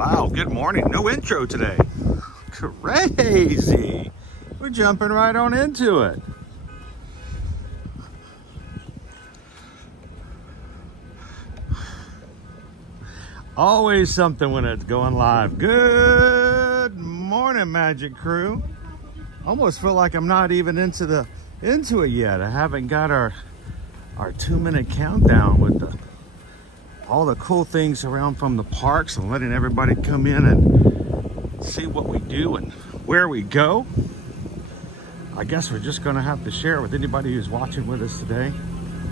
Wow, good morning. No intro today. Crazy. We're jumping right on into it. Always something when it's going live. Good morning, Magic Crew. Almost feel like I'm not even into it yet. I haven't got our 2-minute countdown with all the cool things around from the parks and letting everybody come in and see what we do and where we go. I guess we're just gonna have to share it with anybody who's watching with us today.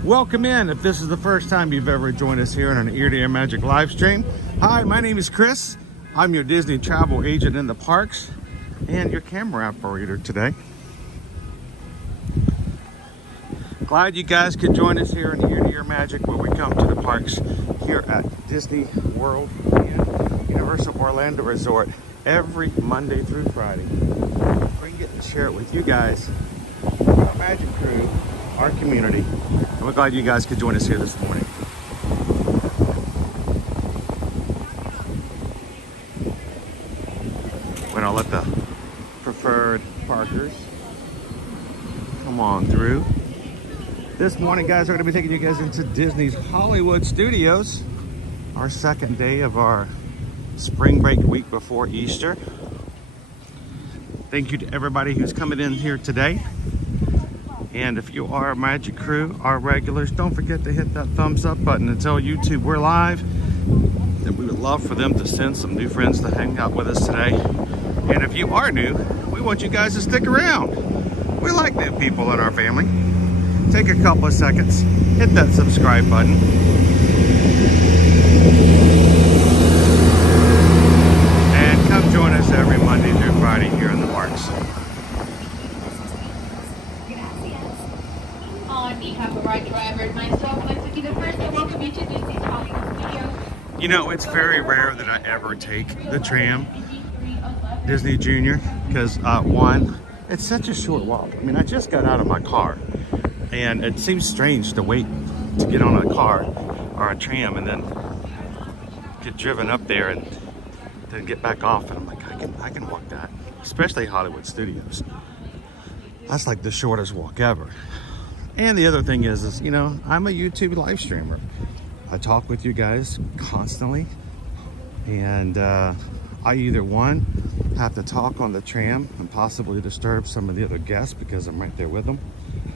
Welcome in if this is the first time you've ever joined us here on an Ear to Ear Magic live stream. Hi, my name is Chris. I'm your Disney travel agent in the parks and your camera operator today. Glad you guys could join us here in Ear to Ear Magic, where we come to the parks here at Disney World and Universal Orlando Resort every Monday through Friday. We get to share it with you guys, our Magic Crew, our community, and we're glad you guys could join us here this morning. We're gonna let the preferred parkers come on through. This morning, guys, we're going to be taking you guys into Disney's Hollywood Studios, our second day of our spring break week before Easter. Thank you to everybody who's coming in here today. And if you are a Magic Crew, our regulars, don't forget to hit that thumbs up button and tell YouTube we're live. And we would love for them to send some new friends to hang out with us today. And if you are new, we want you guys to stick around. We like new people in our family. Take a couple of seconds, hit that subscribe button. And come join us every Monday through Friday here in the parks. On behalf of our driver and myself, I'd like to be the first to welcome you to Disney's Hollywood Studios. You know, it's very rare that I ever take the tram, Disney Junior, because one, it's such a short walk. I mean, I just got out of my car. And it seems strange to wait to get on a car or a tram and then get driven up there and then get back off. And I'm like, I can walk that, especially Hollywood Studios. That's like the shortest walk ever. And the other thing is, you know, I'm a YouTube live streamer. I talk with you guys constantly. And I either, one, have to talk on the tram and possibly disturb some of the other guests because I'm right there with them.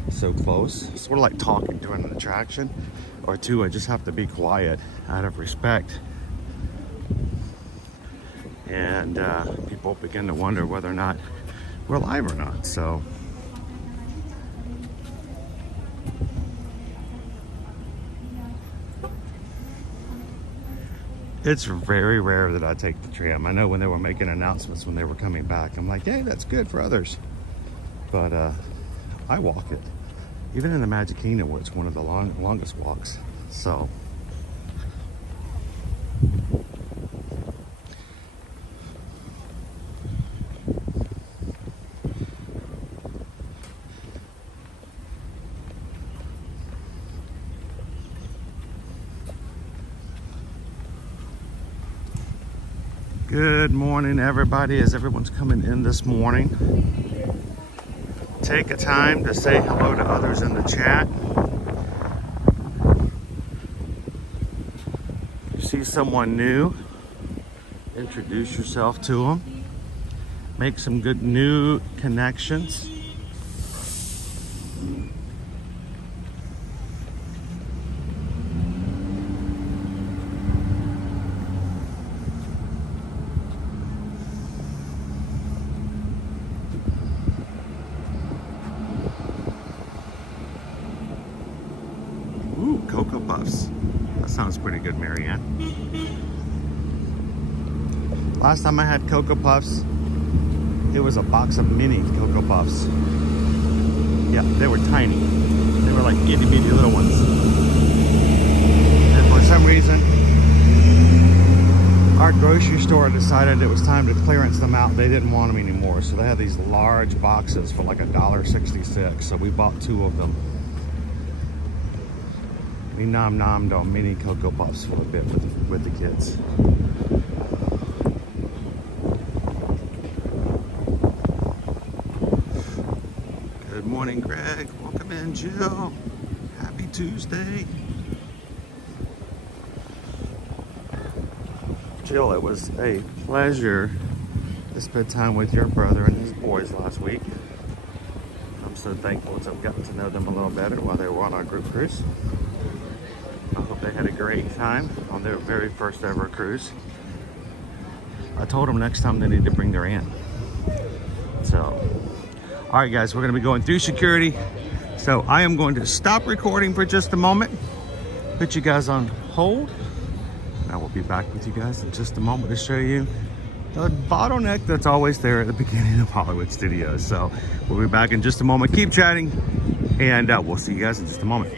So close, sort of like talking during an attraction, or two, I just have to be quiet out of respect. And people begin to wonder whether or not we're live or not. So it's very rare that I take the tram. I know when they were making announcements when they were coming back, I'm like, hey, that's good for others. But I walk it. Even in the Magic Kingdom, where it's one of the longest walks. So good morning, everybody, as everyone's coming in this morning. Take a time to say hello to others in the chat. If you see someone new, introduce yourself to them. Make some good new connections. Cocoa Puffs. That sounds pretty good, Marianne. Last time I had Cocoa Puffs, it was a box of mini Cocoa Puffs. Yeah, they were tiny. They were like itty bitty little ones. And for some reason, our grocery store decided it was time to clearance them out. They didn't want them anymore. So they had these large boxes for like $1.66. So we bought 2 of them. We nom-nommed on mini Cocoa Puffs for a bit with the kids. Good morning, Greg. Welcome in, Jill. Happy Tuesday. Jill, it was a pleasure to spend time with your brother and his boys last week. I'm so thankful to have gotten to know them a little better while they were on our group cruise. I hope they had a great time on their very first ever cruise. I told them next time they need to bring their aunt. So, all right, guys, we're going to be going through security. So I am going to stop recording for just a moment, put you guys on hold. I will be back with you guys in just a moment to show you the bottleneck that's always there at the beginning of Hollywood Studios. So we'll be back in just a moment. Keep chatting, and we'll see you guys in just a moment.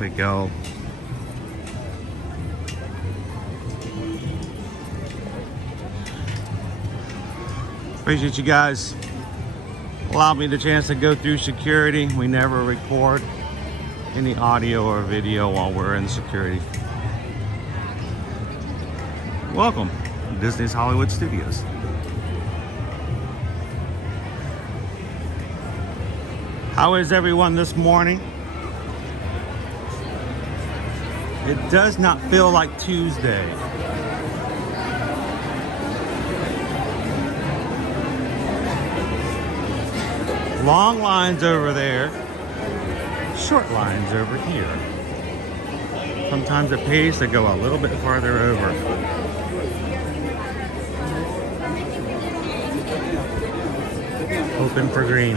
There we go. Appreciate you guys allowing me the chance to go through security. We never record any audio or video while we're in security. Welcome to Disney's Hollywood Studios. How is everyone this morning? It does not feel like Tuesday. Long lines over there, short lines over here. Sometimes it pays to go a little bit farther over. Hoping for green.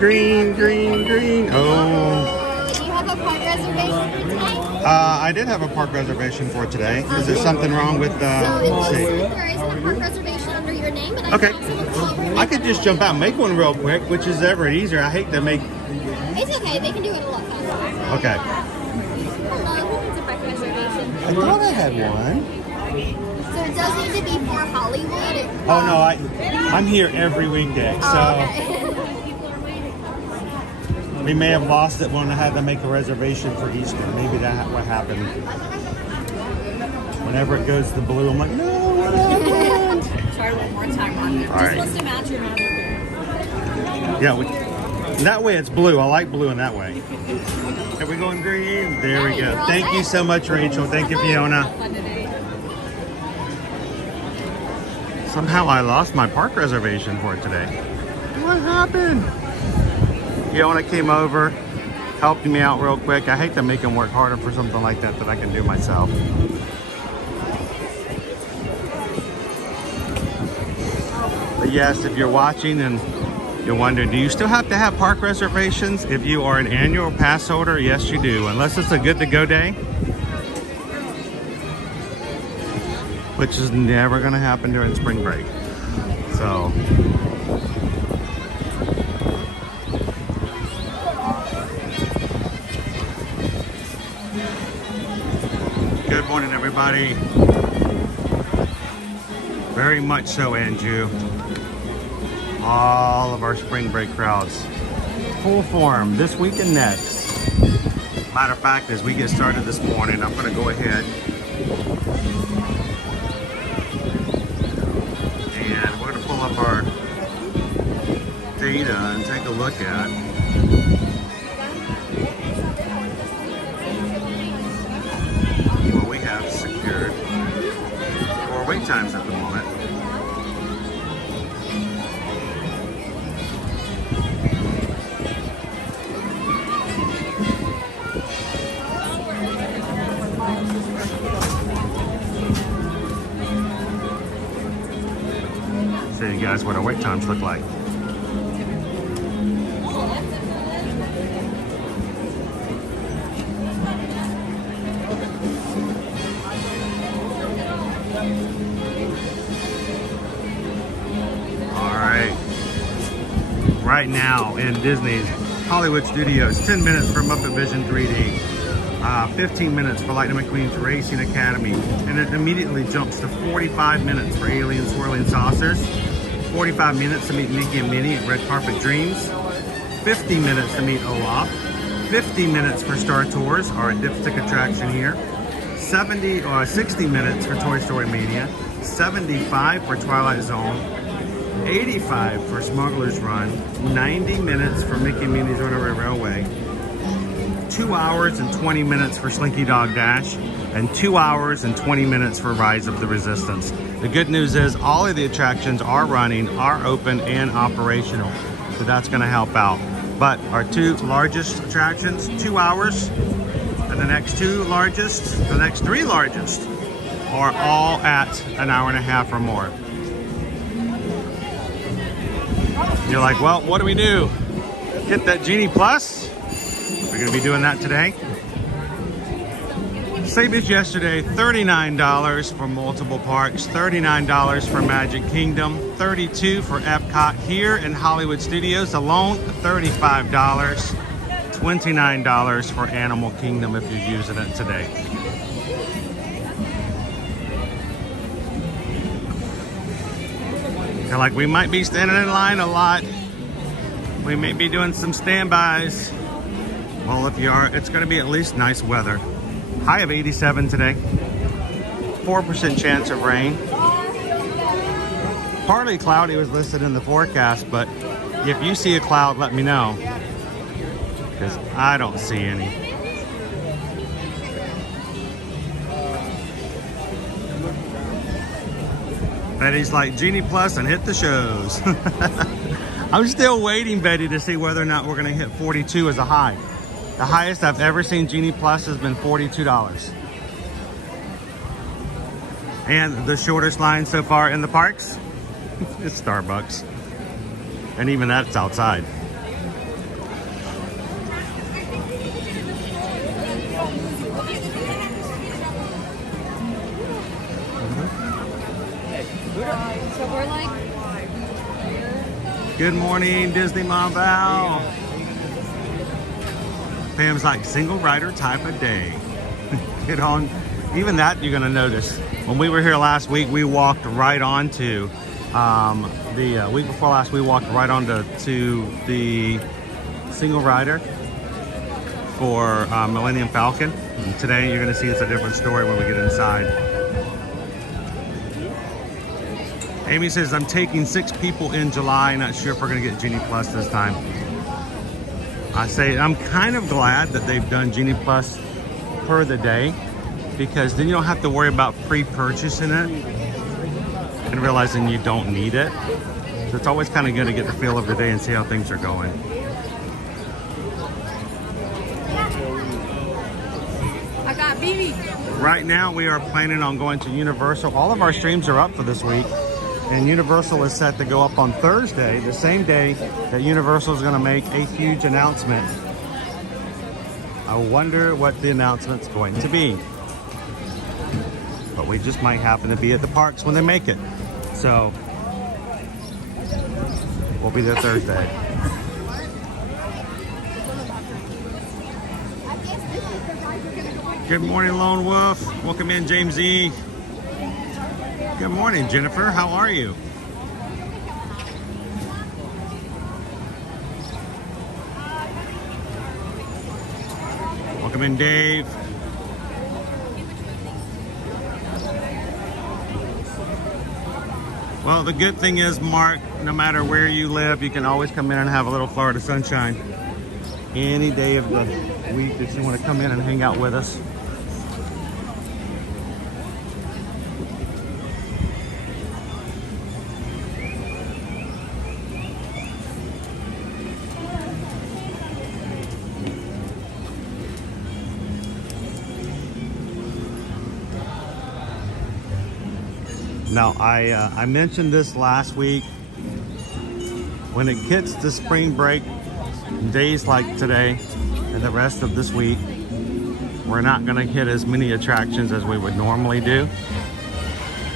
Green, green, green. Oh. Do you have a park reservation for tonight? I did have a park reservation for today. Is there something wrong with let's see. There is a park reservation under your name, but Okay. I could just jump out and make one real quick, which is ever easier. I hate to make... It's okay, they can do it a lot faster. Okay. Hello, who needs a park reservation? I thought I had one. So it does need to be for Hollywood. Oh no, I'm here every weekday, so Okay. we may have lost it when I had to make a reservation for Easter. Maybe that's what happened. Whenever it goes to blue, I'm like, no, what happened? Try one more time on there. All Just right. wants to match your mouth. Yeah, that way it's blue. I like blue in that way. Are we going green? There we go. Thank you so much, Rachel. Thank you, Fiona. Fun today. Somehow I lost my park reservation for today. What happened? Fiona came over, helped me out real quick. I hate to make them work harder for something like that I can do myself. But yes, if you're watching and you're wondering, do you still have to have park reservations? If you are an annual pass holder, yes you do, unless it's a good to go day. Which is never gonna happen during spring break. So. Good morning, everybody. Very much so, Andrew. All of our spring break crowds. Full form this week and next. Matter of fact, as we get started this morning, I'm gonna go ahead and we're gonna pull up our data and take a look at what we have secured for wait times at the moment. Show you guys what our wait times look like. Right now in Disney's Hollywood Studios, 10 minutes for Muppet Vision 3D, 15 minutes for Lightning McQueen's Racing Academy, and it immediately jumps to 45 minutes for Alien Swirling Saucers, 45 minutes to meet Mickey and Minnie at Red Carpet Dreams, 50 minutes to meet Olaf, 50 minutes for Star Tours, our dipstick attraction here, 60 minutes for Toy Story Mania, 75 for Twilight Zone, 85 for Smuggler's Run, 90 minutes for Mickey and Minnie's Runaway Railway, 2 hours and 20 minutes for Slinky Dog Dash, and 2 hours and 20 minutes for Rise of the Resistance. The good news is all of the attractions are running, are open, and operational, so that's going to help out. But our two largest attractions, 2 hours, and the next two largest, the next three largest, are all at an hour and a half or more. You're like, well, what do we do? Get that Genie Plus? We're gonna be doing that today. Same as yesterday, $39 for multiple parks, $39 for Magic Kingdom, $32 for Epcot here in Hollywood Studios alone, $35, $29 for Animal Kingdom if you're using it today. You're like, we might be standing in line a lot. We may be doing some standbys. Well, if you are, it's gonna be at least nice weather. High of 87 today. 4% chance of rain. Partly cloudy was listed in the forecast, but if you see a cloud, let me know, because I don't see any. Betty's like, Genie Plus and hit the shows. I'm still waiting, Betty, to see whether or not we're gonna hit 42 as a high. The highest I've ever seen Genie Plus has been $42. And the shortest line so far in the parks is Starbucks. And even that's outside. So we're like, Good morning, Disney Mom Val. Pam's like, single rider type of day. Get on. Even that you're gonna notice. When we were here last week, we walked right onto the week before last, we walked right onto the single rider for Millennium Falcon. And today you're gonna see it's a different story when we get inside. Amy says, I'm taking 6 people in July. Not sure if we're gonna get Genie Plus this time. I say, I'm kind of glad that they've done Genie Plus per the day, because then you don't have to worry about pre-purchasing it and realizing you don't need it. So it's always kind of good to get the feel of the day and see how things are going. I got BB. Right now we are planning on going to Universal. All of our streams are up for this week. And Universal is set to go up on Thursday, the same day that Universal is going to make a huge announcement. I wonder what the announcement's going to be. But we just might happen to be at the parks when they make it. So we'll be there Thursday. Good morning, Lone Wolf. Welcome in, James E. Good morning, Jennifer. How are you? Welcome in, Dave. Well, the good thing is, Mark, no matter where you live, you can always come in and have a little Florida sunshine any day of the week if you want to come in and hang out with us. Now, I mentioned this last week. When it gets to spring break, days like today and the rest of this week, we're not going to hit as many attractions as we would normally do.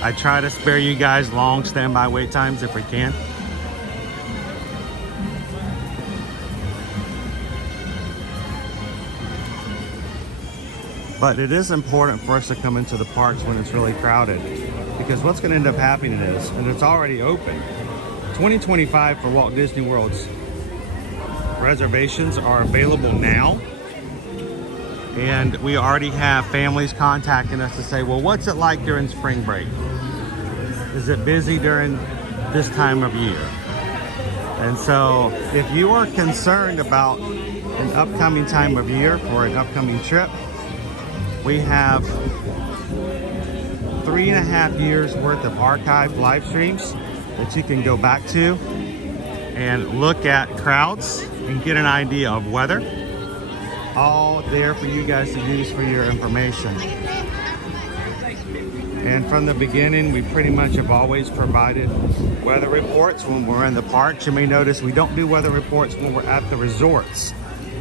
I try to spare you guys long standby wait times if we can. But it is important for us to come into the parks when it's really crowded, because what's going to end up happening is, and it's already open, 2025 for Walt Disney World's reservations are available now. And we already have families contacting us to say, well, what's it like during spring break? Is it busy during this time of year? And so if you are concerned about an upcoming time of year for an upcoming trip, we have 3.5 years worth of archived live streams that you can go back to and look at crowds and get an idea of weather. All there for you guys to use for your information. And from the beginning, we pretty much have always provided weather reports when we're in the parks. You may notice we don't do weather reports when we're at the resorts.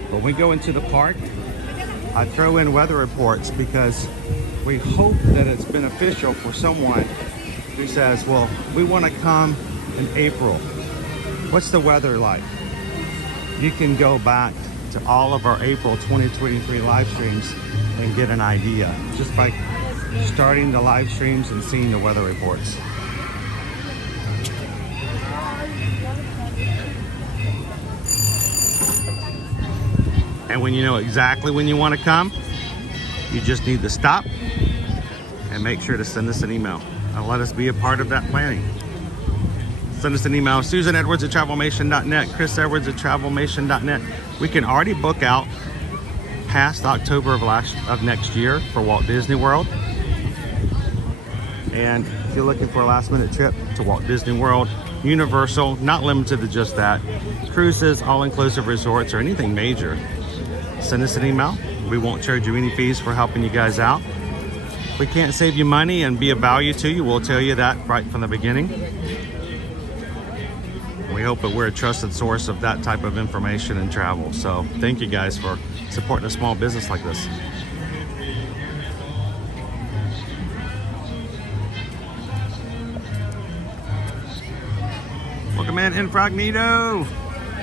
When we go into the park, I throw in weather reports because we hope that it's beneficial for someone who says, well, we want to come in April. What's the weather like? You can go back to all of our April 2023 live streams and get an idea just by starting the live streams and seeing the weather reports. And when you know exactly when you want to come, you just need to stop and make sure to send us an email and let us be a part of that planning. Send us an email, susanedwards@travelmation.net, chrisedwards@travelmation.net. We can already book out past October of next year for Walt Disney World. And if you're looking for a last minute trip to Walt Disney World, Universal, not limited to just that, cruises, all-inclusive resorts, or anything major, send us an email. We won't charge you any fees for helping you guys out. If we can't save you money and be of value to you, we'll tell you that right from the beginning. We hope that we're a trusted source of that type of information and travel. So thank you guys for supporting a small business like this. Welcome in, Incognito,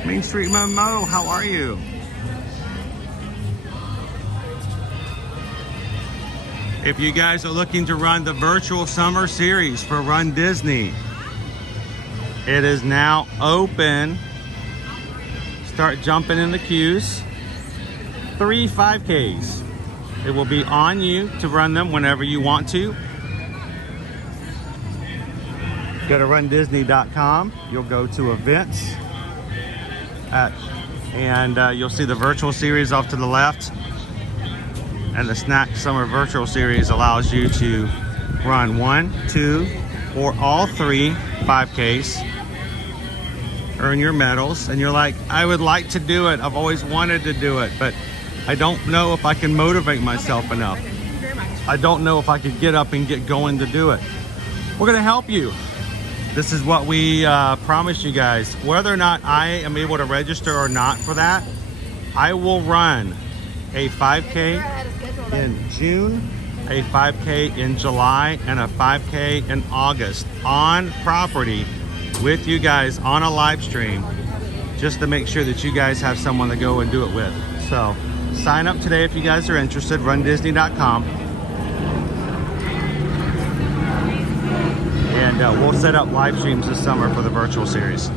Main Street Momo. How are you? If you guys are looking to run the virtual summer series for Run Disney, it is now open. Start jumping in the queues. 3 5Ks. It will be on you to run them whenever you want to. Go to rundisney.com. You'll go to events and you'll see the virtual series off to the left. And the Snack Summer Virtual Series allows you to run 1, 2, or all 3 5Ks. Earn your medals, and you're like, I would like to do it. I've always wanted to do it, but I don't know if I can motivate myself enough. I don't know if I could get up and get going to do it. We're gonna help you. This is what we promise you guys. Whether or not I am able to register or not for that, I will run a 5K in June, a 5K in July, and a 5K in August on property with you guys on a live stream, just to make sure that you guys have someone to go and do it with. So sign up today if you guys are interested. Rundisney.com, and we'll set up live streams this summer for the virtual series.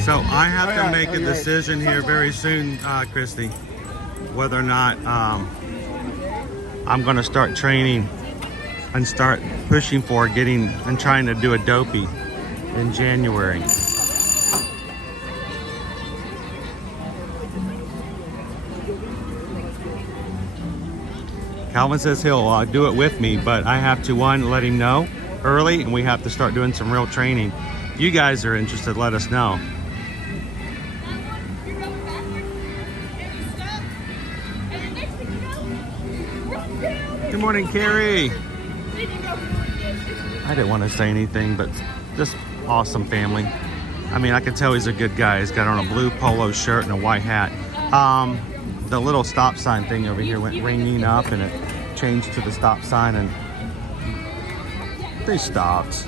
So I have to make a decision here very soon, Christy, whether or not I'm going to start training and start pushing for getting and trying to do a dopey in January. Calvin says he'll do it with me, but I have to, one, let him know early, and we have to start doing some real training. If you guys are interested, let us know. Good morning, Carrie. I didn't want to say anything, but just awesome family. I mean, I can tell he's a good guy. He's got on a blue polo shirt and a white hat. The little stop sign thing over here went ringing up, and it changed to the stop sign, and they stopped.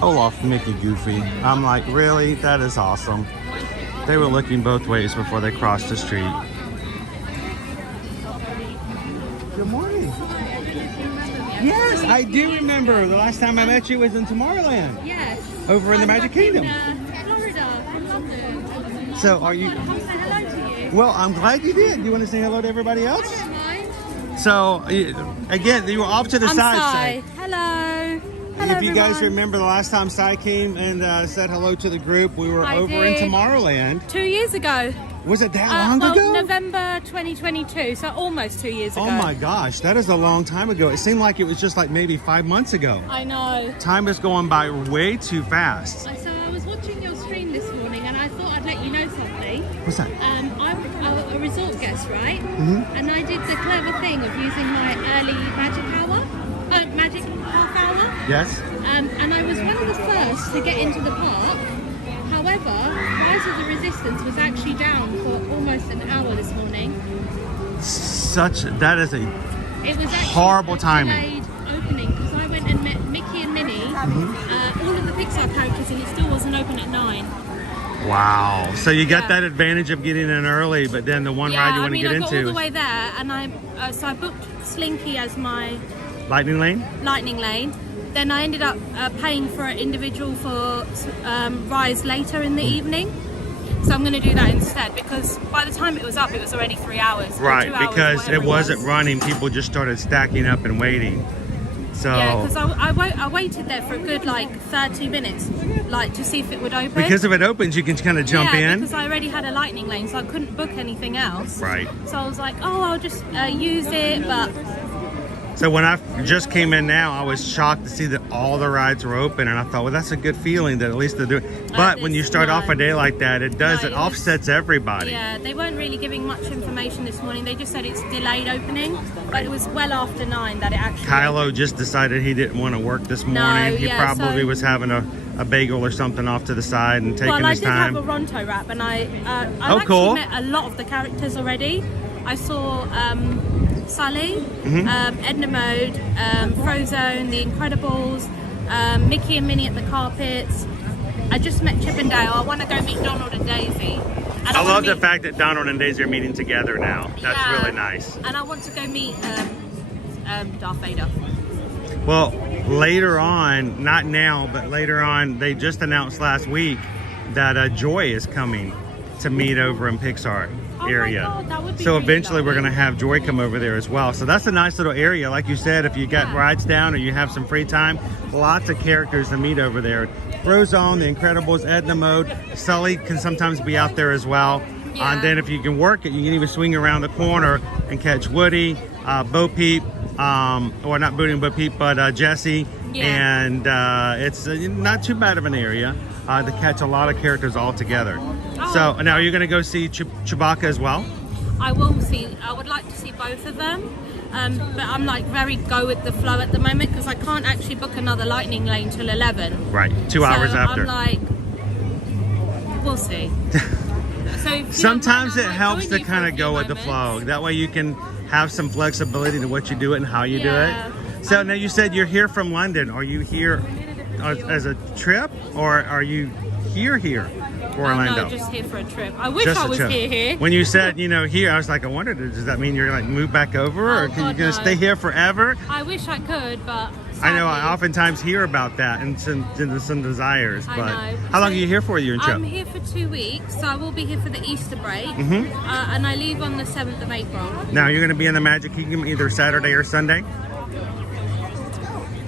Olaf, Mickey, Goofy. I'm like, really? That is awesome. They were looking both ways before they crossed the street. Good morning. Yes, I do remember. The last time I met you was in Tomorrowland. Yes. Over in the Magic Kingdom. Florida, in London. So are you? I'll say hello to you. Well, I'm glad you did. You want to say hello to everybody else? I don't mind. So again, you were off to the I'm side. Sai. Hello. Hello, If you guys everyone. remember the last time Sai came and said hello to the group, we were I over in did. Tomorrowland. 2 years ago. Was it that long ago? November 2022, so almost 2 years ago. Oh my gosh, that is a long time ago. It seemed like it was just like maybe 5 months ago. I know. Time is going by way too fast. So I was watching your stream this morning, and I thought I'd let you know something. What's that? I'm a resort guest, right? Mm-hmm. And I did the clever thing of using my early magic half hour. Yes? And I was one of the first to get into the park. However, Rise of the Resistance was actually down for almost an hour this morning. That is a It was actually horrible a timing. delayed opening because I went and met Mickey and Minnie, all of the Pixar characters, and it still wasn't open at 9. Wow. So you got Yeah. that advantage of getting in early, but then the one ride you want to get I into got all the is way there, and I booked Slinky as my Lightning Lane? lightning lane. Then I ended up paying for an individual for Rise later in the evening. So I'm going to do that instead, because by the time it was up, it was already 3 hours. Right, 2 hours, because whatever it wasn't running. People just started stacking up and waiting. So yeah, because I waited there for a good like 30 minutes, like to see if it would open. Because if it opens, you can kind of jump in. Because I already had a lightning lane, so I couldn't book anything else. Right. So I was like, oh, I'll just use it, but... So when I just came in now, I was shocked to see that all the rides were open, and I thought, well, that's a good feeling that at least they're doing. But when you start off a day like that, it offsets everybody. Yeah, they weren't really giving much information this morning. They just said it's delayed opening, but it was well after 9 that it actually... Kylo just decided he didn't want to work this morning. He probably was having a bagel or something off to the side and taking his time. Well, I did have a Ronto wrap, and I've actually met a lot of the characters already. I saw Sully, Edna Mode, Frozone, The Incredibles, Mickey and Minnie at the Carpets. I just met Chip and Dale. I want to go meet Donald and Daisy. And I love the fact that Donald and Daisy are meeting together now. That's really nice. And I want to go meet Darth Vader. Well, later on, not now, but later on, they just announced last week that Joy is coming to meet over in Pixar area. My God, that would be so really eventually lovely. we're going to have Joy come over there as well. So that's a nice little area. Like you said, if you got rides down or you have some free time, lots of characters to meet over there. Frozone, The Incredibles, Edna Mode, Sully can sometimes be out there as well. Yeah. And then if you can work it, you can even swing around the corner and catch Woody, Bo Peep, or not Booty and Bo Peep, but Jesse. Yeah. And it's not too bad of an area to catch a lot of characters all together. So now you're going to go see Chewbacca as well? I will see. I would like to see both of them. But I'm like very go with the flow at the moment because I can't actually book another lightning lane till 11. Right, 2 hours after. I'm like, we'll see. So sometimes it helps to kind of go with the flow. That way you can have some flexibility to what you do it and how you do it. So now you said you're here from London. Are you here as a trip or are you here for Orlando? No, just here for a trip. I wish I was here. When you said, here, I was like, I wondered, does that mean you're like move back over or are you going to stay here forever? I wish I could, but sadly, I know I oftentimes hear about that and some desires, but I know. How long are you here for your trip? I'm here for 2 weeks, so I will be here for the Easter break, and I leave on the 7th of April. Now you're going to be in the Magic Kingdom either Saturday or Sunday?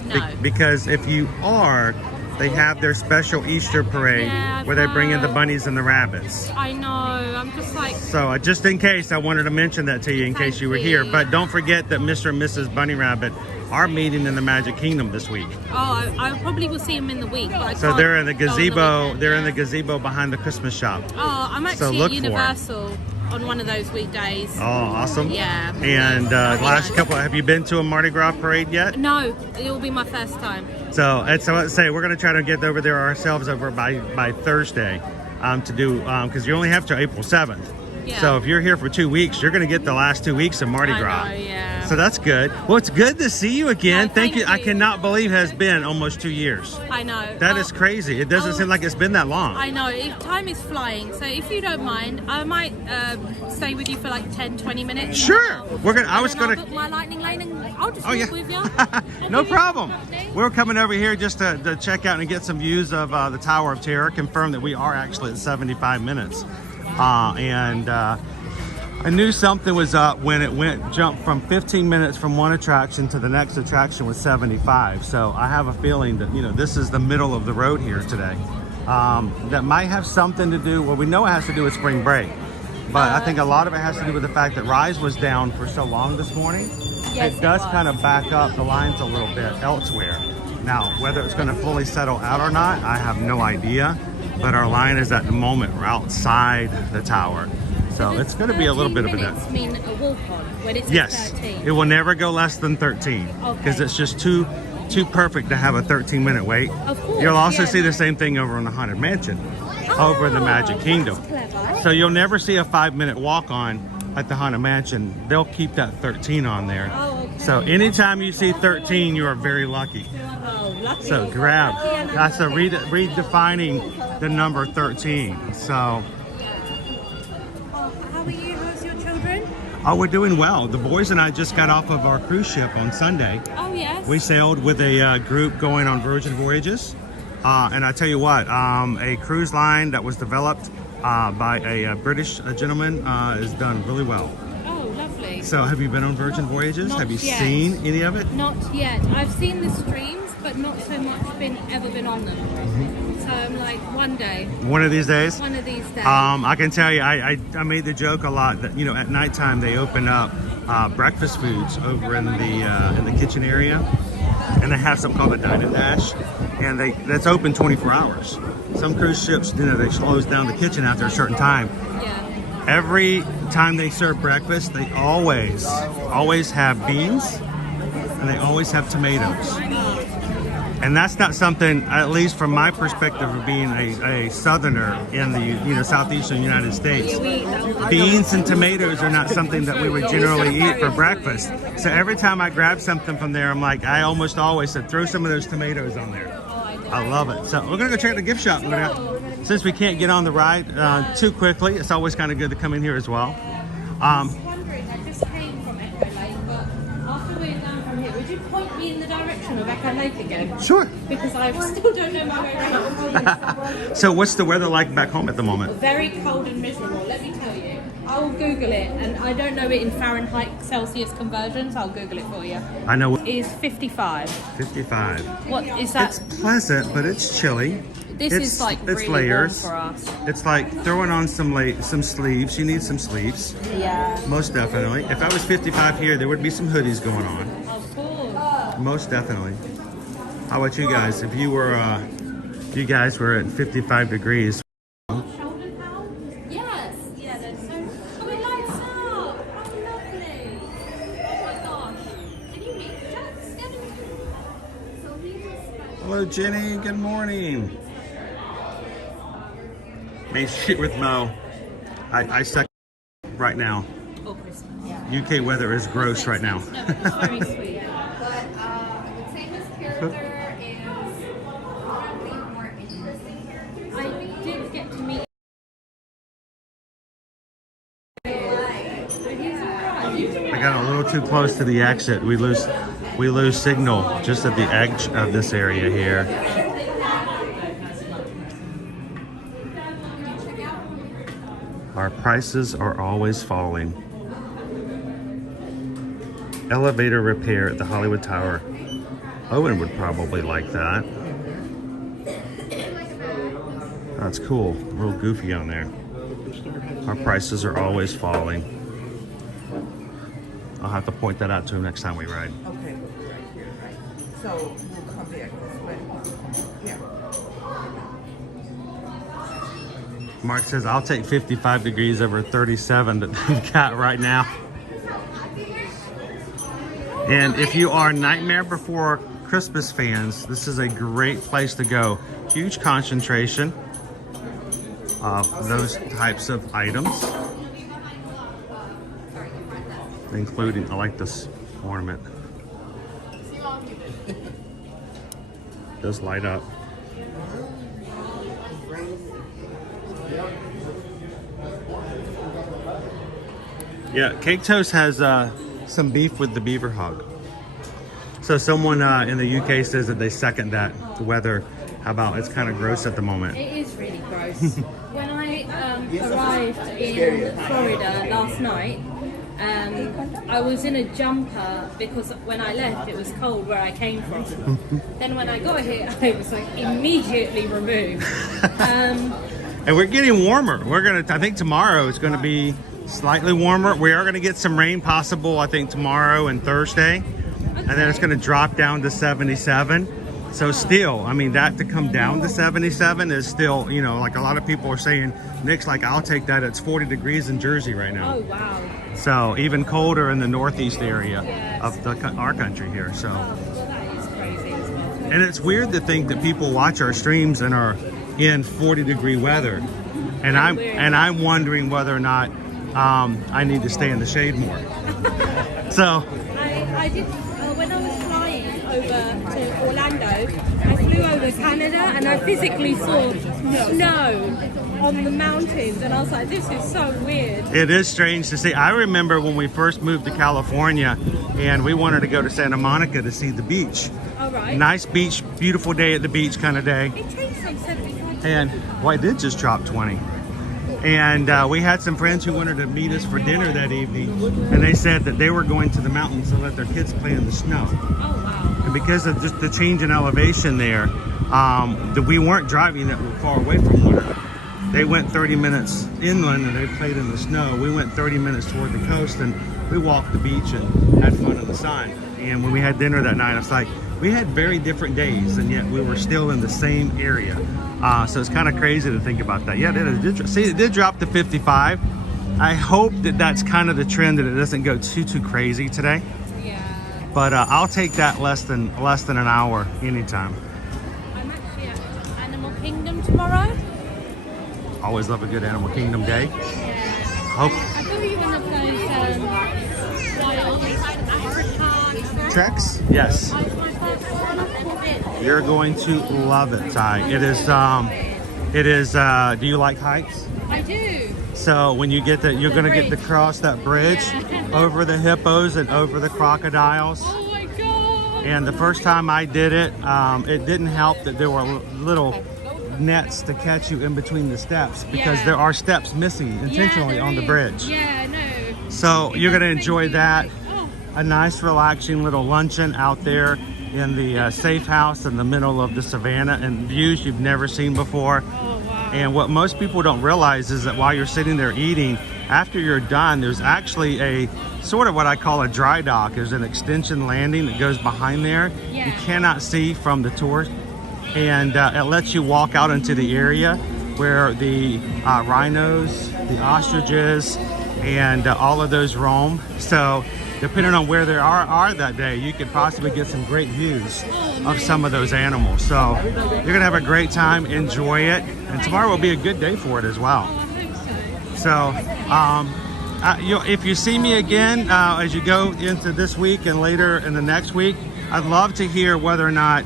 No. Because if you are, they have their special Easter parade where they bring in the bunnies and the rabbits. I know, I'm just like... So just in case, I wanted to mention that to you in case you were here. But don't forget that Mr. and Mrs. Bunny Rabbit are meeting in the Magic Kingdom this week. Oh, I probably will see them in the week. But so they're in the gazebo. They're in the gazebo behind the Christmas shop. Oh, I'm actually at Universal on one of those weekdays. Oh, awesome. Yeah. And last couple, have you been to a Mardi Gras parade yet? No, it will be my first time. So let's say we're going to try to get over there ourselves over by Thursday to do, because you only have to April 7th. Yeah. So if you're here for 2 weeks, you're going to get the last 2 weeks of Mardi Gras. I know, yeah. So that's good. Well, it's good to see you again. No, thank you. you. I cannot believe it has been almost 2 years. I know. That is crazy. It doesn't seem like it's been that long. I know. Time is flying. So if you don't mind, I might stay with you for like 10-20 minutes. Sure. I was I'll going book my lightning lane and I'll just walk with you. No problem. We're coming over here just to check out and get some views of the Tower of Terror. Confirm that we are actually at 75 minutes. I knew something was up when it jumped from 15 minutes from one attraction to the next attraction was 75. So I have a feeling that, this is the middle of the road here today. That might have something to do, well, we know it has to do with spring break. But I think a lot of it has to do with the fact that Rise was down for so long this morning. It does kind of back up the lines a little bit elsewhere. Now, whether it's going to fully settle out or not, I have no idea. But our line is at the moment, we're outside the tower. So it's going to be a little bit of a minutes mean a walk on when it's 13? It will never go less than 13 because it's just too perfect to have a 13-minute wait. Of course, you'll also see the same thing over in the Haunted Mansion, over in the Magic Kingdom. So you'll never see a 5-minute walk on at the Haunted Mansion. They'll keep that 13 on there. So anytime you see 13, you are very lucky. So grab. That's redefining the number 13. So. Oh, we're doing well. The boys and I just got off of our cruise ship on Sunday. Oh, yes. We sailed with a group going on Virgin Voyages. And I tell you what, a cruise line that was developed by a British gentleman is done really well. Oh, lovely. So have you been on Virgin Voyages? Not Have you yet. seen any of it? Not yet. I've seen the streams, but not so much ever been on them. So I'm like, one day. One of these days? One of these days. I can tell you, I made the joke a lot that, you know, at nighttime they open up breakfast foods over in the kitchen area, and they have something called a Dine and Dash, and that's open 24 hours. Some cruise ships, you know, they close down the kitchen after a certain time. Yeah. Every time they serve breakfast, they always have beans, and they always have tomatoes. And that's not something, at least from my perspective of being a southerner in the southeastern United States, beans and tomatoes are not something that we would generally eat for breakfast. So every time I grab something from there, I'm like, I almost always said, throw some of those tomatoes on there. I love it. So we're gonna go check out the gift shop. Since we can't get on the ride too quickly, it's always kind of good to come in here as well. I was wondering, I just came from Echo Lake, but after we're down from here, would you point me in the direction of Echo Lake again? Sure. Because I still don't know my way around. So what's the weather like back home at the moment? Very cold and miserable, let me tell you. I'll Google it, and I don't know it in Fahrenheit Celsius conversions. I'll Google it for you. I know. Is 55. 55. What is that? It's pleasant, but it's chilly. This is like really layers. warm for us. It's like throwing on some sleeves. You need some sleeves. Yeah. Most definitely. If I was 55 here, there would be some hoodies going on. Of course. Most definitely. How about you guys? If you were, you guys were at 55 degrees. Shoulder pal? Yes. Yeah, that's so. Oh, it lights up. Oh, lovely. Oh my gosh. Can you meet Jack? Hello, Jenny. Good morning. Made shit with Mo. I suck right now. Oh, Christmas. UK weather is gross right now. No, it's very sweet. But I would say his character is probably more interesting character. I did get to meet. I got a little too close to the exit. We lose signal just at the edge of this area here. Our prices are always falling. Elevator repair at the Hollywood Tower. Owen would probably like that. That's cool. Real goofy on there. Our prices are always falling. I'll have to point that out to him next time we ride. Okay, right here, right. So we'll come back this way. Yeah. Mark says, I'll take 55 degrees over 37 that we've got right now. And if you are Nightmare Before Christmas fans, this is a great place to go. Huge concentration of those types of items. Including, I like this ornament. Does light up. Yeah, Cake Toast has some beef with the beaver hug. So someone in the UK says that they second that. The weather, how about, it's kind of gross at the moment. It is really gross. When I arrived in Florida last night, I was in a jumper because when I left it was cold where I came from. Then when I got here, I was like immediately removed. And we're getting warmer. I think tomorrow it's gonna be slightly warmer. We are gonna get some rain possible, I think tomorrow and Thursday. And then it's gonna drop down to 77. So still, I mean, that to come down to 77 is still, you know, like a lot of people are saying, Nick's like, I'll take that. It's 40 degrees in Jersey right now. Oh, wow. So even colder in the northeast area of our country here. So, Well, that is crazy. and it's weird to think that people watch our streams and are in 40-degree weather, and I'm wondering whether or not I need to stay in the shade more. So I did when I was flying over to Orlando. I flew over Canada and I physically saw snow on the mountains, and I was like, this is so weird. it is strange to see. I remember when we first moved to California and we wanted to go to Santa Monica to see the beach. All right. Nice beach, beautiful day at the beach kind of day. It takes like 75 And well, it did just drop 20. And we had some friends who wanted to meet us for dinner that evening, and they said that they were going to the mountains to let their kids play in the snow. Oh, wow. And because of just the change in elevation there, we weren't driving that far away from water. They went 30 minutes inland and they played in the snow. We went 30 minutes toward the coast and we walked the beach and had fun in the sun. And when we had dinner that night, it's like we had very different days, and yet we were still in the same area. So it's kind of crazy to think about that. Yeah, it did drop to 55. I hope that that's kind of the trend, that it doesn't go too crazy today. Yeah. But I'll take that less than an hour anytime. I'm actually at Animal Kingdom tomorrow. Always love a good Animal Kingdom day. Yeah. Hope. I bought you one of those wild Treks? Yes. my first one. I've bought it. You're going to love it, Ty. It is, do you like heights? I do. So when you get that, you're going to get to cross that bridge over the hippos and over the crocodiles. Oh my god. And the first time I did it, it didn't help that there were little nets to catch you in between the steps, because there are steps missing intentionally on the bridge. Yeah, no. So you're going to enjoy that. Oh, A nice relaxing little luncheon out there in the safe house in the middle of the savannah, and views you've never seen before. oh wow. And what most people don't realize is that while you're sitting there eating, after you're done, there's actually a sort of what I call a dry dock. There's an extension landing that goes behind there. Yeah. You cannot see from the tour, and it lets you walk out into the area where the rhinos, the ostriches, and all of those roam. So depending on where they are that day, you could possibly get some great views of some of those animals. So you're gonna have a great time, enjoy it, and tomorrow will be a good day for it as well. Oh, I hope so. So if you see me again as you go into this week and later in the next week, I'd love to hear whether or not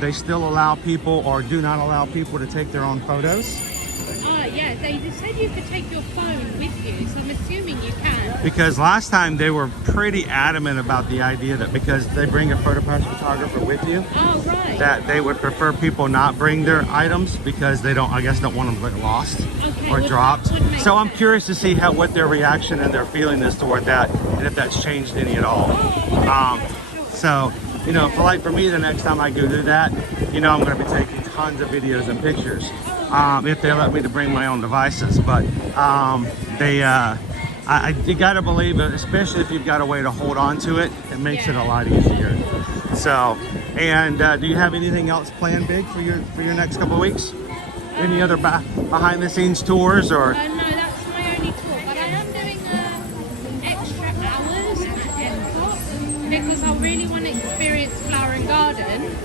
they still allow people or do not allow people to take their own photos. Yeah, they said you could take your phone with you, so I'm assuming you can. Because last time they were pretty adamant about the idea that because they bring a photo pass photographer with you, Oh, right. that they would prefer people not bring their items because they don't, I guess, don't want them to get lost Okay, or well, dropped. that would make So I'm sense. curious to see what their reaction and their feeling is toward that, and if that's changed any at all. So, you know, for me, the next time I go do that, you know, I'm going to be taking tons of videos and pictures. If they let me to bring my own devices, but you gotta believe it, especially if you've got a way to hold on to it, it makes it a lot easier. So, and do you have anything else planned big for your next couple of weeks? Any other behind the scenes tours or? No, that's my only tour, but I am doing extra hours at Epcot because I really want to experience Flower and Garden,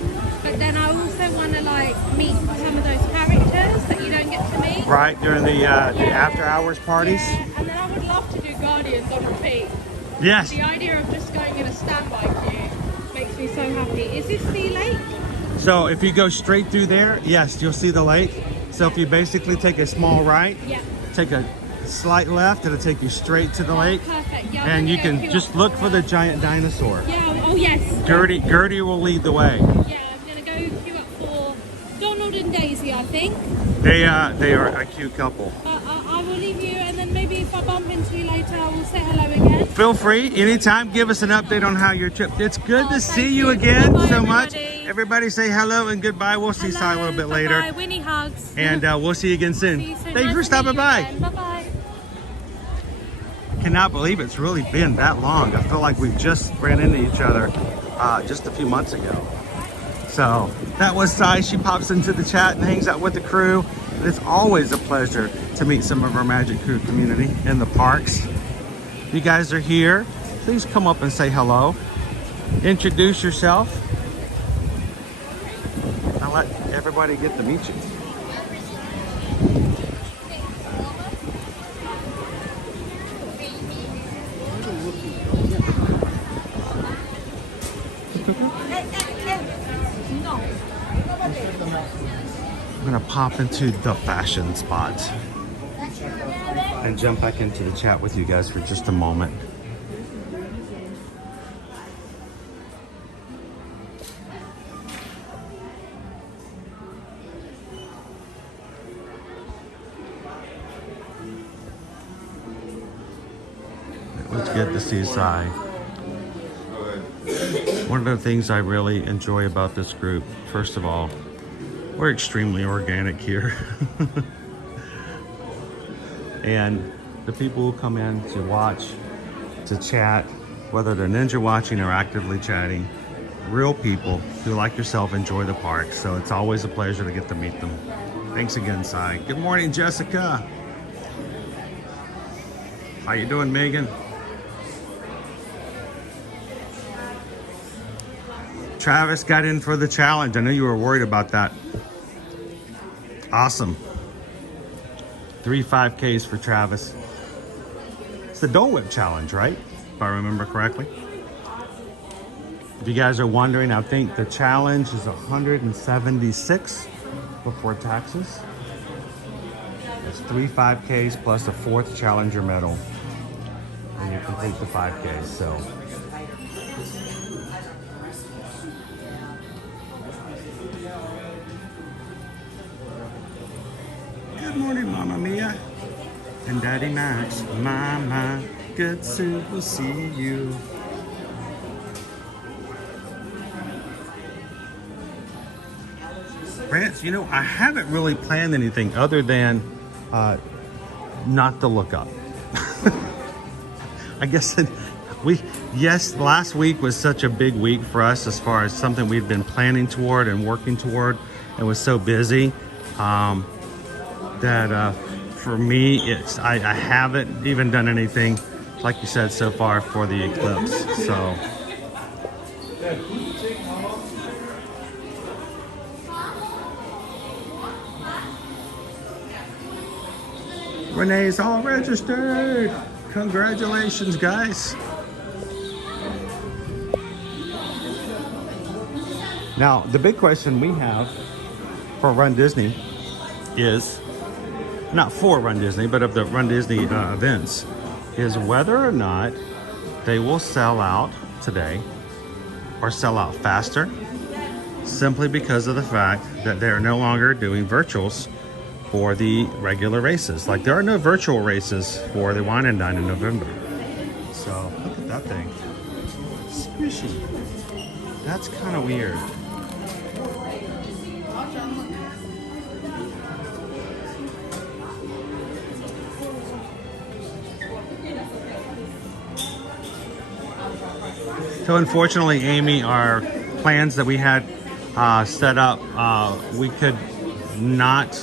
but then I also want to like meet some of those characters that you don't get to meet. Right, during the after hours parties? Yeah, and then I would love to do Guardians on repeat. Yes. The idea of just going in a standby queue makes me so happy. Is this the lake? So if you go straight through there, yes, you'll see the lake. So if you basically take a small right, Yeah. take a slight left, it'll take you straight to the lake. Perfect. Yeah, I'm And you gonna can queue just up look for for the that. giant dinosaur. Yeah. Oh yes. Gertie will lead the way. Yeah, I'm gonna go queue up for Donald and Daisy, I think. They are a cute couple. I will leave you, and then maybe if I bump into you later, I will say hello again. Feel free anytime. Give us an update on how your trip. It's good to see thank you you. again Bye-bye, so much. everybody. Everybody say hello and goodbye. We'll see Si a little bit later, Bye. Winnie hugs. and we'll see you again soon. See you soon. Thanks Nice for to stopping meet you by. again. Bye-bye. Cannot believe it's really been that long. I feel like we just ran into each other just a few months ago. So that was Si. She pops into the chat and hangs out with the crew. It's always a pleasure to meet some of our Magic Crew community in the parks. If you guys are here, please come up and say hello. Introduce yourself. And let everybody get to meet you. I'm gonna pop into the fashion spot and jump back into the chat with you guys for just a moment. It's good to see Sai. One of the things I really enjoy about this group, first of all, we're extremely organic here. And the people who come in to watch, to chat, whether they're ninja watching or actively chatting, real people who like yourself enjoy the park. So it's always a pleasure to get to meet them. Thanks again, Sai. Good morning, Jessica. How you doing, Megan? Travis got in for the challenge. I know you were worried about that. Awesome. 3 5Ks for Travis. It's the Dole Whip challenge, right? If I remember correctly. If you guys are wondering, I think the challenge is 176 before taxes. It's 3 5Ks plus a 4th challenger medal. And you complete the 5Ks, so. Good morning, Mama Mia and Daddy Max. Mama, good to see you. France, you know, I haven't really planned anything other than not to look up. I guess last week was such a big week for us as far as something we've been planning toward and working toward. It was so busy. That for me, I haven't even done anything, like you said, so far for the eclipse. So Renee's all registered. Congratulations, guys. Now, the big question we have for Run Disney is, not for Run Disney, but of the Run Disney events, is whether or not they will sell out today or sell out faster, simply because of the fact that they're no longer doing virtuals for the regular races. Like, there are no virtual races for the Wine and Dine in November. So look at that thing. Squishy. That's kind of weird. So unfortunately, Amy, our plans that we had set up, we could not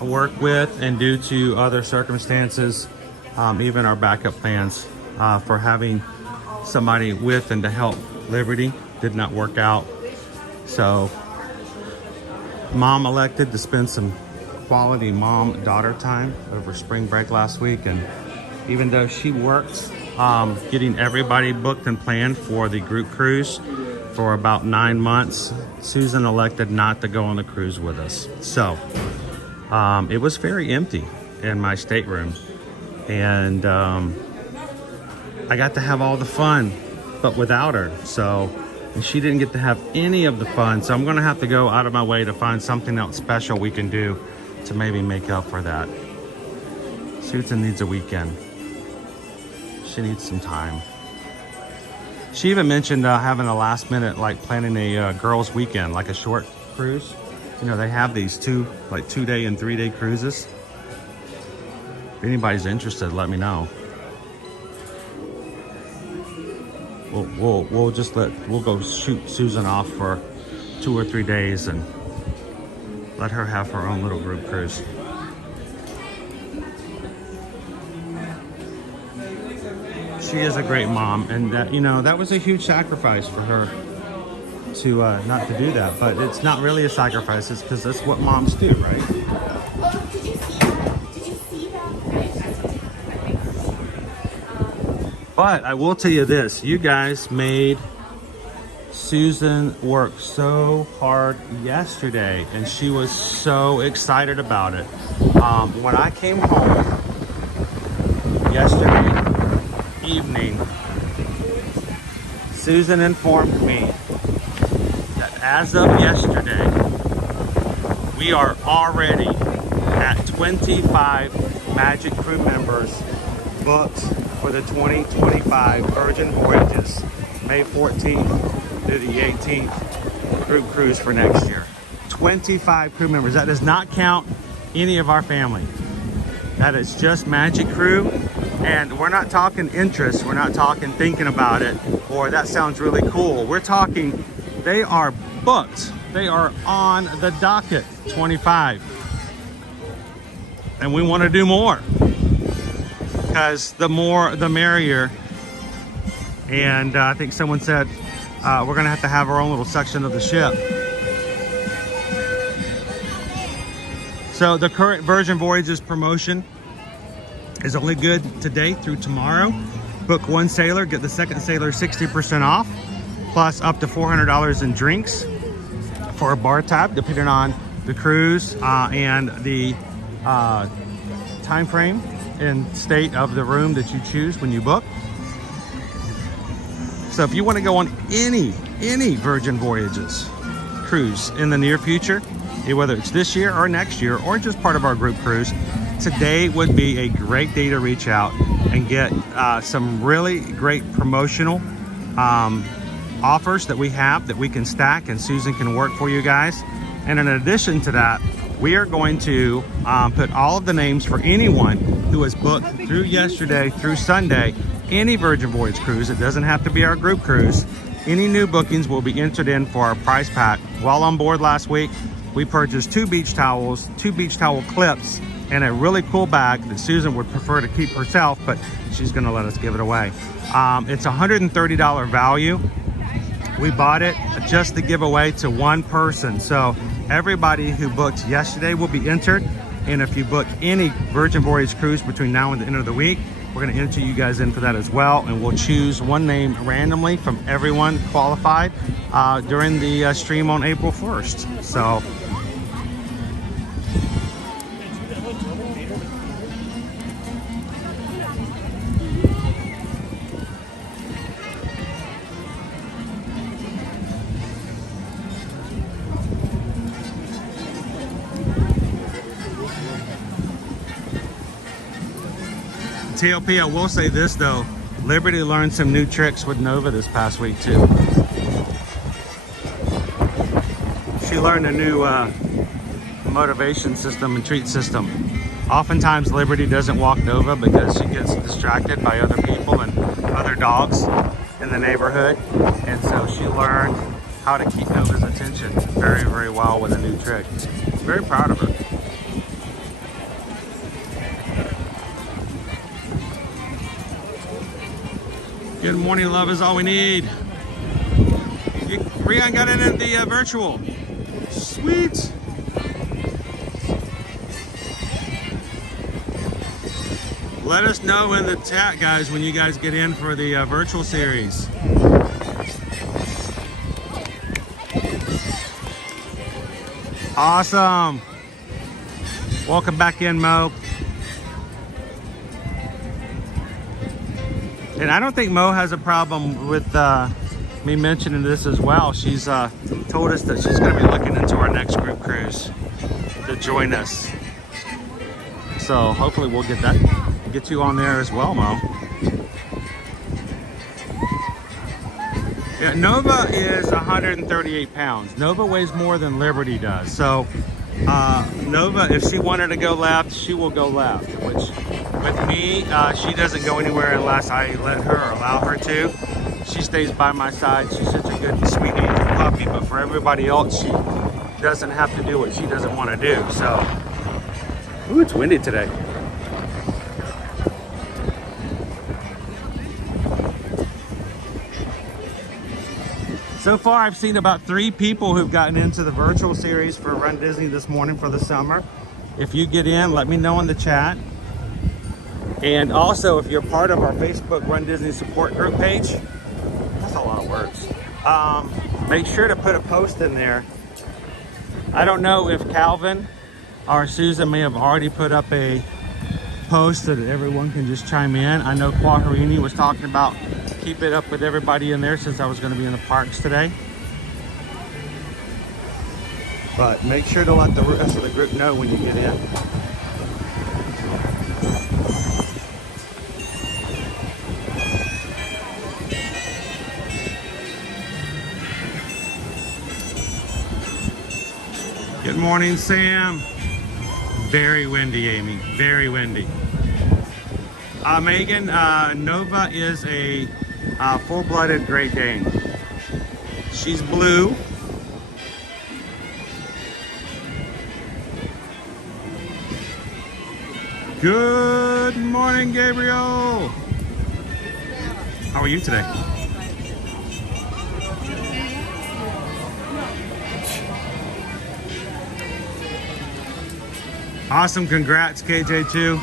work with, and due to other circumstances, even our backup plans for having somebody with and to help Liberty did not work out. So Mom elected to spend some quality mom-daughter time over spring break last week, and even though she worked getting everybody booked and planned for the group cruise for about 9 months, Susan elected not to go on the cruise with us. So it was very empty in my stateroom, and I got to have all the fun, but without her. So, and she didn't get to have any of the fun. So I'm gonna have to go out of my way to find something else special we can do to maybe make up for that. Susan needs a weekend. She needs some time. She even mentioned having a last minute, like planning a girls weekend, like a short cruise. You know, they have these 2-day and 3-day cruises. If anybody's interested, let me know. We'll go shoot Susan off for 2 or 3 days and let her have her own little group cruise. She is a great mom, and that, you know, that was a huge sacrifice for her to not to do that, but it's not really a sacrifice. It's because that's what moms do, right? Oh, did you see that? But I will tell you this, you guys made Susan work so hard yesterday, and she was so excited about it. When I came home yesterday evening, Susan informed me that as of yesterday, we are already at 25 Magic crew members booked for the 2025 Virgin Voyages, May 14th through the 18th group cruise for next year. 25 crew members. That does not count any of our family. That is just Magic Crew. And we're not talking interest. We're not talking thinking about it or that sounds really cool. We're talking they are booked. They are on the docket, 25. And we want to do more. Because the more, the merrier. And I think someone said we're going to have our own little section of the ship. So the current Virgin Voyages promotion is only good today through tomorrow. Book one sailor, get the second sailor 60% off, plus up to $400 in drinks for a bar tab, depending on the cruise and the time frame and state of the room that you choose when you book. So if you want to go on any Virgin Voyages cruise in the near future, whether it's this year or next year or just part of our group cruise, today would be a great day to reach out and get some really great promotional offers that we have that we can stack and Susan can work for you guys. And in addition to that, we are going to put all of the names for anyone who was booked through yesterday through Sunday, any Virgin Voyage cruise. It doesn't have to be our group cruise. Any new bookings will be entered in for our prize pack. While on board last week, we purchased 2 beach towels, 2 beach towel clips, and a really cool bag that Susan would prefer to keep herself, but she's gonna let us give it away. It's $130 value. We bought it just to give away to one person. So everybody who booked yesterday will be entered. And if you book any Virgin Voyage cruise between now and the end of the week, we're gonna enter you guys in for that as well. And we'll choose one name randomly from everyone qualified during the stream on April 1st. So. TLP, I will say this though, Liberty learned some new tricks with Nova this past week too. She learned a new motivation system and treat system. Oftentimes Liberty doesn't walk Nova because she gets distracted by other people and other dogs in the neighborhood. And so she learned how to keep Nova's attention very, very well with a new trick. Very proud of her. Good morning, love is all we need. Rian got in at the virtual. Sweet. Let us know in the chat, guys, when you guys get in for the virtual series. Awesome. Welcome back in, Mo. And I don't think Mo has a problem with me mentioning this as well. She's told us that she's going to be looking into our next group cruise to join us. So hopefully we'll get you on there as well, Mo. Yeah, Nova is 138 pounds. Nova weighs more than Liberty does. So Nova, if she wanted to go left, she will go left, which with me, she doesn't go anywhere unless I let her or allow her to. She stays by my side. She's such a good, sweet angel puppy, but for everybody else, she doesn't have to do what she doesn't want to do. So, ooh, it's windy today. So far, I've seen about 3 people who've gotten into the virtual series for Run Disney this morning for the summer. If you get in, let me know in the chat. And also, if you're part of our Facebook Run Disney support group page, that's a lot of words. Make sure to put a post in there. I don't know if Calvin or Susan may have already put up a post so that everyone can just chime in. I know Quaharini was talking about keep it up with everybody in there since I was going to be in the parks today. But make sure to let the rest of the group know when you get in. Good morning, Sam. Very windy, Amy. Very windy. Megan, Nova is a full-blooded Great Dane. She's blue. Good morning, Gabriel. How are you today? Awesome, congrats, KJ2.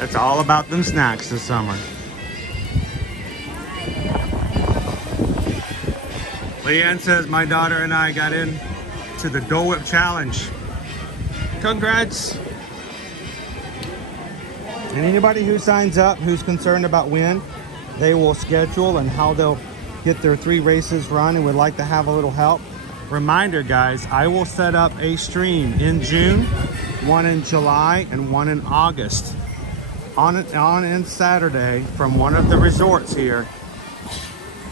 It's all about them snacks this summer. Leanne says my daughter and I got in to the Dole Whip Challenge. Congrats. And anybody who signs up who's concerned about when, they will schedule and how they'll get their 3 races run and would like to have a little help. Reminder, guys, I will set up a stream in June, one in July, and one in August. On Saturday from one of the resorts here.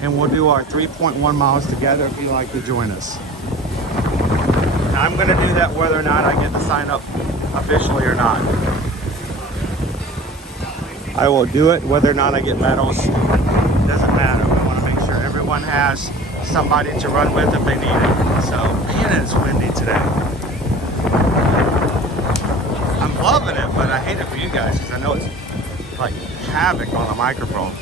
And we'll do our 3.1 miles together if you'd like to join us. I'm going to do that whether or not I get to sign up officially or not. I will do it whether or not I get medals. Doesn't matter. I want to make sure everyone has somebody to run with if they need it. So, man, it's windy today. I'm loving it, but I hate it for you guys because I know it's like havoc on the microphone.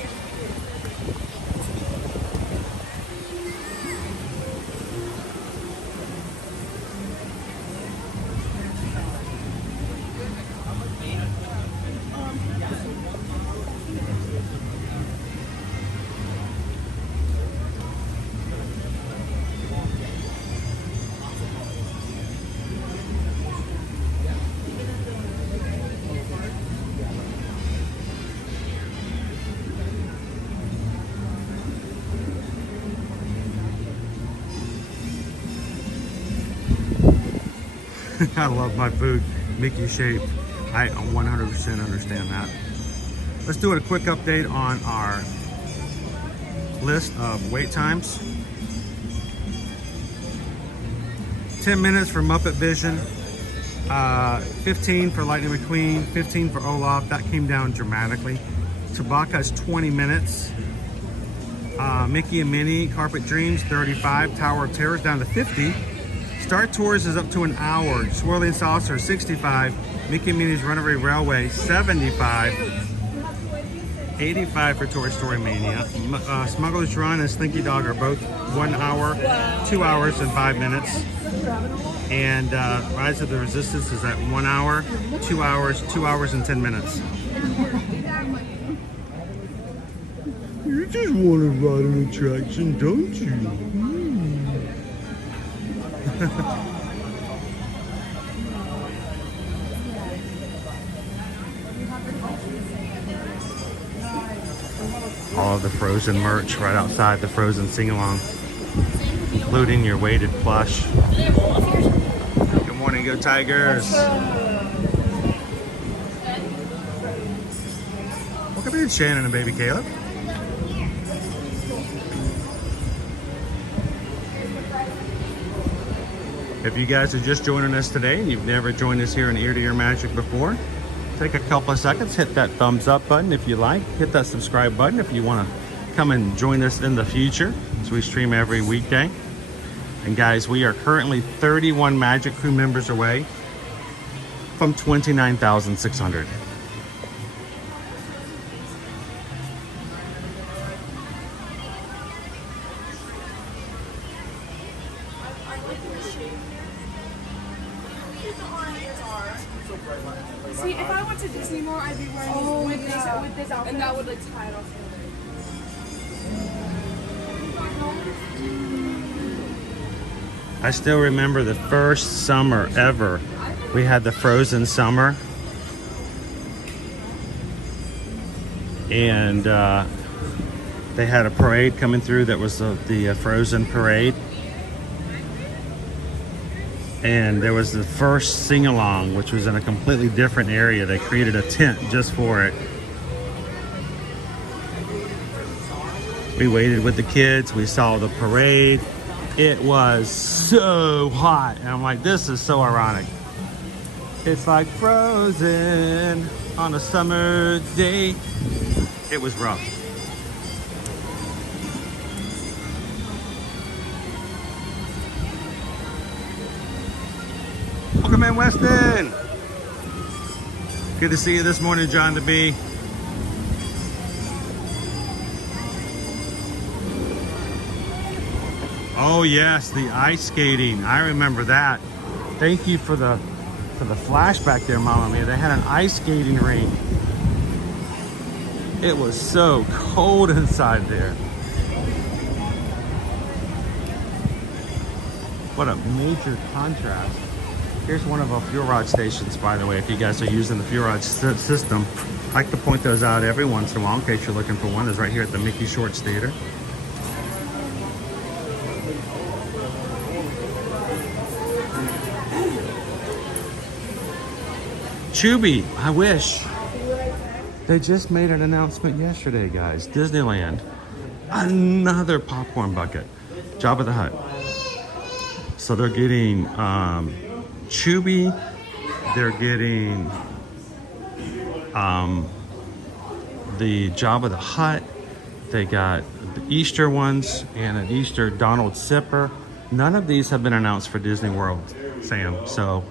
I love my food Mickey shape. I 100% understand that. Let's do a quick update on our list of wait times. 10 minutes for Muppet Vision, 15 for Lightning McQueen, 15 for Olaf. That came down dramatically. Chewbacca's 20 minutes. Mickey and Minnie, Carpet Dreams, 35. Tower of Terror down to 50. Star Tours is up to an hour. Swirling Saucer, 65. Mickey and Minnie's Runaway Railway, 75. 85 for Toy Story Mania. Smuggler's Run and Slinky Dog are both 1 hour, 2 hours, and 5 minutes. And Rise of the Resistance is at 1 hour, 2 hours, 2 hours, and 10 minutes. You just want to ride an attraction, don't you? All of the Frozen merch right outside the Frozen sing-along, including your weighted plush. Good morning, go Tigers. Welcome in, Shannon and baby Caleb. If you guys are just joining us today and you've never joined us here in Ear to Ear Magic before, take a couple of seconds, hit that thumbs up button if you like, hit that subscribe button if you want to come and join us in the future as we stream every weekday. And guys, we are currently 31 Magic Crew members away from 29,600. See, if I went to Disney more, I'd be wearing with this outfit, and that would like tie it off. I still remember the first summer ever. We had the Frozen Summer. And they had a parade coming through that was the Frozen Parade. And there was the first sing-along, which was in a completely different area. They created a tent just for it. We waited with the kids. We saw the parade. it was so hot. And I'm like, this is so ironic. It's like Frozen on a summer day. It was rough. Welcome in, Weston. Good to see you this morning, John the Bee. Oh yes, the ice skating. I remember that. Thank you for the flashback there, Mama Mia. They had an ice skating rink. It was so cold inside there. What a major contrast. Here's one of our fuel rod stations, by the way, if you guys are using the fuel rod system. I like to point those out every once in a while in case you're looking for one. There's right here at the Mickey Shorts Theater. Chewy, I wish. They just made an announcement yesterday, guys. Disneyland, another popcorn bucket. Jabba the Hutt. So they're getting Chewy. They're getting the Jabba the Hutt. They got the Easter ones and an Easter Donald Sipper. None of these have been announced for Disney World, Sam. So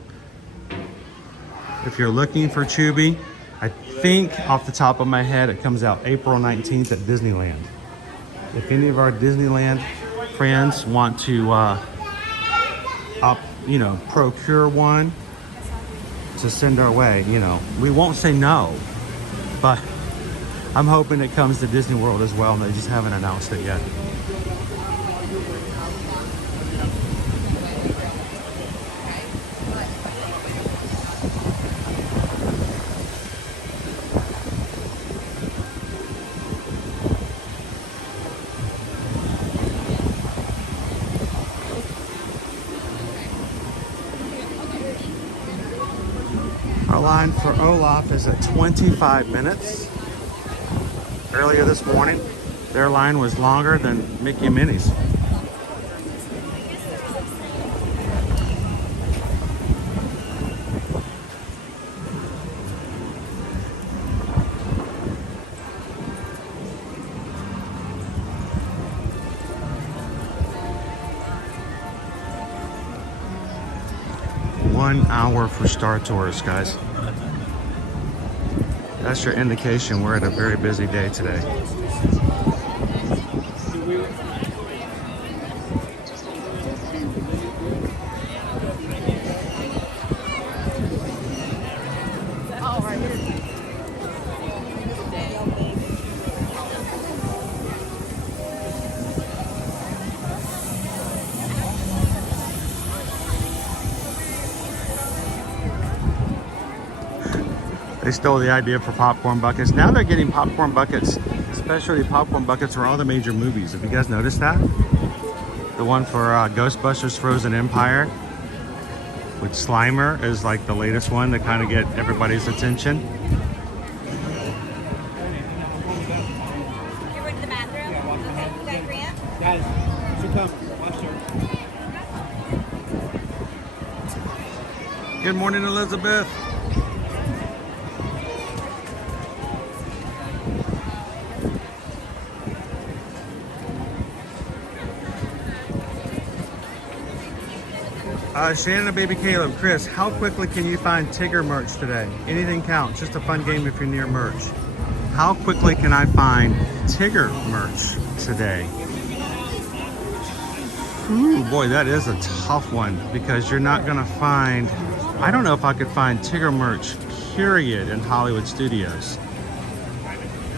if you're looking for Chewy, I think off the top of my head, it comes out April 19th at Disneyland. If any of our Disneyland friends want to, procure one to send our way, we won't say no, but I'm hoping it comes to Disney World as well, and they just haven't announced it yet. Our line for Olaf is at 25 minutes. Earlier this morning, their line was longer than Mickey and Minnie's. One hour for Star Tours, guys. That's your indication we're at a very busy day today. They stole the idea for popcorn buckets. Now they're getting popcorn buckets, especially popcorn buckets for all the major movies. Have you guys noticed that? The one for Ghostbusters Frozen Empire, which Slimer is like the latest one to kind of get everybody's attention. You're going to the bathroom? Okay, you got Grant? Guys, should come. Watch her. Good morning, Elizabeth. Shannon and baby Caleb, Chris, how quickly can you find Tigger merch today? Anything counts, just a fun game if you're near merch. How quickly can I find Tigger merch today? Ooh, boy, that is a tough one because you're not gonna find, I don't know if I could find Tigger merch, period, in Hollywood Studios.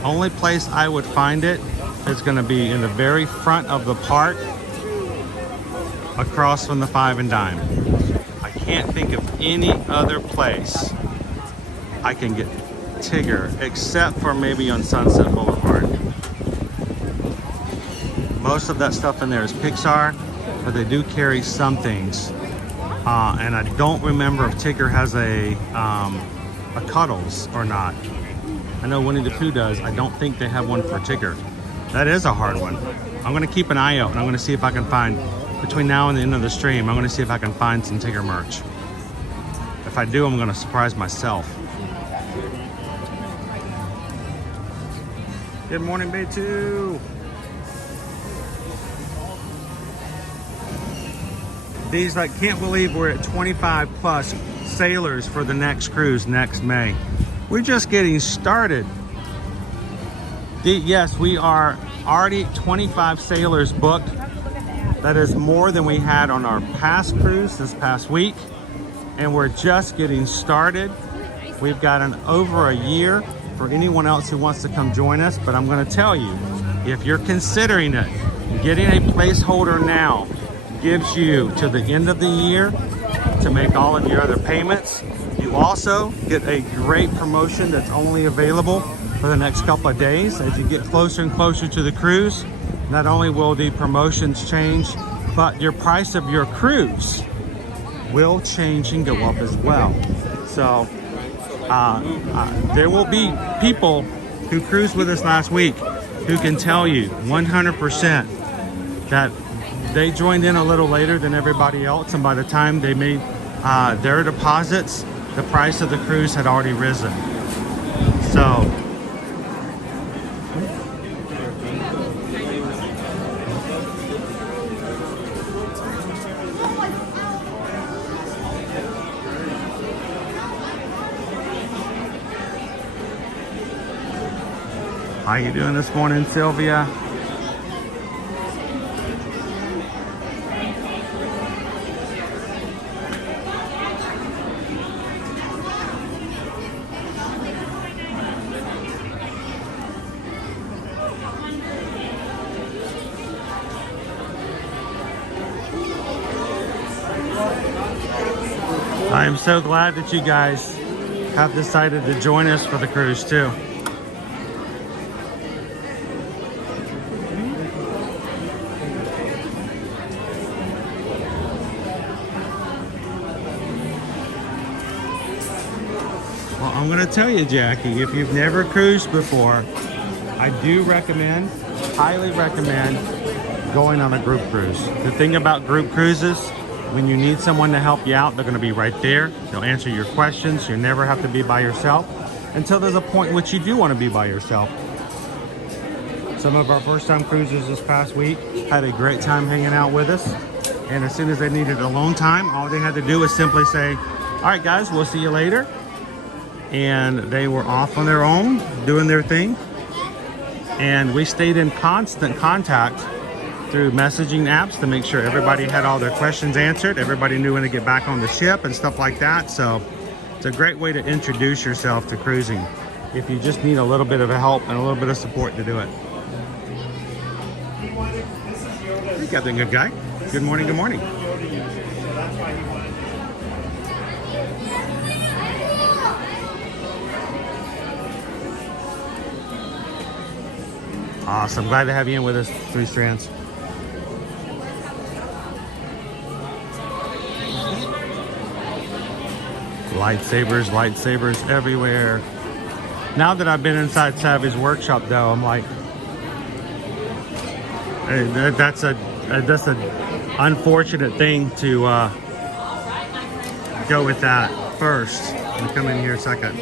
Only place I would find it is gonna be in the very front of the park, across from the Five and Dime. I can't think of any other place I can get Tigger except for maybe on Sunset Boulevard. Most of that stuff in there is Pixar, but they do carry some things. And I don't remember if Tigger has a Cuddles or not. I know Winnie the Pooh does. I don't think they have one for Tigger. That is a hard one. I'm gonna keep an eye out and I'm gonna see if I can find the between now and the end of the stream, I'm going to see if I can find some Tigger merch. If I do, I'm going to surprise myself. Good morning, Bay 2. These, like, can't believe we're at 25 plus sailors for the next cruise next May. We're just getting started. Yes, we are already 25 sailors booked. That is more than we had on our past cruise this past week. And we're just getting started. We've got over a year for anyone else who wants to come join us. But I'm going to tell you, if you're considering it, getting a placeholder now gives you to the end of the year to make all of your other payments. You also get a great promotion that's only available for the next couple of days. As you get closer and closer to the cruise, not only will the promotions change, but your price of your cruise will change and go up as well. So there will be people who cruised with us last week who can tell you 100% that they joined in a little later than everybody else, and by the time they made their deposits, the price of the cruise had already risen. So how you doing this morning, Sylvia? I am so glad that you guys have decided to join us for the cruise too. Well, I'm going to tell you, Jackie, if you've never cruised before, I do recommend, highly recommend going on a group cruise. The thing about group cruises, when you need someone to help you out, they're going to be right there. They'll answer your questions. You never have to be by yourself until there's a point in which you do want to be by yourself. Some of our first time cruisers this past week had a great time hanging out with us. And as soon as they needed alone time, all they had to do was simply say, all right, guys, we'll see you later. And they were off on their own, doing their thing. And we stayed in constant contact through messaging apps to make sure everybody had all their questions answered. Everybody knew when to get back on the ship and stuff like that. So it's a great way to introduce yourself to cruising if you just need a little bit of help and a little bit of support to do it. You got the good guy. Good morning, good morning. Awesome, glad to have you in with us, Three Strands. Lightsabers, lightsabers everywhere. Now that I've been inside Savvy's workshop though, I'm like, hey, that's an unfortunate thing to go with that first. I'm gonna come in here a second.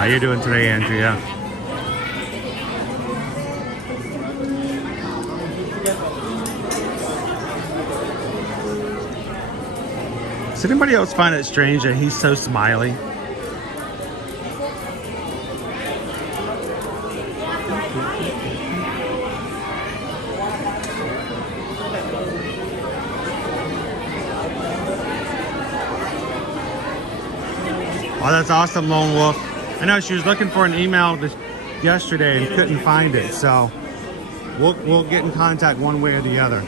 How you doing today, Andrea? Does anybody else find it strange that he's so smiley? Oh, that's awesome, Lone Wolf. I know she was looking for an email yesterday and couldn't find it, so we'll get in contact one way or the other.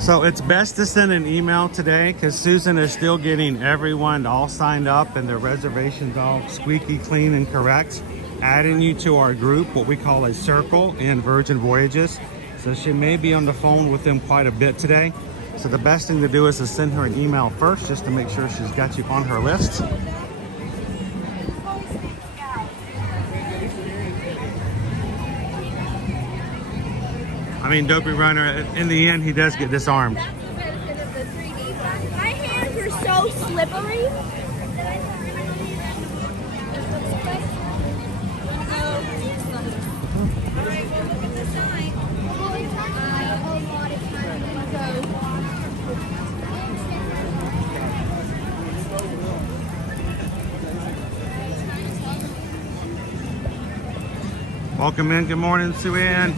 So it's best to send an email today because Susan is still getting everyone all signed up and their reservations all squeaky clean and correct. Adding you to our group, what we call a circle in Virgin Voyages. So she may be on the phone with them quite a bit today. So the best thing to do is to send her an email first, just to make sure she's got you on her list. I mean, Dopey Runner, in the end, he does get disarmed. My hands are so slippery. Welcome in. Good morning, Sue Ann.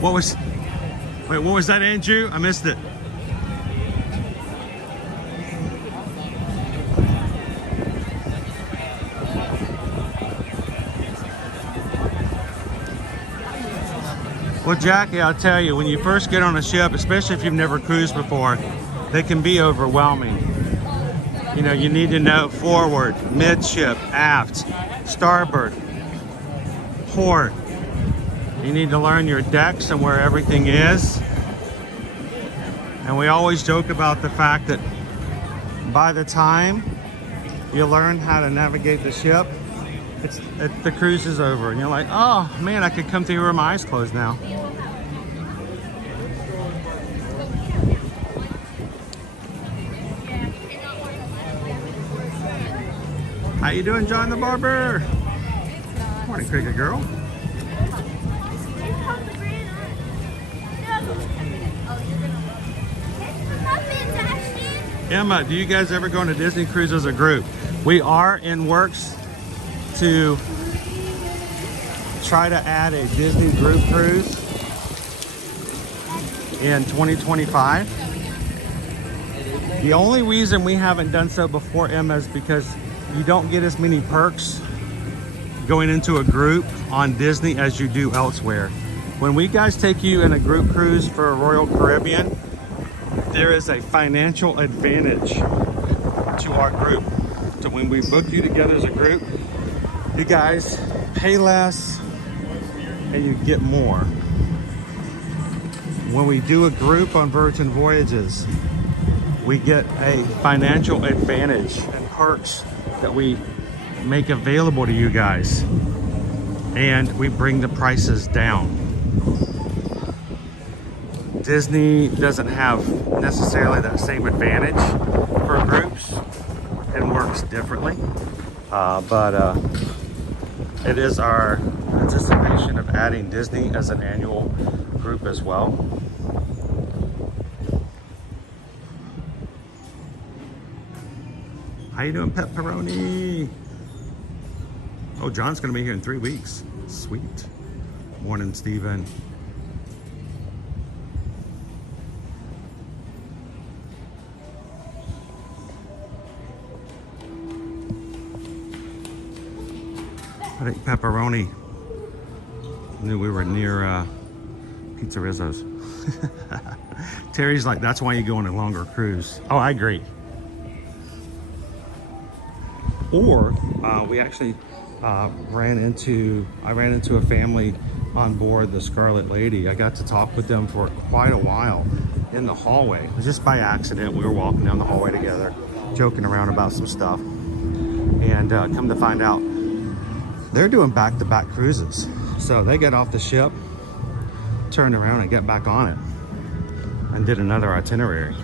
What was that, Andrew? I missed it. Well, Jackie, I'll tell you, when you first get on a ship, especially if you've never cruised before, they can be overwhelming. You know, you need to know forward, midship, aft, starboard, port. You need to learn your decks and where everything is. And we always joke about the fact that by the time you learn how to navigate the ship, the cruise is over. And you're like, oh man, I could come through here with my eyes closed now. How you doing, John the Barber? Morning, Cricket Girl. Emma, do you guys ever go on a Disney cruise as a group? We are in works to try to add a Disney group cruise in 2025. The only reason we haven't done so before, Emma, is because you don't get as many perks going into a group on Disney as you do elsewhere. When we guys take you in a group cruise for a Royal Caribbean, there is a financial advantage to our group. So when we book you together as a group, you guys pay less and you get more. When we do a group on Virgin Voyages, we get a financial advantage and perks that we make available to you guys, and we bring the prices down. Disney doesn't have necessarily that same advantage for groups. It works differently, but it is our anticipation of adding Disney as an annual group as well. How you doing, Pepperoni? Oh, John's gonna be here in 3 weeks. Sweet. Morning, Steven. I think Pepperoni knew we were near Pizza Rizzo's. Terry's like, that's why you go on a longer cruise. Oh, I agree. Or we actually I ran into a family on board the Scarlet Lady. I got to talk with them for quite a while in the hallway. It was just by accident. We were walking down the hallway together, joking around about some stuff. And come to find out, they're doing back-to-back cruises. So they got off the ship, turned around and got back on it and did another itinerary.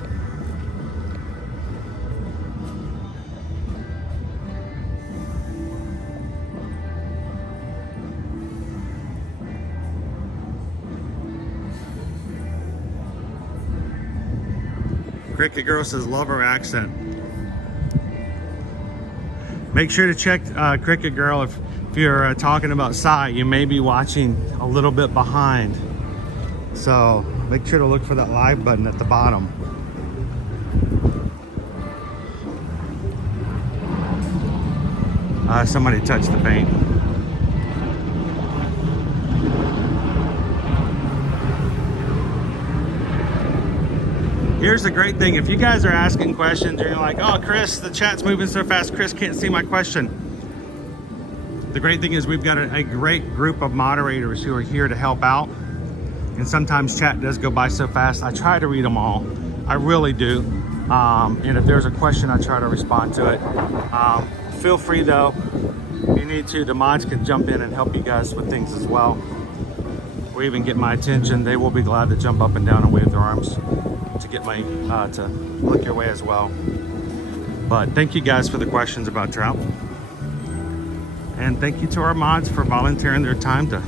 Cricket Girl says, love her accent. Make sure to check Cricket Girl if you're talking about Sai. You may be watching a little bit behind. So make sure to look for that live button at the bottom. Somebody touched the paint. Here's the great thing. If you guys are asking questions and you're like, oh, Chris, the chat's moving so fast, Chris can't see my question. The great thing is we've got a great group of moderators who are here to help out. And sometimes chat does go by so fast. I try to read them all. I really do. And if there's a question, I try to respond to it. Feel free though, if you need to, the mods can jump in and help you guys with things as well. Or even get my attention. They will be glad to jump up and down and wave their arms to get my, to look your way as well. But thank you guys for the questions about trout. And thank you to our mods for volunteering their time to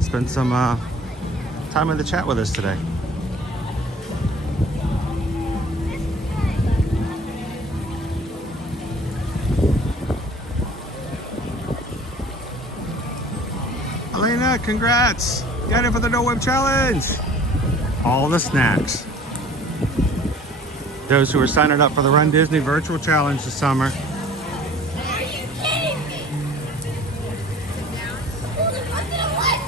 spend some time in the chat with us today. Elena, congrats! Got it for the No Whip Challenge! All the snacks. Those who are signing up for the Run Disney Virtual Challenge this summer. Are you kidding me? I'm gonna light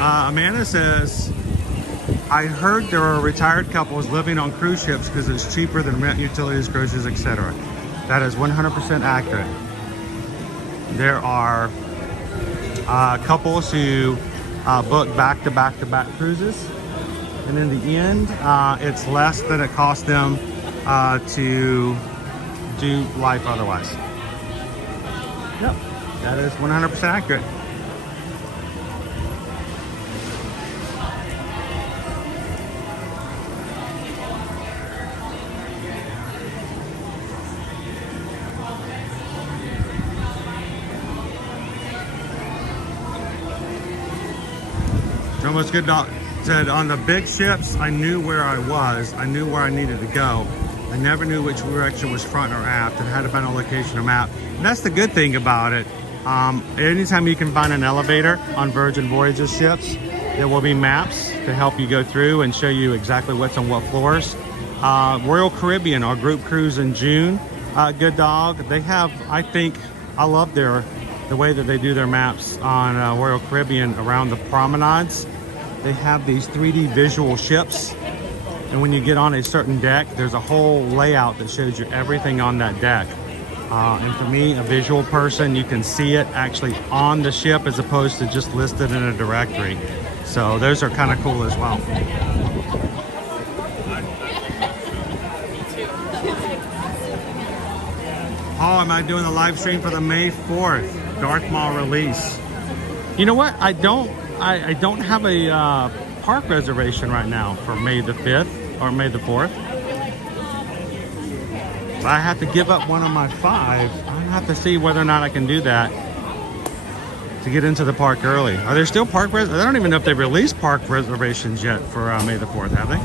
up. Amanda says, I heard there are retired couples living on cruise ships because it's cheaper than rent, utilities, groceries, etc. That is 100% accurate. There are couples who book back-to-back-to-back cruises, and in the end, it's less than it costs them to do life otherwise. Yep, that is 100% accurate. Almost good dog said on the big ships, I knew where I was. I knew where I needed to go. I never knew which direction was front or aft. It had to be on a location or map. And that's the good thing about it. Anytime you can find an elevator on Virgin Voyages ships, there will be maps to help you go through and show you exactly what's on what floors. Royal Caribbean, our group cruise in June, good dog. They have, I think, I love the way that they do their maps on Royal Caribbean around the promenades. They have these 3D visual ships, and when you get on a certain deck, there's a whole layout that shows you everything on that deck. And for me, a visual person, you can see it actually on the ship as opposed to just listed in a directory. So those are kind of cool as well. Oh, am I doing the live stream for the May 4th Darth Maul release? You know what? I don't have a park reservation right now for May the 5th or May the 4th. But I have to give up one of my 5. I have to see whether or not I can do that to get into the park early. Are there still park reservations? I don't even know if they've released park reservations yet for May the 4th, have they?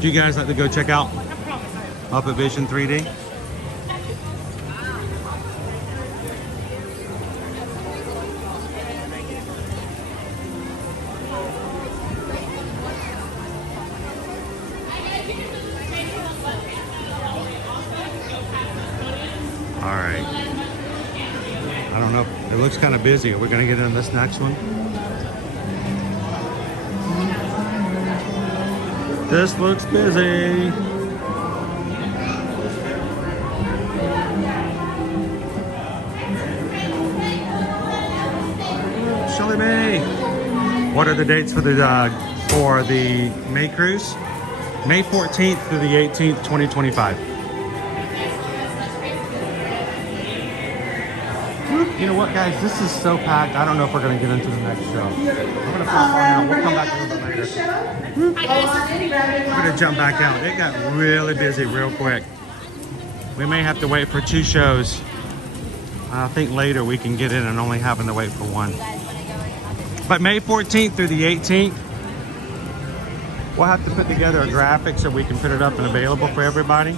Do you guys like to go check out Muppet Vision 3D? All right. I don't know. It looks kind of busy. Are we going to get into this next one? This looks busy. Shelly May. What are the dates for the May cruise? May 14th through the 18th, 2025. You know what, guys? This is so packed. I don't know if we're going to get into the next show. I'm going to pop on out. We'll come back a little bit later. We're going to jump back out. It got really busy real quick. We may have to wait for 2 shows. I think later we can get in and only having to wait for 1. But May 14th through the 18th, we'll have to put together a graphic so we can put it up and available for everybody.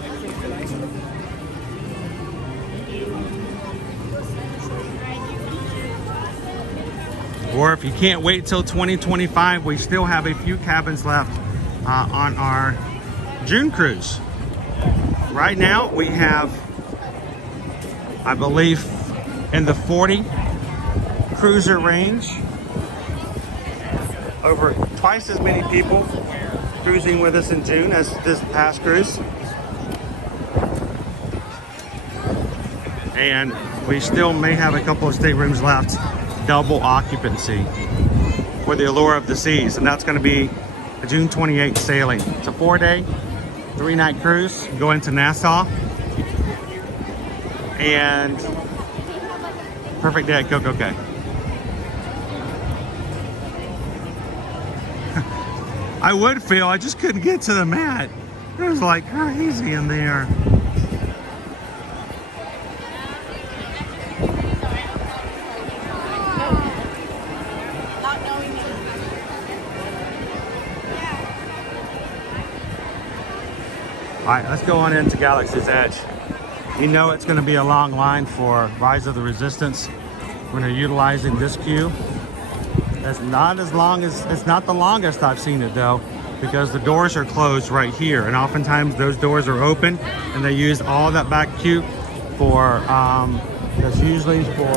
Or if you can't wait till 2025, we still have a few cabins left on our June cruise. right now we have, I believe, in the 40 cruiser range. Over twice as many people cruising with us in June as this past cruise. And we still may have a couple of staterooms left, double occupancy for the Allure of the Seas. And that's going to be a June 28th sailing. It's a 4-day, 3-night cruise. Go into Nassau. And perfect day at Coco Cay. I would feel, I just couldn't get to the mat. It was like crazy in there. All right, let's go on into Galaxy's Edge. You know it's going to be a long line for Rise of the Resistance when they're utilizing this queue. It's not as long as, it's not the longest I've seen it though, because the doors are closed right here, and oftentimes those doors are open and they use all that back queue for, that's usually for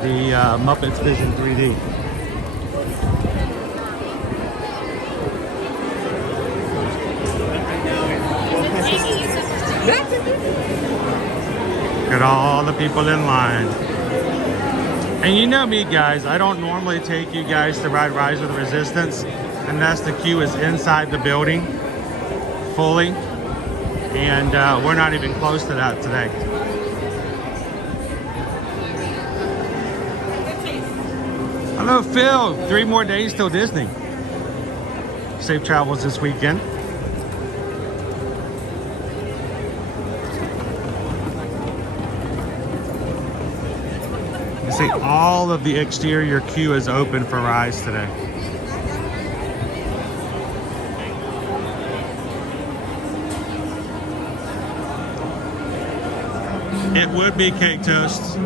the Muppets Vision 3D. Look at all the people in line. And you know me, guys, I don't normally take you guys to ride Rise of the Resistance unless the queue is inside the building fully. And we're not even close to that today. Hello, Phil. 3 more days till Disney. Safe travels this weekend. You see, all of the exterior queue is open for Rise today. It would be cake toast.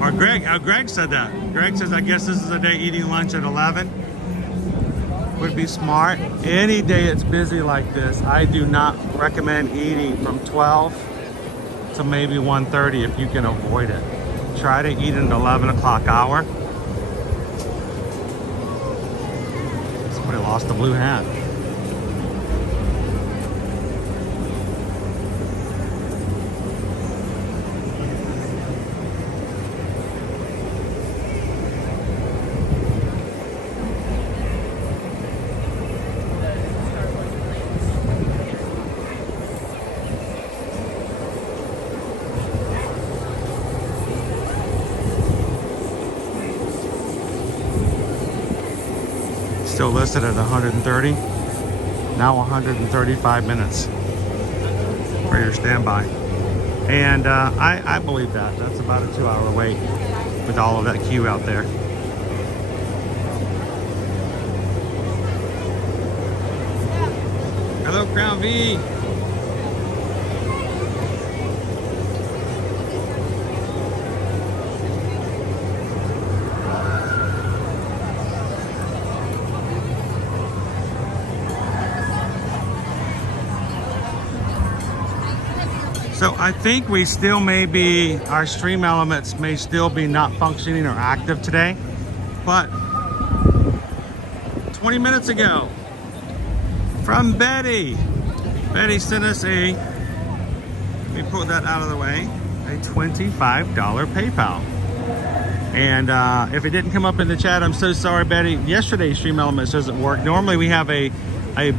Or Greg said that. Greg says, I guess this is a day eating lunch at 11. Would be smart. Any day it's busy like this, I do not recommend eating from 12 to maybe 1:30 if you can avoid it. Try to eat an 11 o'clock hour. Somebody lost the blue hat. Still listed at 130, now 135 minutes for your standby. And I believe that. That's about a 2-hour wait with all of that queue out there. Hello, Crown V. So I think we still may be, our stream elements may still be not functioning or active today, but 20 minutes ago from Betty sent us a, let me pull that out of the way, a $25 PayPal. And if it didn't come up in the chat, I'm so sorry, Betty. Yesterday's stream elements doesn't work. Normally we have a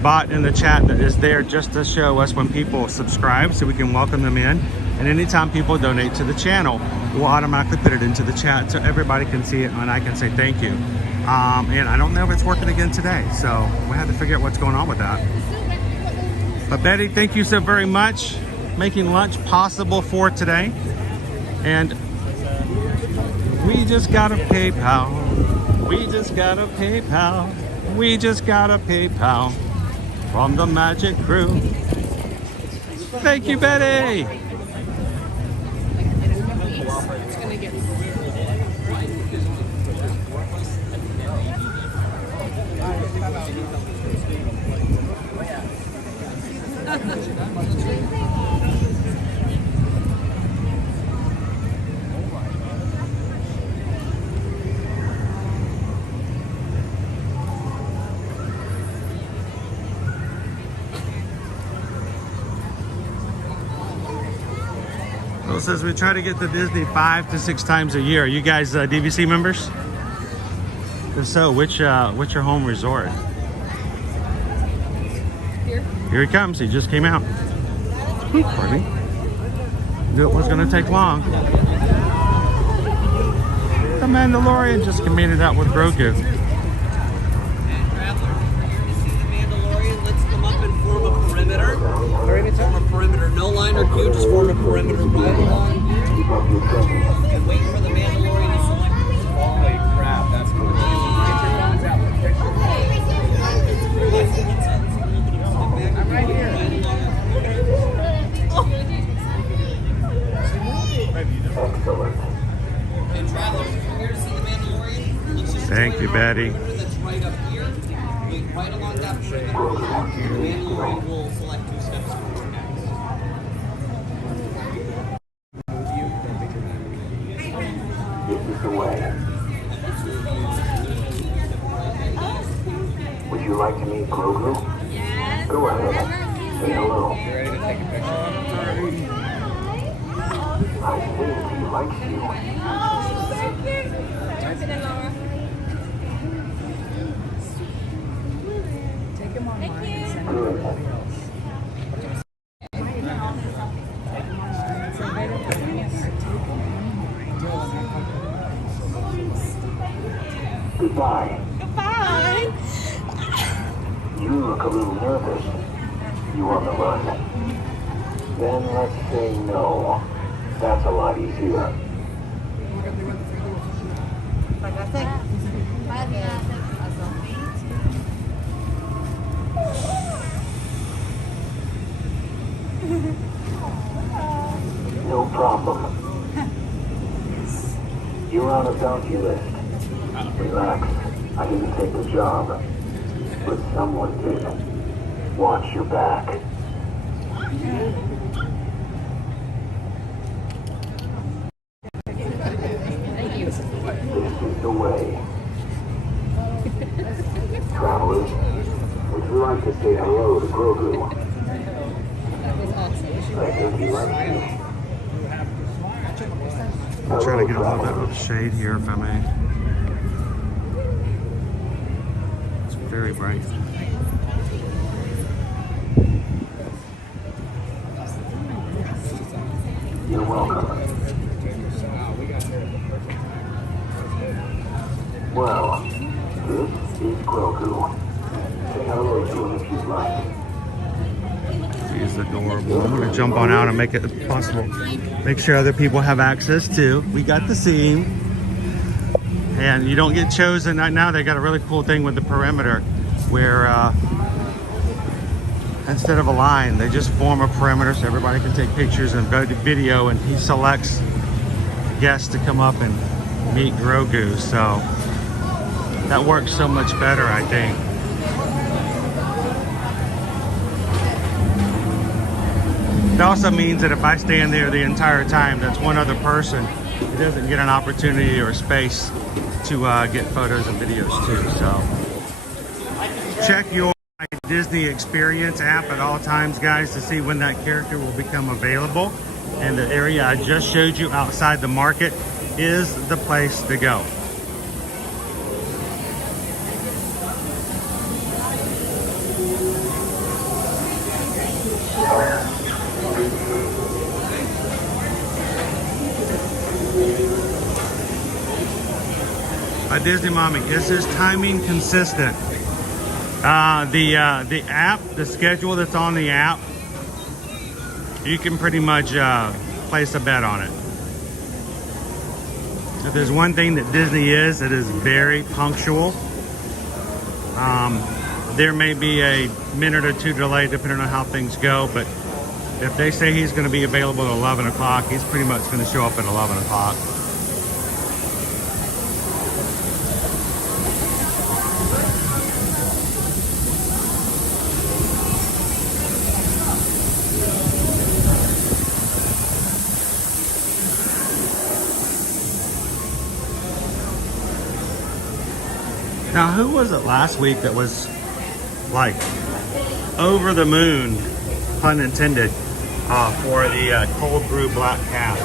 bot in the chat that is there just to show us when people subscribe so we can welcome them in. And anytime people donate to the channel, we'll automatically put it into the chat so everybody can see it and I can say thank you. And I don't know if it's working again today, so we have to figure out what's going on with that. But Betty, thank you so very much, making lunch possible for today. And we just got a PayPal. We just got a PayPal. We just got a PayPal from the Magic Crew. Thank you, Betty. It says we try to get to Disney 5 to 6 times a year. Are you guys DVC members? If so, which your home resort? Here he comes. He just came out. Pardon me. Knew it was going to take long. The Mandalorian just committed out with Grogu. And travelers, if you're here to see the Mandalorian, let's come up and form a perimeter. Form a perimeter. No line or queue, just form a perimeter right along here. And wait for the Mandalorian to select. Holy crap, that's cool. Get your phones out, take pictures. I'm right here. And travelers, if you're here to see the Mandalorian, let's just Thank you, Betty. That's right up here. Wait right along that perimeter. The Mandalorian will select 2 steps forward next. This is the way. Would you like to meet Grogu? Yes. Go ahead. Say hello. You ready to take a picture? I think he likes you. Take him online and send him Good. to everybody else. Goodbye. Goodbye. You look a little nervous. You on the run? Then let's say no. That's a lot easier. No problem. You're on a bounty list. Relax. I didn't take the job. But someone did. Watch your back. This is the way. Travelers, would you like to say hello to Grogu? I think he likes you. I'll try to get a little bit of shade here if I may. It's very bright. You're welcome. Well, this is Grogu. Say hello to him if you'd like. He's adorable. I'm going to jump on out and make it possible. Make sure other people have access too. We got the scene. And you don't get chosen. Right now they got a really cool thing with the perimeter where instead of a line, they just form a perimeter so everybody can take pictures and go to video, and he selects guests to come up and meet Grogu. So that works so much better, I think. It also means that if I stand there the entire time, that's one other person who doesn't get an opportunity or space to get photos and videos too. So check your Disney Experience app at all times, guys, to see when that character will become available. And the area I just showed you outside the market is the place to go. Disney Mommy, is his timing consistent? The app, the schedule that's on the app, you can pretty much place a bet on it. If there's one thing that Disney is, it is very punctual. There may be a minute or two delay depending on how things go, but if they say he's going to be available at 11 o'clock, he's pretty much going to show up at 11 o'clock. Now, who was it last week that was like over the moon, pun intended, for the cold brew black cap?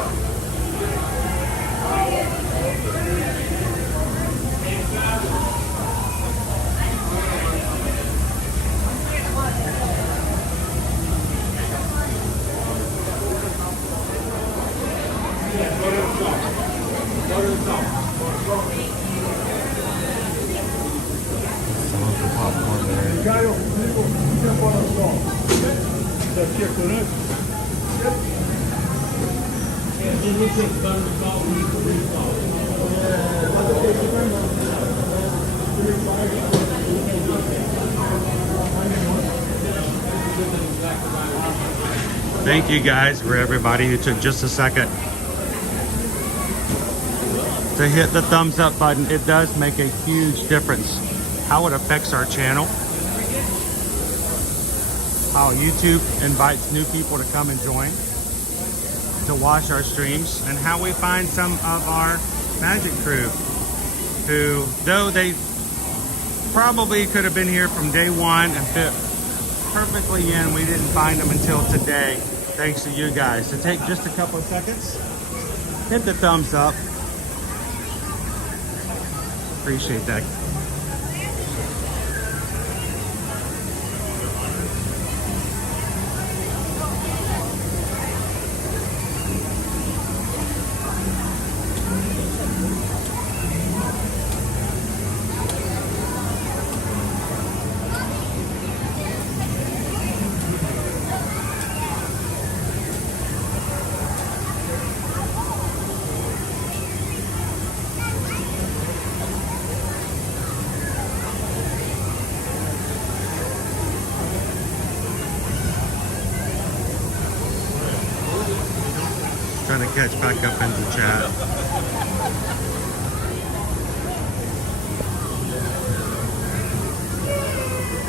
Thank you guys for everybody who took just a second to hit the thumbs up button. It does make a huge difference how it affects our channel, how YouTube invites new people to come and join to watch our streams, and how we find some of our Magic crew who, though they probably could have been here from day one and fit perfectly in, we didn't find them until today, thanks to you guys. So take just a couple of seconds, hit the thumbs up. Appreciate that. Trying to catch back up into chat.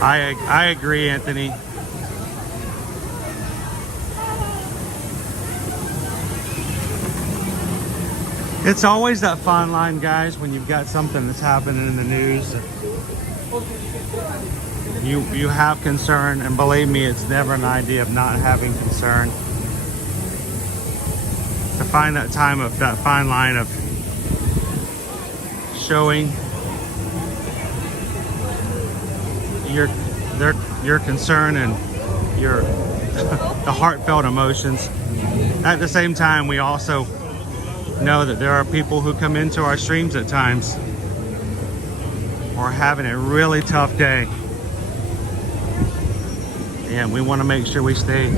I agree, Anthony. It's always that fine line, guys, when you've got something that's happening in the news. You have concern, and believe me, it's never an idea of not having concern. To find that time of that fine line of showing your concern and your the heartfelt emotions. At the same time, we also know that there are people who come into our streams at times or having a really tough day, and we want to make sure we stay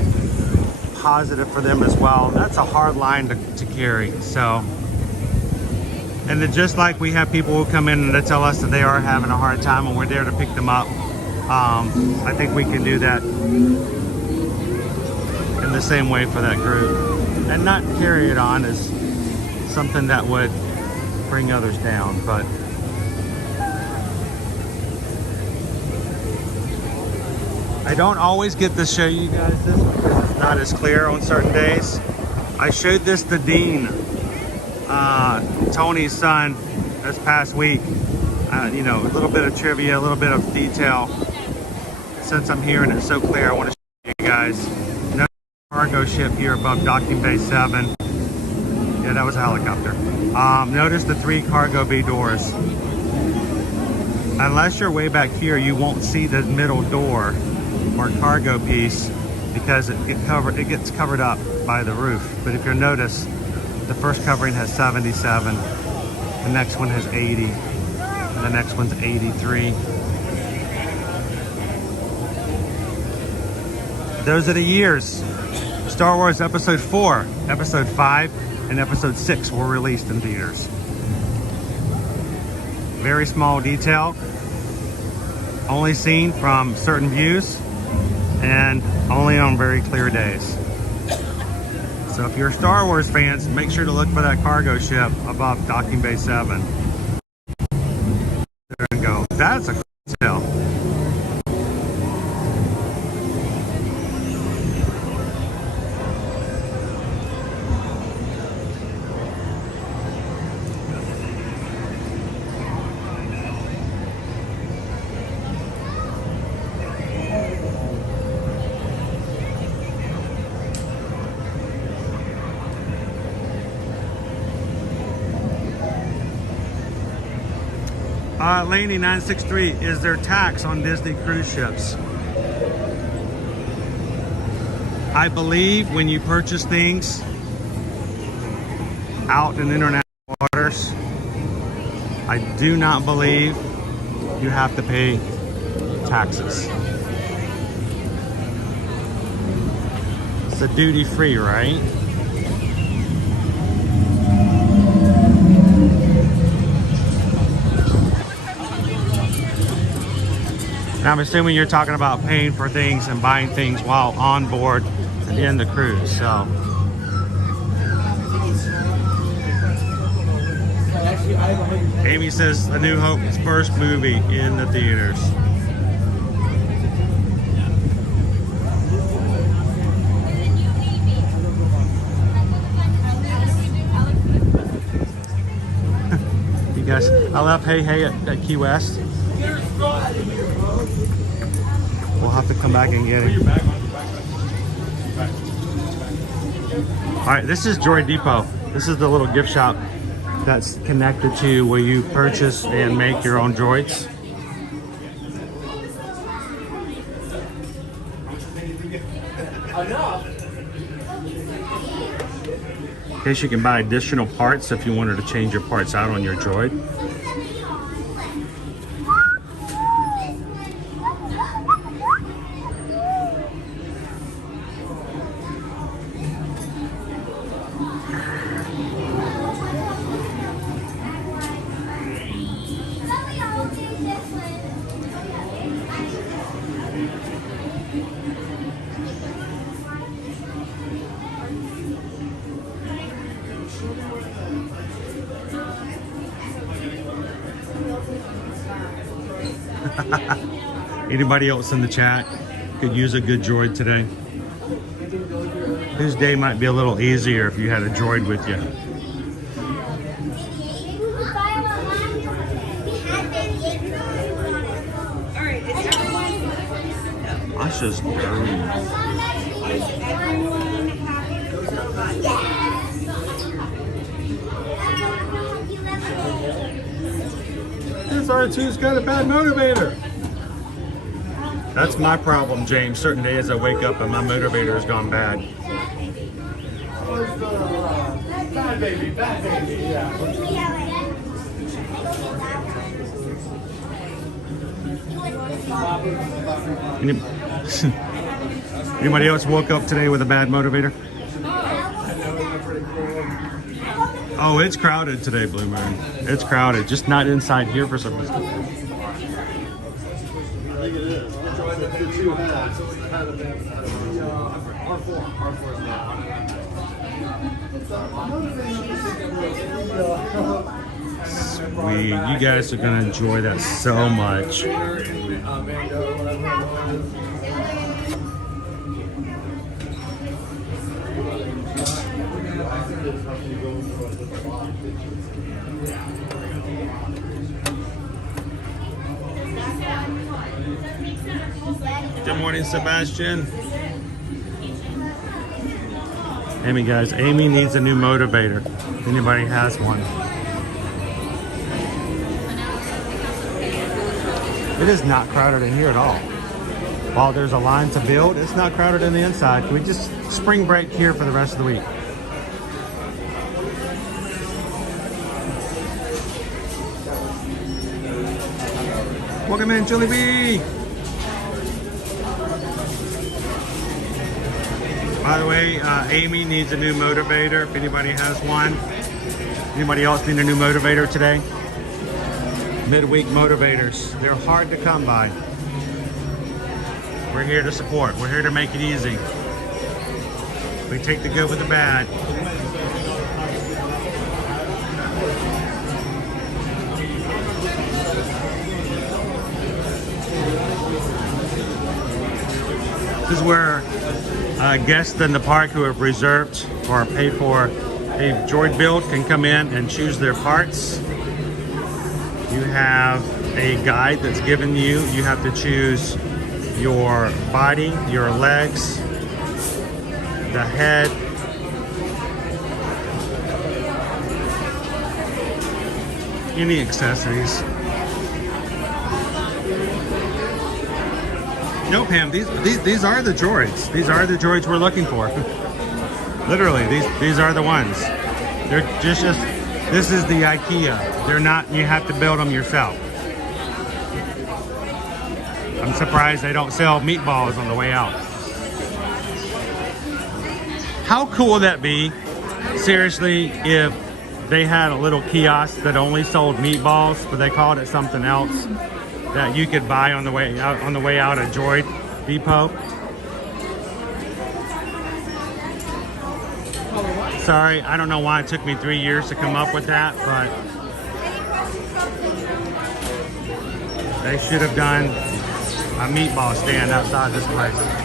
positive for them as well. That's a hard line to carry. So, and then just like we have people who come in and they tell us that they are having a hard time and we're there to pick them up, I think we can do that in the same way for that group and not carry it on as something that would bring others down. But I don't always get to show you guys this because it's not as clear on certain days. I showed this to Dean, Tony's son, this past week. You know, a little bit of trivia, a little bit of detail. Since I'm here and it's so clear, I want to show you guys. No cargo ship here above docking bay 7. Yeah, that was a helicopter. Notice the 3 cargo bay doors. Unless you're way back here, you won't see the middle door or cargo piece because it gets covered up by the roof. But if you'll notice, the first covering has 77, the next one has 80, and the next one's 83. Those are the years. Star Wars Episode 4, Episode 5, and Episode 6 were released in theaters. Very small detail, only seen from certain views, and only on very clear days. So if you're Star Wars fans, make sure to look for that cargo ship above docking bay 7. There you go. That's a cool detail. Laney 963, is there tax on Disney cruise ships? I believe when you purchase things out in international waters, I do not believe you have to pay taxes. It's a duty free, right? Now I'm assuming you're talking about paying for things and buying things while on board and in the cruise, so. Amy says A New Hope's first movie in the theaters. You guys, I left Hey Hey at Key West. We'll have to come back and get it. All right, this is Droid Depot. This is the little gift shop that's connected to where you purchase and make your own droids. In case you can buy additional parts if you wanted to change your parts out on your droid. Anybody else in the chat could use a good droid today? Whose day might be a little easier if you had a droid with you? That's just dirty. This R2's got a bad motivator. That's my problem, James. Certain days I wake up and my motivator has gone bad. Bad baby, yeah. Anybody else woke up today with a bad motivator? Oh, it's crowded today, Blue Moon. It's crowded, just not inside here for some reason. Sweet, you guys are gonna enjoy that so much. Good morning, Sebastian. Amy, guys, Amy needs a new motivator. If anybody has one. It is not crowded in here at all. While there's a line to build, it's not crowded in the inside. Can we just spring break here for the rest of the week? Welcome in, Julie B. By the way, Amy needs a new motivator if anybody has one. Anybody else need a new motivator today? Midweek motivators. They're hard to come by. We're here to support. We're here to make it easy. We take the good with the bad. This is where guests in the park who have reserved or paid for a droid build can come in and choose their parts. You have a guide that's given you. You have to choose your body, your legs, the head, any accessories. No, Pam, these are the droids. These are the droids we're looking for. Literally, these are the ones. They're just this is the IKEA. They're not, you have to build them yourself. I'm surprised they don't sell meatballs on the way out. How cool would that be, seriously, if they had a little kiosk that only sold meatballs, but they called it something else that you could buy on the way out at Droid Depot? Sorry, I don't know why it took me 3 years to come up with that, but they should have done a meatball stand outside this place.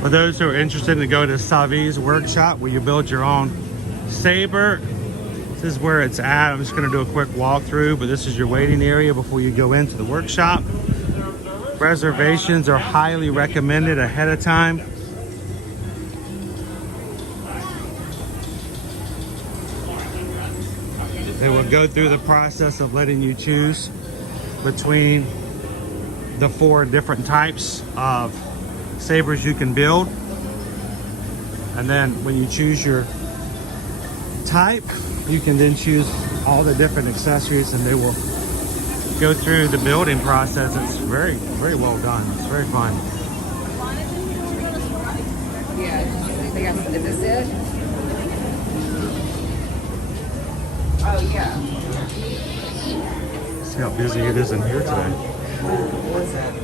For those who are interested to go to Savi's workshop where you build your own saber, this is where it's at. I'm just going to do a quick walkthrough, but this is your waiting area before you go into the workshop. Reservations are highly recommended ahead of time. They will go through the process of letting you choose between the 4 different types of sabers you can build. And then when you choose your type, you can then choose all the different accessories and they will go through the building process. It's very, very well done. It's very fun. Yeah, is this it? Oh, yeah. See how busy it is in here today. What's that?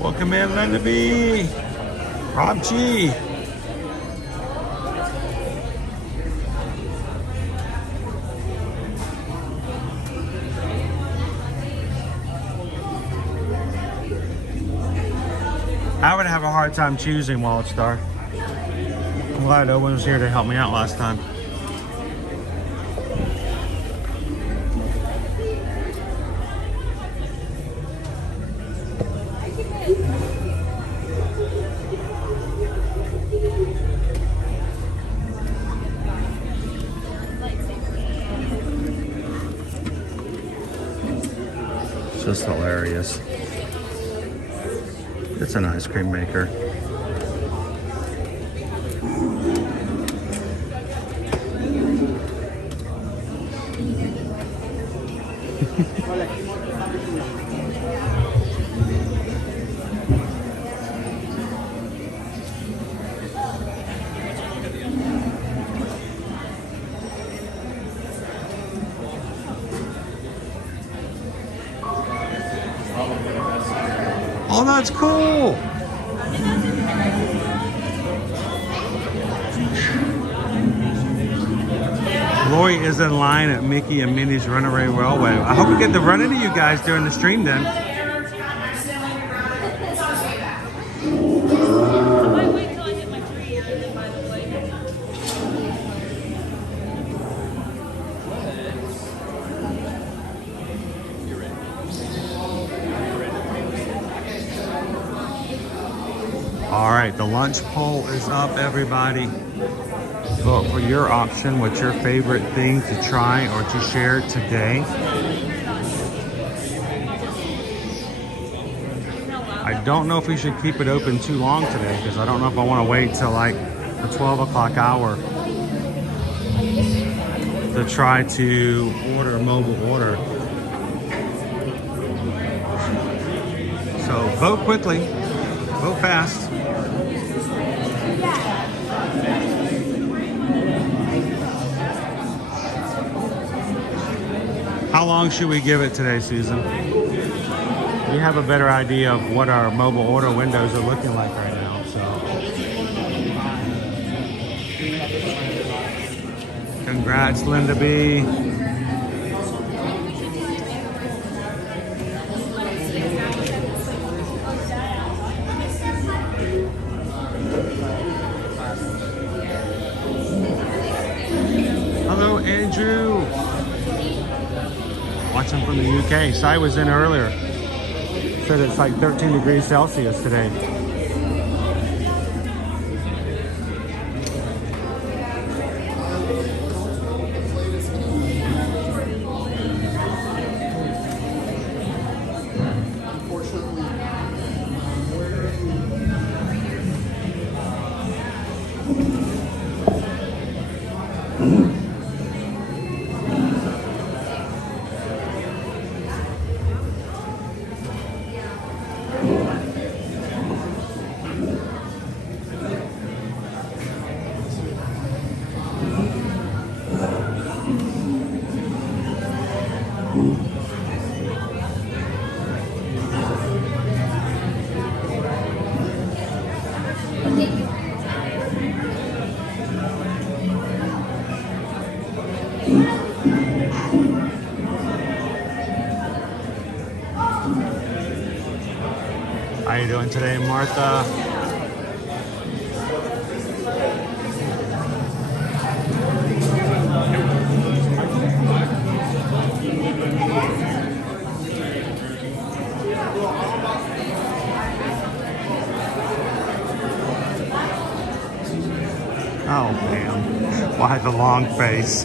Welcome in, Linda B. Rob G. I would have a hard time choosing Wild Star. I'm glad Owen was here to help me out last time. It's just hilarious. It's an ice cream maker. Oh, that's cool. Lori is in line at Mickey and Minnie's Runaway Railway. I hope we get to run into you guys during the stream then. All right, the lunch poll is up, everybody. Vote for your option. What's your favorite thing to try or to share today? I don't know if we should keep it open too long today because I don't know if I want to wait till like the 12 o'clock hour. to try to order a mobile order. So vote quickly, vote fast. How long should we give it today, Susan? You have a better idea of what our mobile order windows are looking like right now, so. Congrats, Linda B. Hello, Andrew. Watching from the UK. Sai was in earlier. Said it's like 13 degrees Celsius today. How you doing today, Martha? Oh man, why the long face?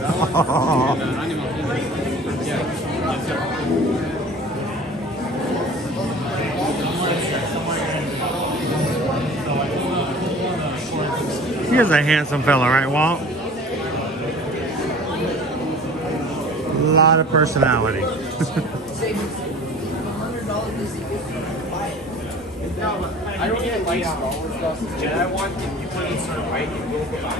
He is a handsome fella, right, Walt? A lot of personality. I don't even like Star Wars stuff. Jedi one, if you want to start fighting, go back.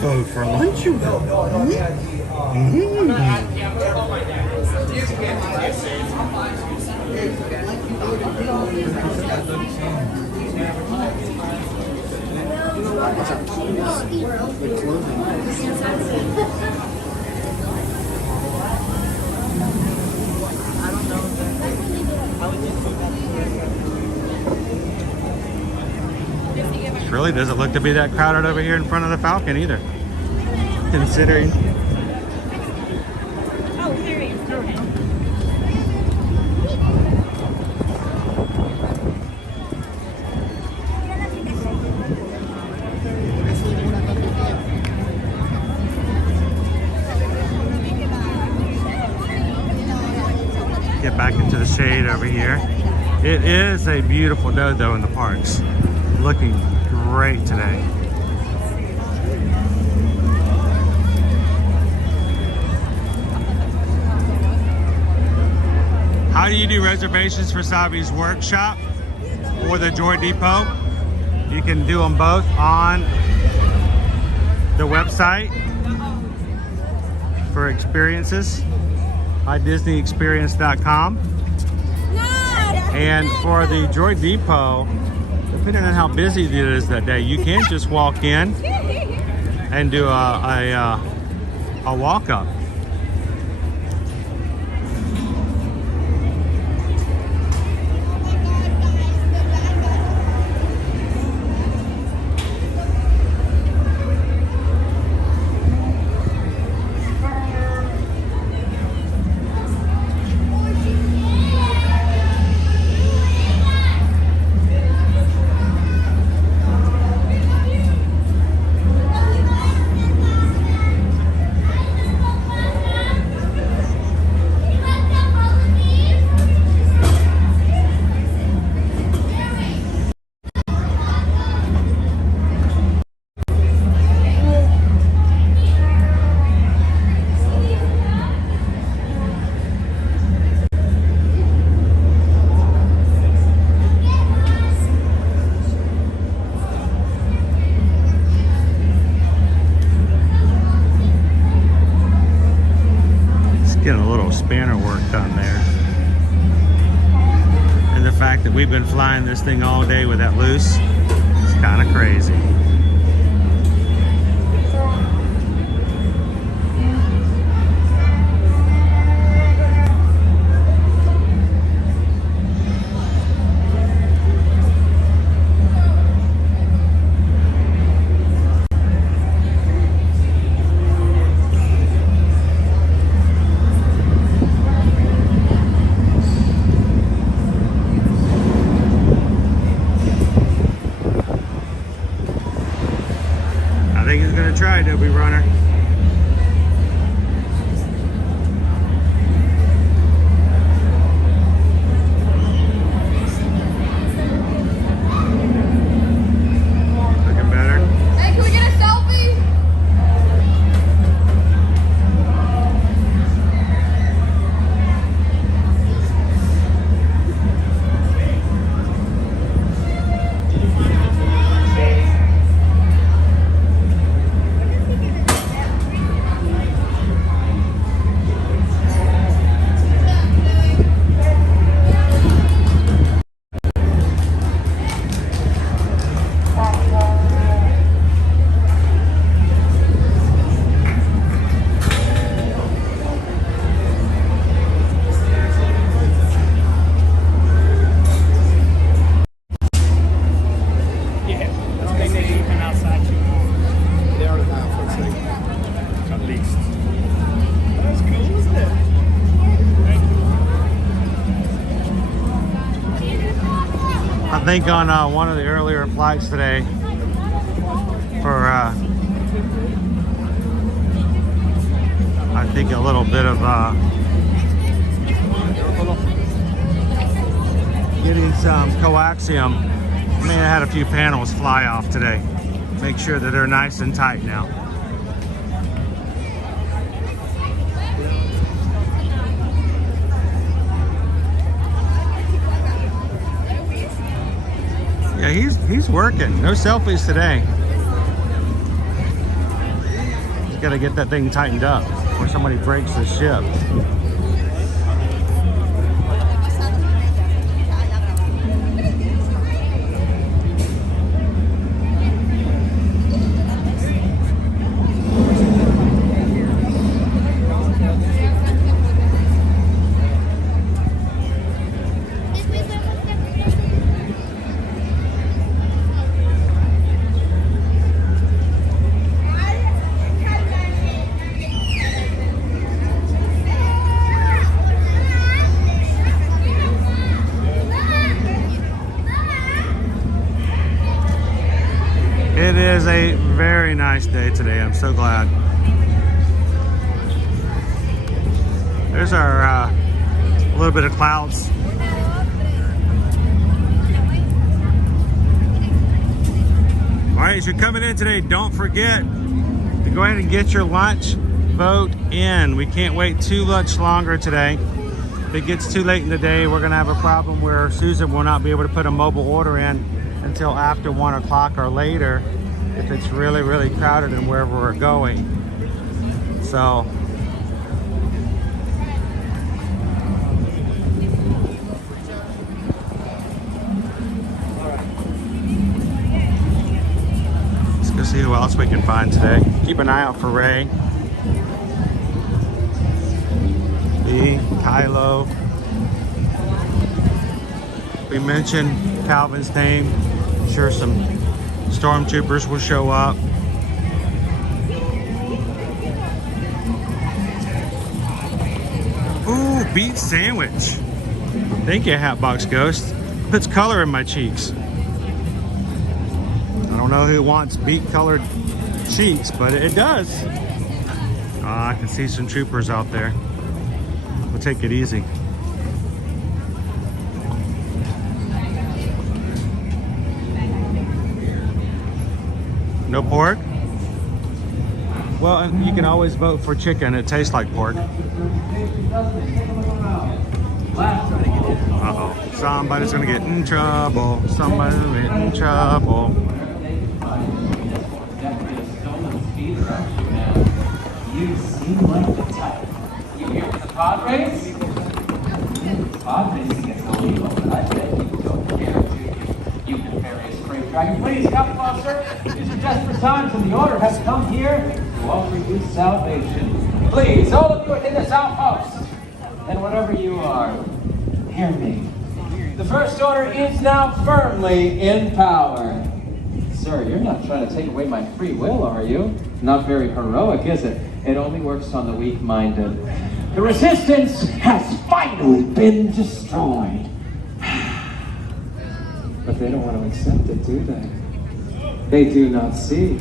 Vote for lunch, you vote. It really doesn't look to be that crowded over here in front of the Falcon either, considering. Oh, there he is. Okay. Get back into the shade over here. It is a beautiful day though in the parks. Looking great today. How do you do reservations for Savi's workshop or the Droid Depot? You can do them both on the website for experiences by DisneyExperience.com. And for the Droid Depot, depending on how busy it is that day, you can just walk in and do a walk-up. little spanner work done there. And the fact that we've been flying this thing all day with that loose, it's kind of crazy. Try, Adobe Runner. Looking better. Hey, can we get a selfie? I think on one of the earlier flights today for I think a little bit of getting some coaxium. I mean, I had a few panels fly off today. Make sure that they're nice and tight now. Yeah, he's working. No selfies today. Just gotta get that thing tightened up before somebody breaks the ship. It is a very nice day today. I'm so glad. There's our little bit of clouds. All right, as you're coming in today, don't forget to go ahead and get your lunch vote in. We can't wait too much longer today. If it gets too late in the day, we're gonna have a problem where Susan will not be able to put a mobile order in until after 1 o'clock or later if it's really, really crowded and wherever we're going. So let's go see who else we can find today. Keep an eye out for Ray, Kylo. We mentioned Calvin's name. I'm sure some stormtroopers will show up. Ooh, beef sandwich. Thank you, Hatbox Ghost. Puts color in my cheeks. I don't know who wants beef colored cheeks, but it does. I can see some troopers out there. We'll take it easy. No pork? Well, you can always vote for chicken. It tastes like pork. Uh-oh. Somebody's gonna get in trouble. Somebody's gonna get in trouble. You seem like the type. You hear the pod race? Pod racing is illegal, but I bet you don't care, do you? You nefarious freight dragon. Please come closer. These are desperate times, and the order has come here to offer you salvation. Please, all of you in this outpost, and whatever you are, hear me. The First Order is now firmly in power. Sir, you're not trying to take away my free will, are you? Not very heroic, is it? It only works on the weak-minded. The Resistance has finally been destroyed. But they don't want to accept it, do they? They do not see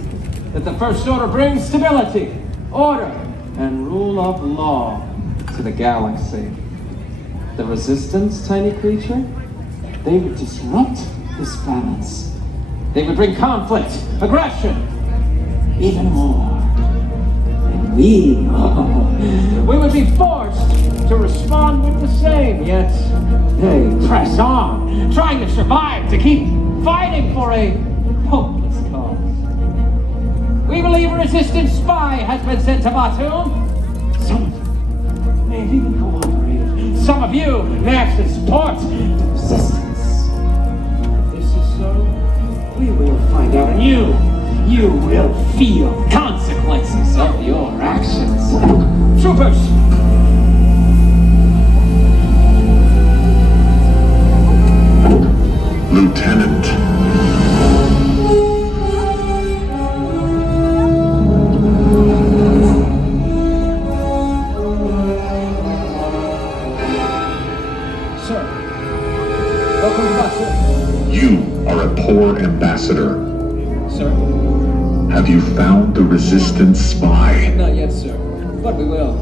that the First Order brings stability, order, and rule of law to the galaxy. The Resistance, tiny creature, they would disrupt this balance. They would bring conflict, aggression, even more. And we would be forced to respond with the same, yet they press on, trying to survive, to keep fighting for a hopeless cause. We believe a Resistance spy has been sent to Batum. Some of you may have even cooperated. Some of you may actually support the Resistance. If this is so, we will find out, and you will feel consequences of your actions. Troopers! Lieutenant. Sir, welcome to Batum. You are a poor ambassador. Sir? Have you found the Resistance spy? Not yet, sir, but we will.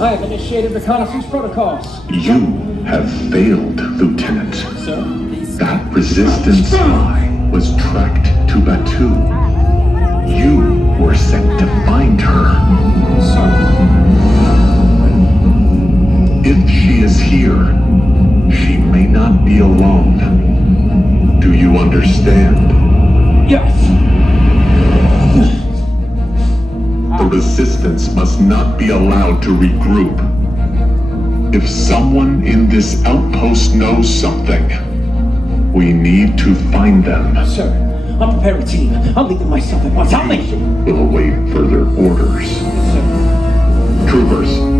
I have initiated reconnaissance protocols. You have failed, Lieutenant. Sir? That Resistance spy was tracked to Batuu. You were sent to find her. Sir? If she is here, she may not be alone. Do you understand? Yes! The Resistance must not be allowed to regroup. If someone in this outpost knows something, we need to find them. Sir, I'll prepare a team. I'll lead them myself at once. I'll lead you. We'll await further orders. Sir. Troopers.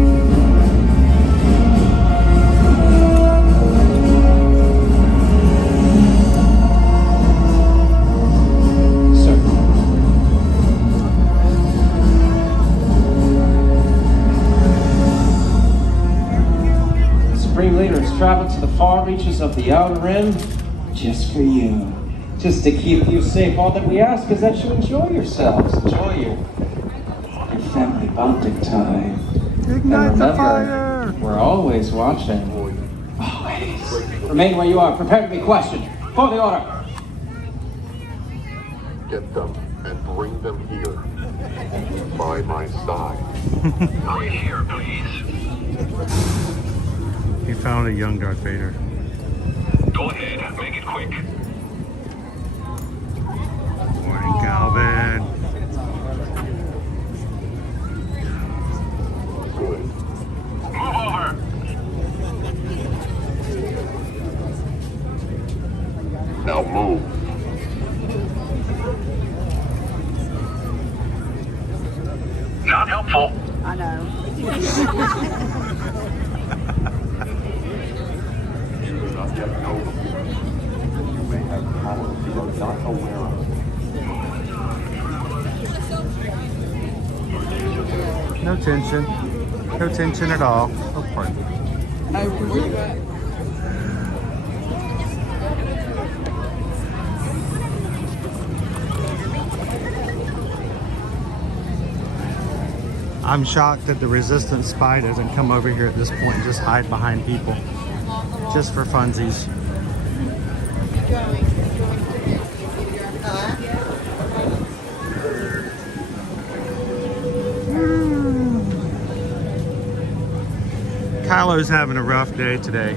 Travel to the far reaches of the Outer Rim just for you. Just to keep you safe. All that we ask is that you enjoy yourselves. Enjoy your family bonding time. Ignite the fire! We're always watching. Always. Remain where you are. Prepare to be questioned. For the order. Get them and bring them here. By my side. Right here, please. He found a young Darth Vader. Go ahead, make it quick. Morning, Calvin. Good. Move over. Now move. Not helpful. I know. Not yet know. You may have powers you are not aware of. No tension. No tension at all. Oh, pardon. Where you at? I'm shocked that the Resistance spy doesn't come over here at this point and just hide behind people. Just for funsies. Kylo's having a rough day today.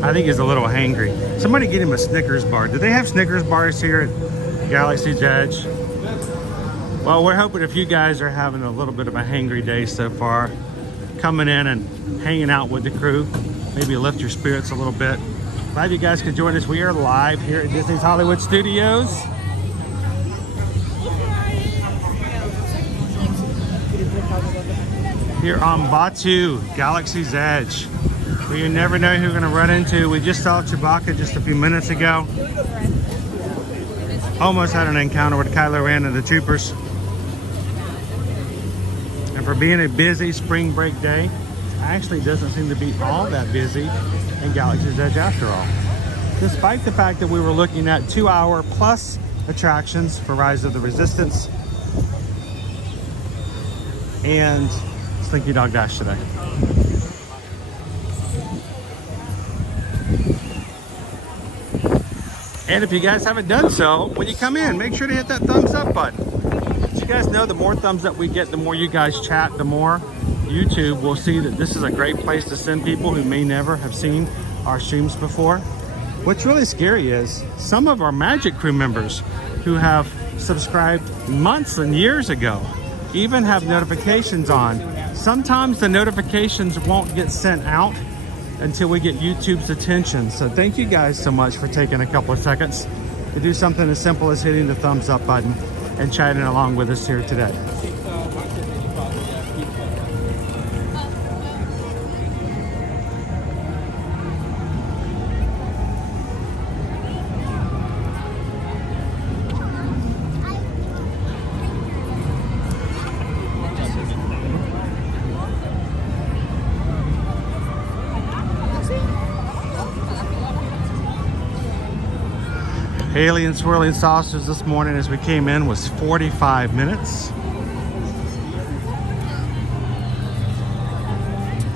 I think he's a little hangry. Somebody get him a Snickers bar. Do they have Snickers bars here at Galaxy's Edge? Well, we're hoping if you guys are having a little bit of a hangry day so far, coming in and hanging out with the crew. Maybe lift your spirits a little bit. Glad you guys could join us. We are live here at Disney's Hollywood Studios. Here on Batuu, Galaxy's Edge. Where you never know who you're going to run into. We just saw Chewbacca just a few minutes ago. Almost had an encounter with Kylo Ren and the troopers. And for being a busy spring break day, actually doesn't seem to be all that busy in Galaxy's Edge after all. Despite the fact that we were looking at 2-hour plus attractions for Rise of the Resistance and Slinky Dog Dash today. And if you guys haven't done so, when you come in, make sure to hit that thumbs up button. As you guys know, the more thumbs up we get, the more you guys chat, the more YouTube will see that this is a great place to send people who may never have seen our streams before. What's really scary is some of our Magic Crew members who have subscribed months and years ago even have notifications on. Sometimes the notifications won't get sent out until we get YouTube's attention. So thank you guys so much for taking a couple of seconds to do something as simple as hitting the thumbs up button and chatting along with us here today. Alien swirling saucers this morning as we came in was 45 minutes.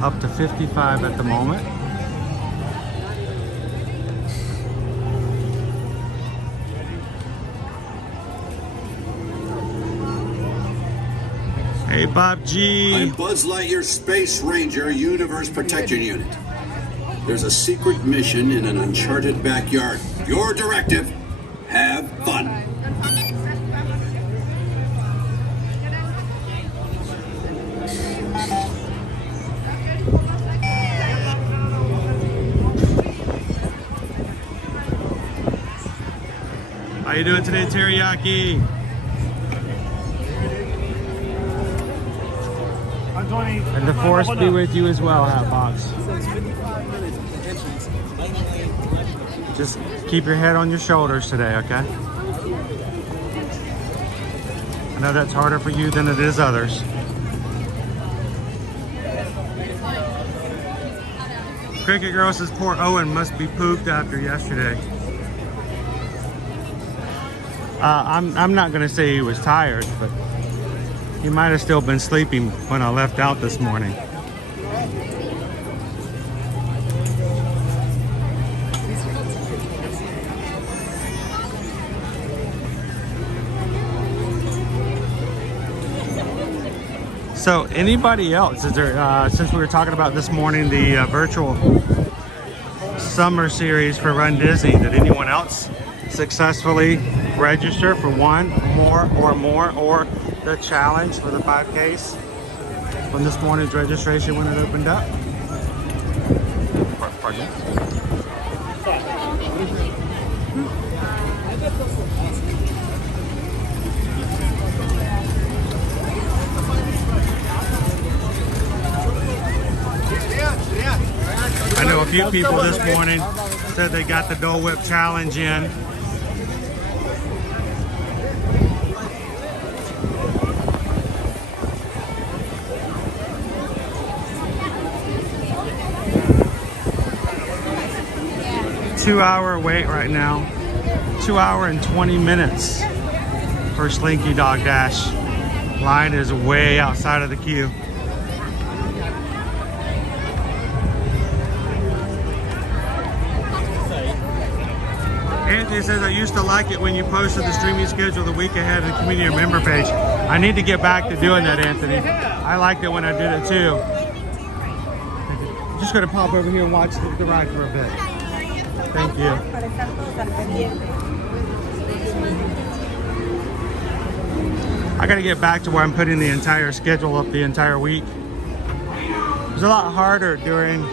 Up to 55 at the moment. Hey Bob G. I'm Buzz Lightyear Space Ranger Universe Protection Unit. There's a secret mission in an uncharted backyard. Your directive. Have fun. How you doing today, Teriyaki? And the force be with you as well, Hatbox. Just keep your head on your shoulders today, okay? I know that's harder for you than it is others. Cricket Girl says poor Owen must be pooped after yesterday. I'm not gonna say he was tired, but he might have still been sleeping when I left out this morning. So anybody else, is there, since we were talking about this morning, the virtual summer series for Run Disney, did anyone else successfully register for one more or the challenge for the 5Ks from this morning's registration when it opened up? Pardon me? I know a few people this morning said they got the Dole Whip challenge in. Two-hour wait right now. 2 hour and 20 minutes for Slinky Dog Dash. Line is way outside of the queue. Anthony says, I used to like it when you posted the streaming schedule the week ahead of the community member page. I need to get back to doing that, Anthony. I liked it when I did it too. I'm just gonna pop over here and watch the ride for a bit. Thank you. I gotta get back to where I'm putting the entire schedule up the entire week. was a lot harder during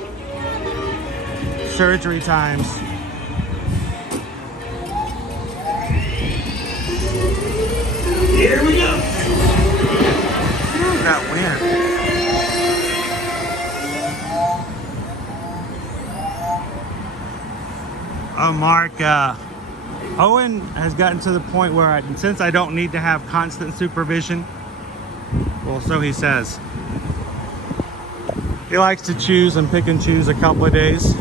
surgery times. Here we go. Ooh, that wind. Oh, Mark, Owen has gotten to the point where since I don't need to have constant supervision, well, so he says, he likes to choose and pick and choose a couple of days,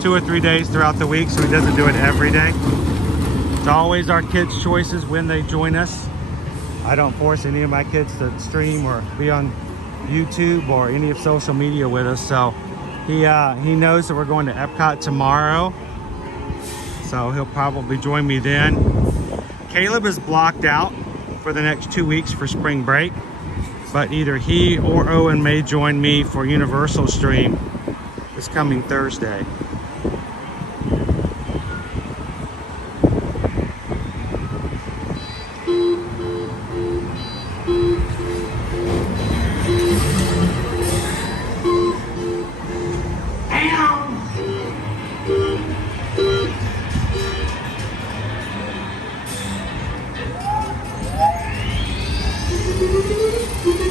2 or 3 days throughout the week, so he doesn't do it every day. It's always our kids' choices when they join us. I don't force any of my kids to stream or be on YouTube or any of social media with us, so he knows that we're going to Epcot tomorrow. So he'll probably join me then. Caleb is blocked out for the next 2 weeks for spring break, but either he or Owen may join me for Universal stream this coming Thursday.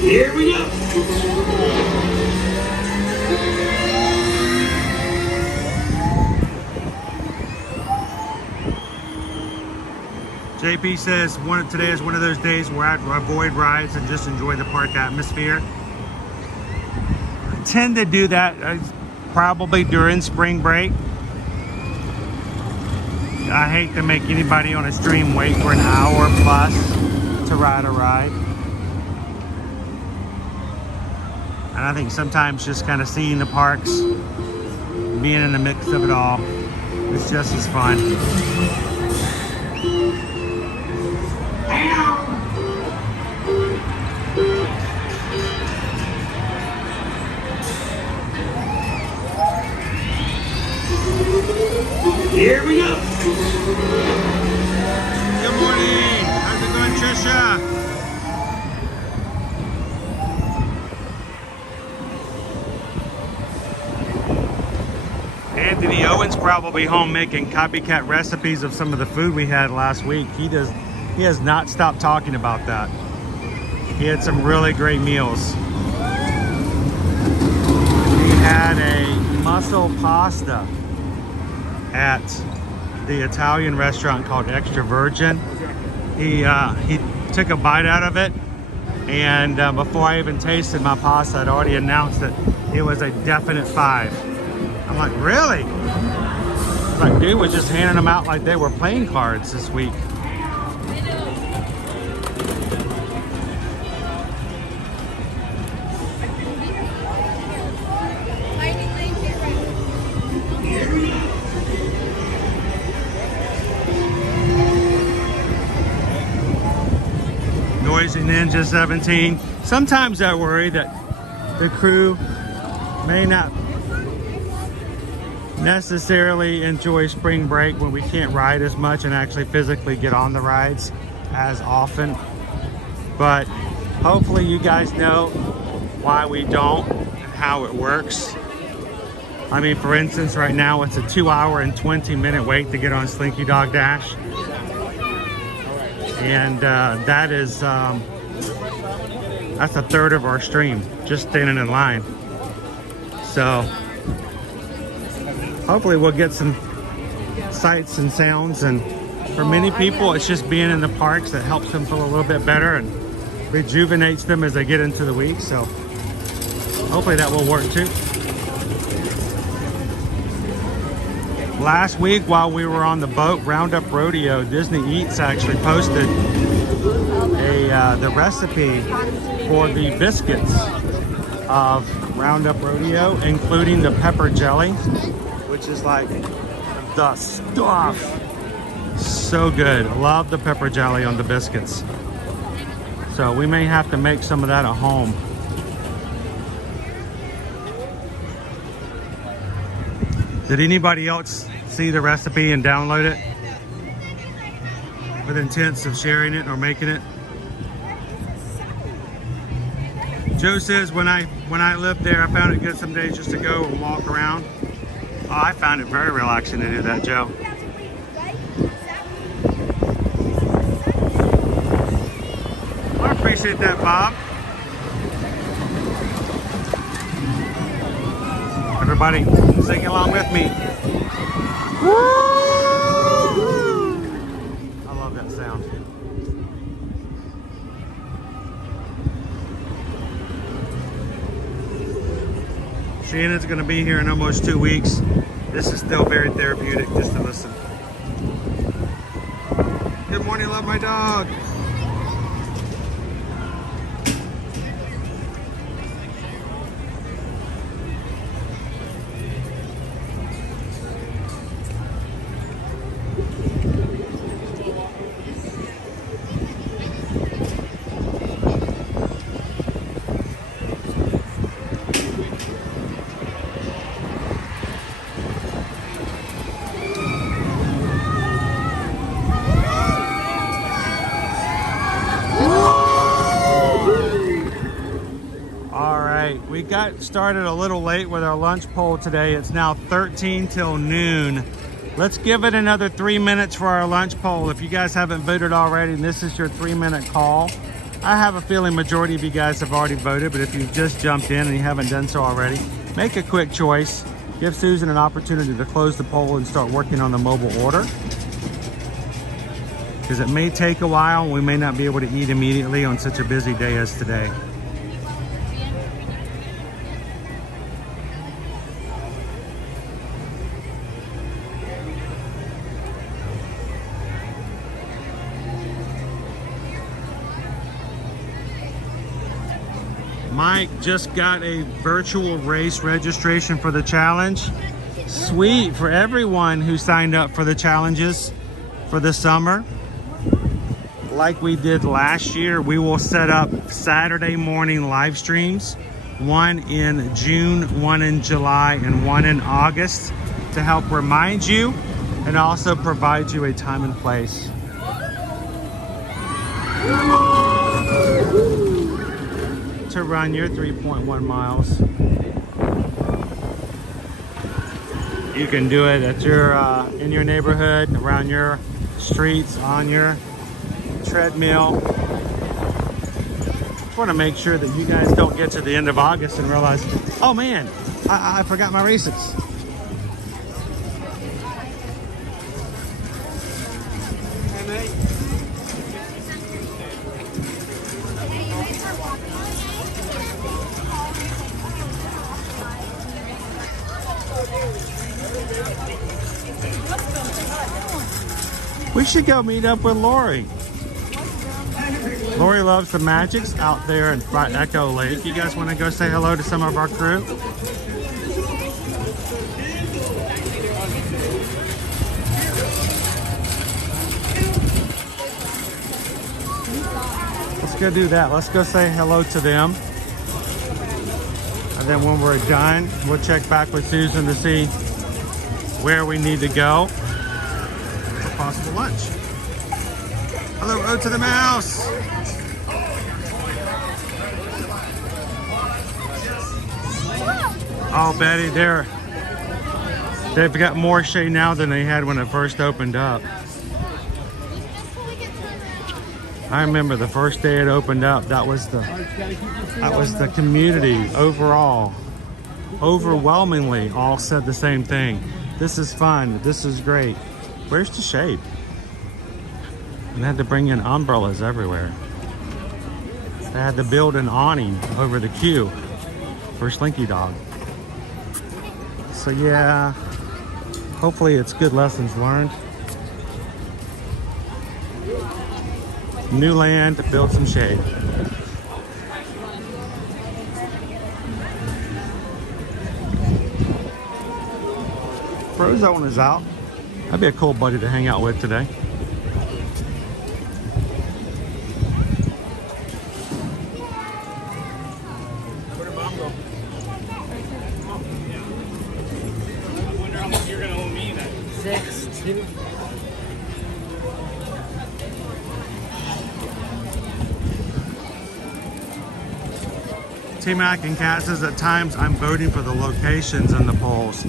Here we go. JP says today is one of those days where I avoid rides and just enjoy the park atmosphere. I tend to do that probably during spring break. I hate to make anybody on a stream wait for an hour plus to ride a ride. And I think sometimes just kind of seeing the parks, being in the mix of it all, it's just as fun. Here we go. Good morning. How's it going, Trisha? Anthony Owen's probably home making copycat recipes of some of the food we had last week. He has not stopped talking about that. He had some really great meals. He had a mussel pasta at the Italian restaurant called Extra Virgin. He took a bite out of it, and before I even tasted my pasta, I'd already announced that it was a definite 5. I'm like, really? It's like, dude was just handing them out like they were playing cards this week. Noisy Ninja 17. Sometimes I worry that the crew may not necessarily enjoy spring break when we can't ride as much and actually physically get on the rides as often. But hopefully you guys know why we don't and how it works. I mean, for instance, right now it's a 2-hour and 20-minute wait to get on Slinky Dog Dash. And that is that's a third of our stream just standing in line. So hopefully we'll get some sights and sounds, and for many people it's just being in the parks that helps them feel a little bit better and rejuvenates them as they get into the week. So hopefully that will work too. Last week while we were on the boat, Roundup Rodeo, Disney Eats actually posted the recipe for the biscuits of Roundup Rodeo, including the pepper jelly, which is like the stuff. So good. Love the pepper jelly on the biscuits. So we may have to make some of that at home. Did anybody else see the recipe and download it with intents of sharing it or making it? Joe says when I lived there, I found it good some days just to go and walk around. Oh, I found it very relaxing to do that, Joe. I appreciate that, Bob. Everybody, sing along with me. Woo! I love that sound. Shannon's going to be here in almost 2 weeks. This is still very therapeutic just to listen. Good morning, love my dog. We got started a little late with our lunch poll today. It's now 13 till noon. Let's give it another 3 minutes for our lunch poll. If you guys haven't voted already, and this is your 3-minute call, I have a feeling majority of you guys have already voted, but if you've just jumped in and you haven't done so already, make a quick choice. Give Susan an opportunity to close the poll and start working on the mobile order, because it may take a while and we may not be able to eat immediately on such a busy day as today. Mike just got a virtual race registration for the challenge. Sweet, for everyone who signed up for the challenges for the summer. Like we did last year, we will set up Saturday morning live streams, one in June, one in July, and one in August, to help remind you and also provide you a time and place. To run your 3.1 miles. You can do it at your in your neighborhood, around your streets, on your treadmill. Just want to make sure that you guys don't get to the end of August and realize, oh man, I forgot my races. We should go meet up with Lori. Lori loves the magics out there in Bright Echo Lake. You guys want to go say hello to some of our crew? Let's go do that. Let's go say hello to them. And then when we're done, we'll check back with Susan to see where we need to go for possible lunch. Hello, Road to the Mouse. Oh, Betty, they've got more shade now than they had when it first opened up. I remember the first day it opened up, that was the community overall. Overwhelmingly all said the same thing. This is fun, this is great. Where's the shade? And they had to bring in umbrellas everywhere. They had to build an awning over the queue for Slinky Dog. So yeah, hopefully it's good lessons learned. New land to build some shade. Frozone is out. That'd be a cool buddy to hang out with today. Where did Mom go? I wonder how much you're gonna owe me then. 6-2. T-Mac and Kat says at times I'm voting for the locations in the polls.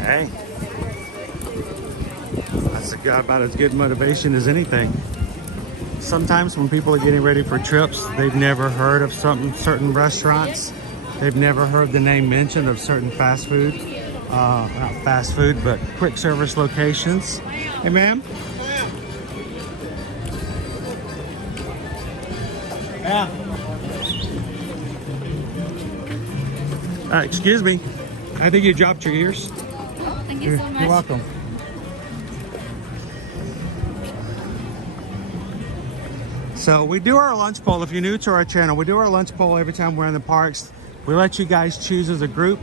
Hey, that's about as good motivation as anything. Sometimes when people are getting ready for trips, they've never heard of certain restaurants. They've never heard the name mentioned of certain fast food, not fast food, but quick service locations. Hey, ma'am. Yeah. Excuse me. I think you dropped your ears. Oh, thank you so much. You're welcome. So we do our lunch poll. If you're new to our channel, we do our lunch poll every time we're in the parks. We let you guys choose as a group,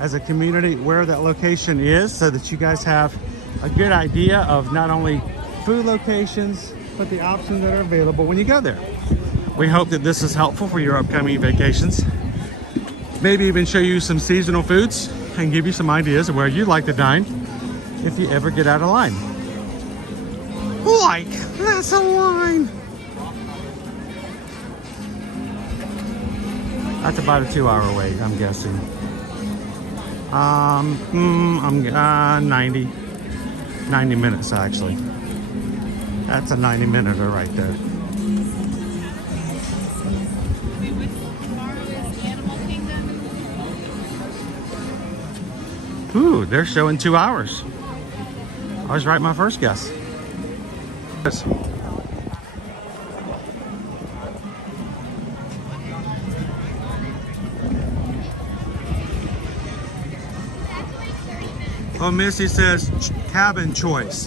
as a community, where that location is so that you guys have a good idea of not only food locations, but the options that are available when you go there. We hope that this is helpful for your upcoming vacations. Maybe even show you some seasonal foods and give you some ideas of where you'd like to dine if you ever get out of line. Like, that's a line. That's about a 2-hour wait, I'm guessing. I'm 90 minutes actually. That's a 90-minute right there. Ooh, they're showing 2 hours. I was right my first guess. Yes. Oh, Missy says cabin choice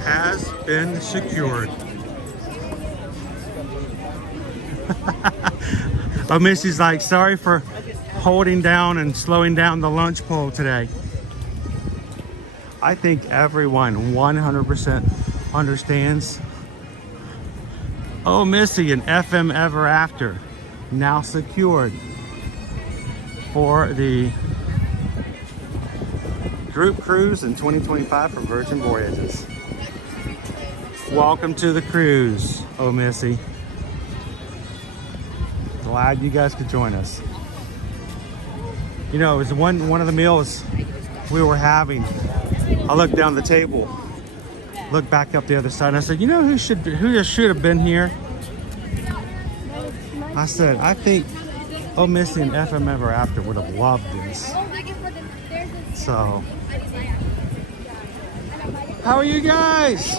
has been secured. Oh, Missy's like, sorry for holding down and slowing down the lunch poll today. I think everyone 100% understands. Oh, Missy and FM Ever After now secured for the group cruise in 2025 from Virgin Voyages. Welcome to the cruise, oh Missy. Glad you guys could join us. You know, it was one of the meals we were having. I looked down the table, looked back up the other side, and I said, you know who should have been here? I said, I think Oh Missy and FM Ever After would have loved this. So, how are you guys?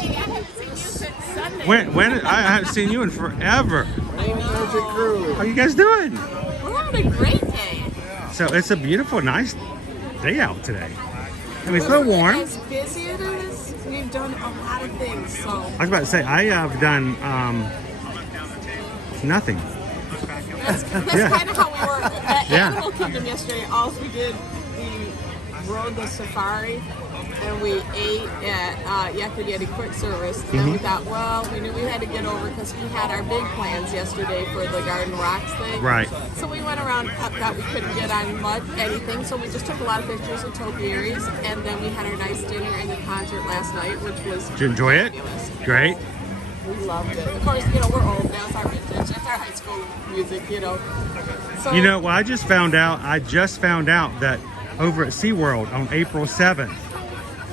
When I haven't seen you in forever. How are you guys doing? We're having a great day. So it's a beautiful, nice day out today. I mean, it's a little warm. As busy as it is, we've done a lot of things. So I was about to say, I have done nothing. that's Yeah. kind of how we were at Yeah. Animal Kingdom yesterday. All we did, we rode the safari and we ate at Yakima Quick Service. And then we thought, well, we knew we had to get over because we had our big plans yesterday for the Garden Rocks thing. Right. So we went around, thought we couldn't get on anything, so we just took a lot of pictures of topiaries, and then we had our nice dinner and the concert last night, which was Did you enjoy it? fabulous. Great. We loved it. Of course, you know, we're old now, it's our vintage, it's our high school music, you know. So, You know, well, I just found out that over at SeaWorld on April 7th,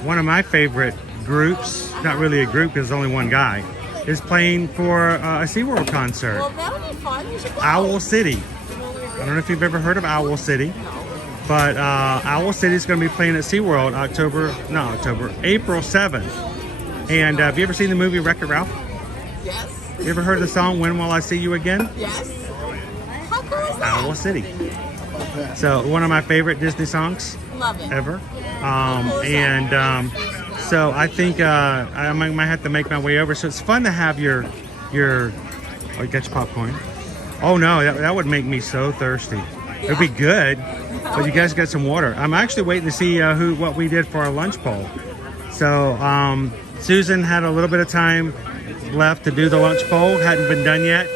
one of my favorite groups, not really a group because there's only one guy, is playing for a SeaWorld concert. well, that would be fun. You should go. Owl City. I don't know if you've ever heard of Owl City, but Owl City is going to be playing at SeaWorld April 7th. And have you ever seen the movie Wreck-It Ralph? Yes. You ever heard the song When Will I See You Again? Yes. How cool is that? Owl City. So one of my favorite Disney songs Love it. ever. So I think I might have to make my way over. So it's fun to have your oh, you got your popcorn. Oh no, that would make me so thirsty. It'd be good, but you guys got some water. I'm actually waiting to see what we did for our lunch poll. So Susan had a little bit of time left to do the lunch poll. Hadn't been done yet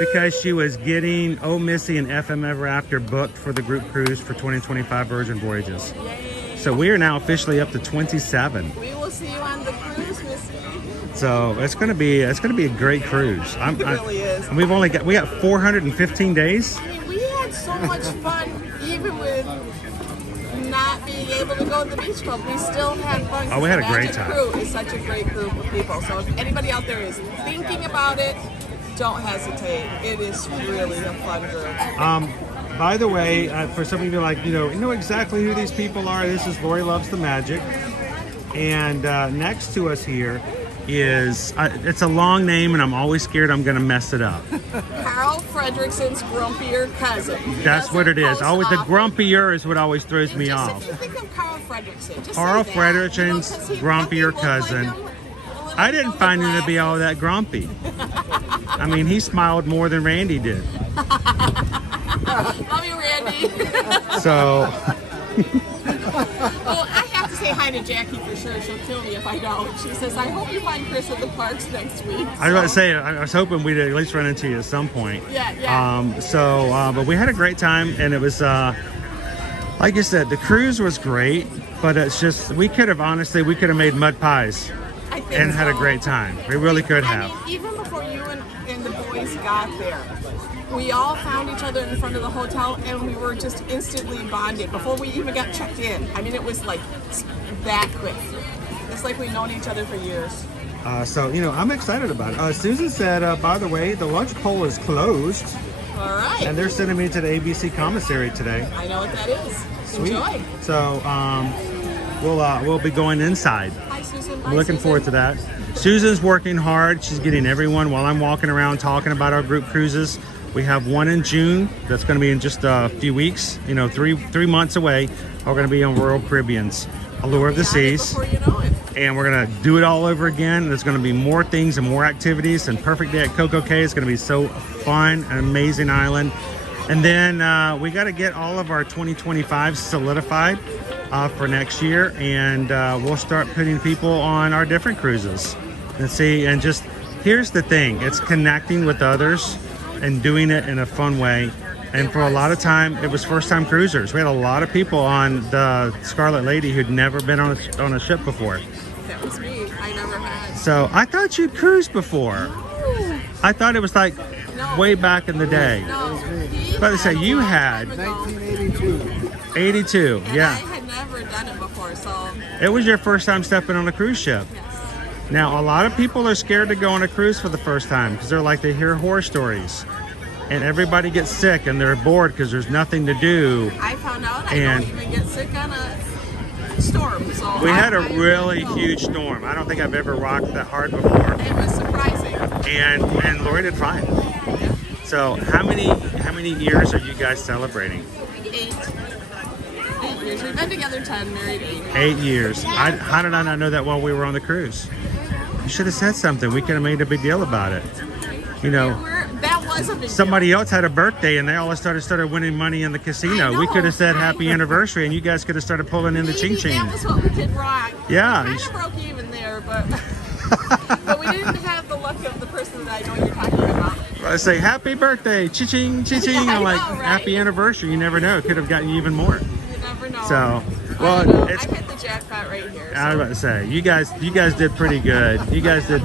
because she was getting Oh Missy and FM Ever After booked for the group cruise for 2025 Virgin Voyages. Yay. So we are now officially up to 27. We will see you on the cruise, Missy. So it's gonna be a great cruise. It really is. And we got 415 days. I mean, we had so much fun, even with not being able to go to the beach club. We still had fun. Oh, we had a The great Magic time. Crew is such a great group of people. So if anybody out there is thinking about it, don't hesitate. It is really a fun group. By the way, for some of you like, you know exactly who these people are. This is Lori Loves the Magic. And next to us here is, it's a long name and I'm always scared I'm going to mess it up. Carl Frederickson's Grumpier cousin. That's what it is. Always the Grumpier is what always throws me Just off. if you think of Carl Frederickson, just Carl say that, Frederickson's 'cause he Grumpier looked cousin. like him, I didn't find him to be all that grumpy. I mean, he smiled more than Randy did. Love you, Randy. So, Well, I have to say hi to Jackie for sure. She'll kill me if I don't. She says, I hope you find Chris at the parks next week. I was about to say, I was hoping we'd at least run into you at some point. Yeah. But we had a great time, and it was, like I said, the cruise was great, but it's just, we could have made mud pies I think and had a so. great time. We really could have. I mean, even before you and the boys got there, we all found each other in front of the hotel and we were just instantly bonded before we even got checked in. I mean, it was like that quick. It's like we've known each other for years. So, I'm excited about it. Susan said, by the way, the lunch poll is closed. All right. And they're sending me to the ABC Commissary today. I know what that is. Sweet. Enjoy. So, we'll be going inside. Hi, Susan. I'm looking forward to that. Susan's working hard. She's getting everyone while I'm walking around talking about our group cruises. We have one in June. That's going to be in just a few weeks. 3 months away. We're going to be on Royal Caribbean's Allure of the Seas. Before you know it. And we're going to do it all over again. There's going to be more things and more activities. And Perfect Day at Coco Cay is going to be so fun, an amazing island. And then we got to get all of our 2025 solidified for next year. And we'll start putting people on our different cruises. And see, and just, here's the thing. It's connecting with others and doing it in a fun way. And for a lot of time, it was first-time cruisers. We had a lot of people on the Scarlet Lady who'd never been on a ship before. That was me. I never had. So I thought you'd cruised before. I thought it was like way back in the day. No. But I say you had 1982. 82, And yeah. I had never done it before, so. It was your first time stepping on a cruise ship. Now, a lot of people are scared to go on a cruise for the first time because they're like, they hear horror stories. And everybody gets sick and they're bored because there's nothing to do. I found out I don't even get sick on a storm. So We had a really huge storm. I don't think I've ever rocked that hard before. It was surprising. And Lori did fine. So how many years are you guys celebrating? 8 years. We've been together 10, married 8. 8 years. How did I not know that while we were on the cruise? You should have said something. We could have made a big deal about it. That was a big Somebody else had a birthday and they all started winning money in the casino. We could have said happy anniversary and you guys could have started pulling in the ching ching. That was what we did wrong. Yeah. We kind of broke even there, but but we didn't have the luck of the person that I know you're talking about. I say happy birthday, ching ching ching. I'm like, know, right? happy anniversary. You never know. It could have gotten you even more. You never know. So, I well, don't know. it's. I hit the jackpot right here. I was about to say, you guys did pretty good. You guys did.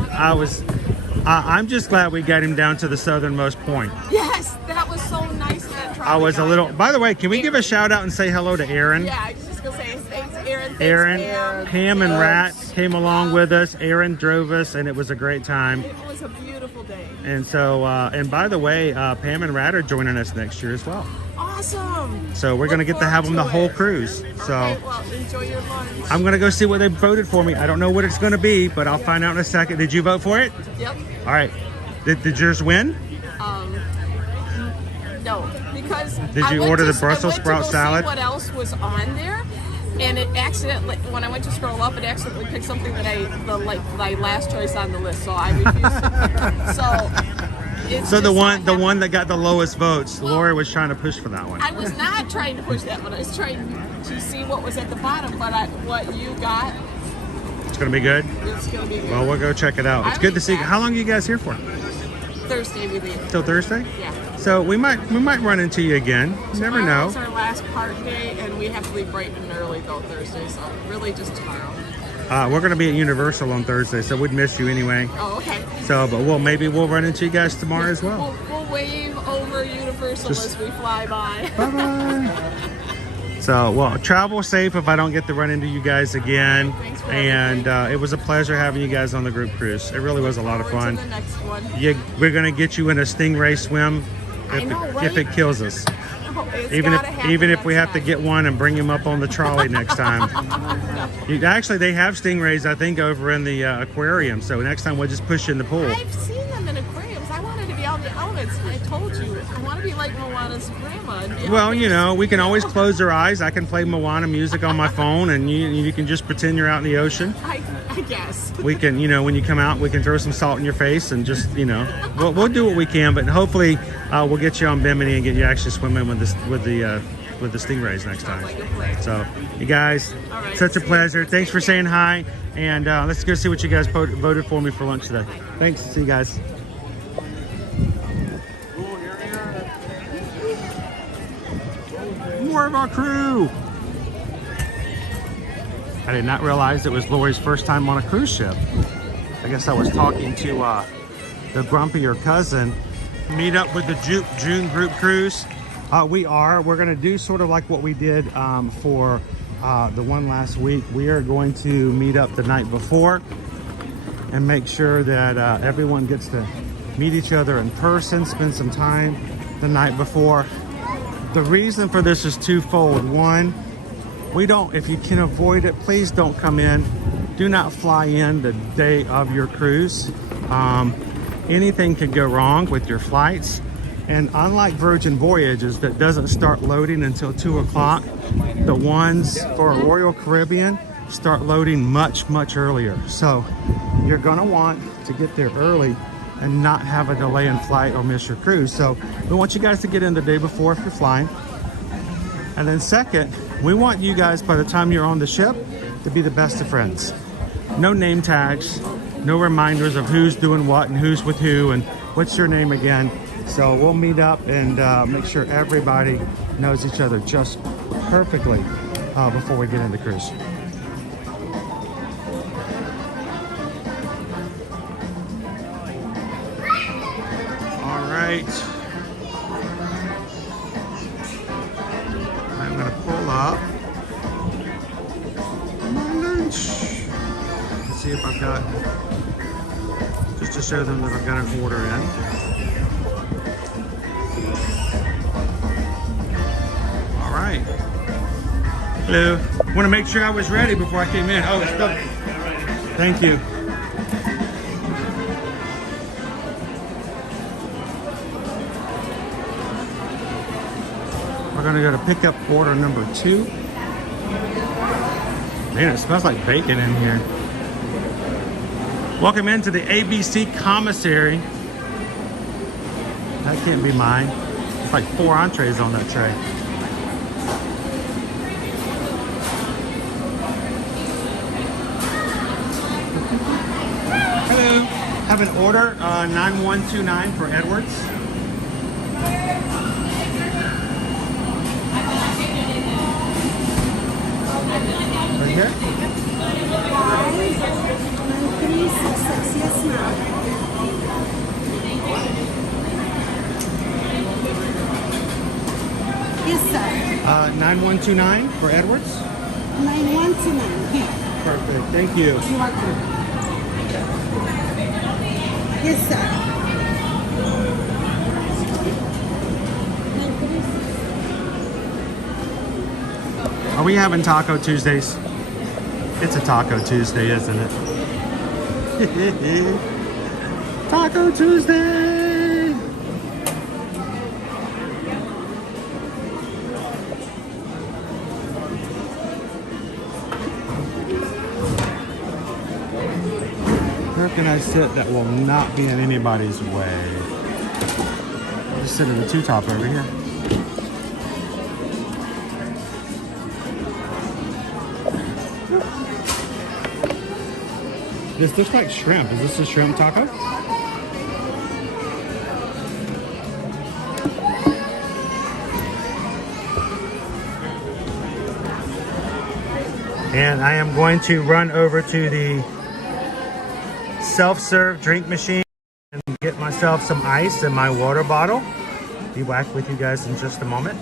I'm just glad we got him down to the southernmost point. Yes, that was so nice. That I was a little. By the way, can we give a shout out and say hello to Aaron? Yeah, I was just gonna say thanks, Aaron. Thanks, Aaron, Pam, and Rat came along with us. Aaron drove us, and it was a great time. It was a beautiful day. And so, and by the way, Pam and Rat are joining us next year as well. Awesome. So we're going to get to have them the whole cruise. So Okay, well, enjoy your lunch. I'm going to go see what they voted for me. I don't know what it's going to be, but I'll find out in a second. Did you vote for it? Yep. All right. Did yours win? No, because Did you order the Brussels sprout salad? See what else was on there? And it accidentally, when I went to scroll up, it accidentally picked something that my last choice on the list, so I refused. So the one that got the lowest votes, Lori was trying to push for that one. I was not trying to push that one. I was trying to see what was at the bottom, but what you got, It's going to be good? it's going to be good. Well, we'll go check it out. It's good to see. How long are you guys here for? Thursday we leave. Till Thursday? Yeah. So we might run into you again. You never know. Tomorrow's our last park day, and we have to leave bright and early though Thursday, so really just tomorrow. We're going to be at Universal on Thursday, so we'd miss you anyway. Oh, okay. So, but maybe we'll run into you guys tomorrow as well. We'll wave over Universal as we fly by. Bye-bye. So, well, travel safe if I don't get to run into you guys again. Thanks for and it was a pleasure having you guys on the group cruise. It really was a lot of fun. To the next one. We're gonna get you in a stingray swim I know, if it kills us. Oh, it's Even gotta happen if we next have to time. get one and bring him up on the trolley next time. Actually, they have stingrays, I think, over in the aquarium. So next time we'll just push you in the pool. I've seen them in aquariums. I wanted to be out in the elements. I told you, I want to be like Moana's grandma. And be out Well, there. you know, we can always close our eyes. I can play Moana music on my phone, and you can just pretend you're out in the ocean. I guess. We can, you know, when you come out, we can throw some salt in your face and just, you know, we'll do what we can. But hopefully, we'll get you on Bimini and get you actually swimming with the stingrays next time. So, you guys, such a pleasure. Thanks for saying hi, and let's go see what you guys voted for me for lunch today. Thanks. See you guys. More of our crew. I did not realize it was Lori's first time on a cruise ship. I guess I was talking to the Grumpier cousin. Meet up with the June group cruise. We're gonna do sort of like what we did for the one last week. We are going to meet up the night before and make sure that everyone gets to meet each other in person, spend some time the night before. The reason for this is twofold. One, if you can avoid it, please don't come in. Do not fly in the day of your cruise. Anything could go wrong with your flights. And unlike Virgin Voyages that doesn't start loading until 2 o'clock, the ones for Royal Caribbean start loading much, much earlier. So you're gonna want to get there early and not have a delay in flight or miss your cruise. So we want you guys to get in the day before if you're flying. And then second, we want you guys, by the time you're on the ship, to be the best of friends. No name tags, no reminders of who's doing what and who's with who and what's your name again. So we'll meet up and make sure everybody knows each other just perfectly before we get into the cruise. All right. I'm gonna pull up my lunch. Let's see if I've got, just to show them that I've got an order in. All right. Hello. Want to make sure I was ready before I came in. Oh, it's still. Thank you. We're gonna go to pick up order number 2. Man, it smells like bacon in here. Welcome into the ABC Commissary. That can't be mine. It's like 4 entrees on that tray. Hello. Have an order 9129 for Edwards. Right here? Yes, ma'am. Yes, sir. 9129 for Edwards. 9129. Here. Perfect. Thank you. You're welcome. Yes, sir. Are we having Taco Tuesdays? It's a Taco Tuesday, isn't it? Taco Tuesday! Where can I sit that will not be in anybody's way? I'll just sit in the 2-top over here. This looks like shrimp. Is this a shrimp taco? And I am going to run over to the self-serve drink machine and Get myself some ice in my water bottle. Be back with you guys in just a moment.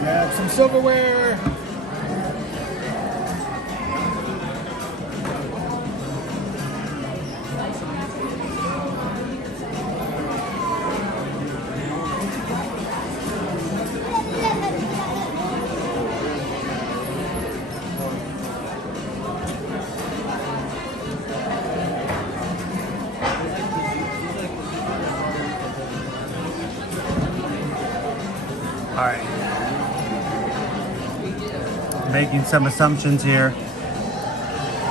Grab some silverware. All right. Making some assumptions here,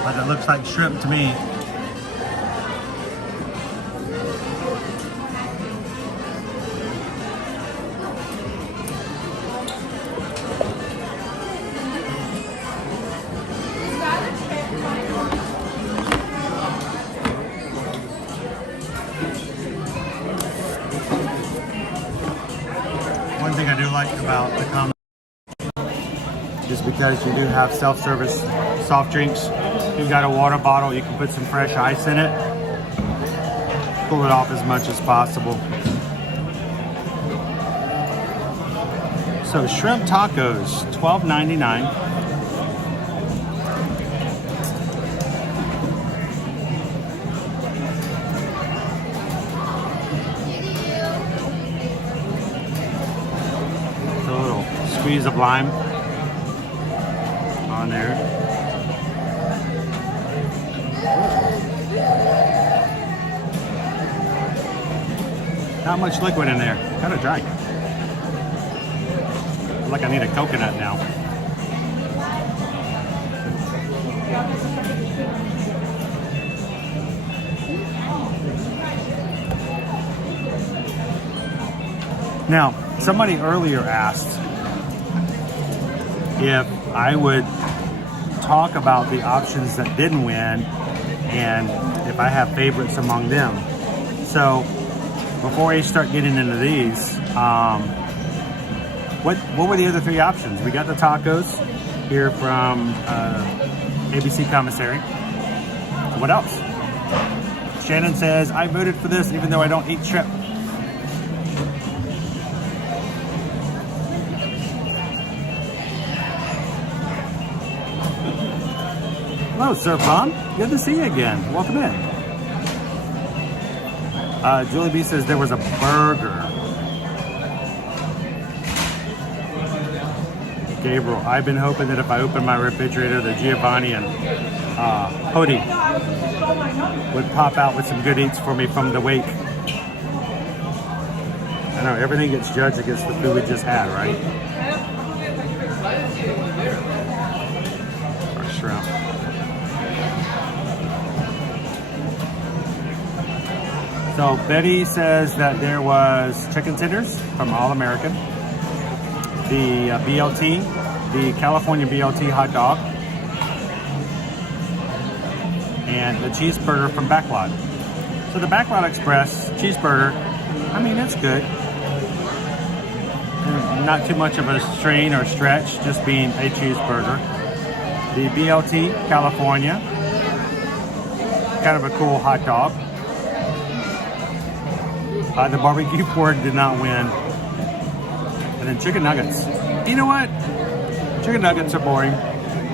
but it looks like shrimp to me. One thing I do like about the common is because you do have self-service soft drinks. You've got a water bottle, you can put some fresh ice in it. Cool it off as much as possible. So shrimp tacos, $12.99. A little squeeze of lime on there. Not much liquid in there. Kind of dry. I feel like I need a coconut now. Now, somebody earlier asked if I would talk about the options that didn't win and if I have favorites among them. So before I start getting into these, what were the other three options? We got the tacos here from ABC Commissary. What else? Shannon says, I voted for this even though I don't eat shrimp. Hello, Sir Fun. Good to see you again. Welcome in. Julie B says there was a burger. Gabriel, I've been hoping that if I open my refrigerator, the Giovanni and Hody would pop out with some good eats for me from the wake. I know, everything gets judged against the food we just had, right? Our shrimp. So Betty says that there was chicken tenders from All American, the BLT, the California BLT hot dog, and the cheeseburger from Backlot. So the Backlot Express cheeseburger, I mean, it's good. Not too much of a strain or stretch, just being a cheeseburger. The BLT California, kind of a cool hot dog. The barbecue pork did not win. And then chicken nuggets. You know what? Chicken nuggets are boring.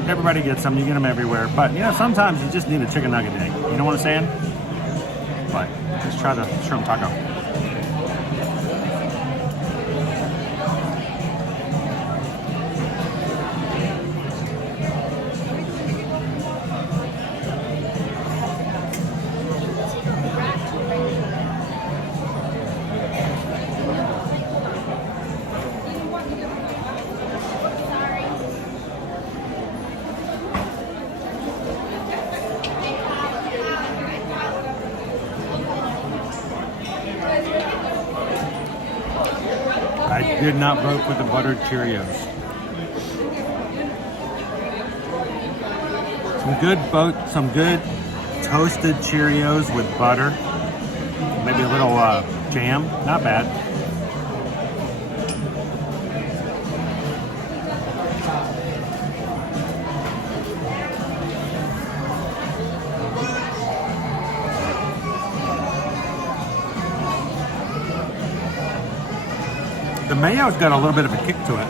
Everybody gets them. You get them everywhere. But, you know, sometimes you just need a chicken nugget day. You know what I'm saying? But let's try the shrimp taco. did not vote for the buttered Cheerios. Some good toasted Cheerios with butter. Maybe a little jam. Not bad. The mayo's got a little bit of a kick to it.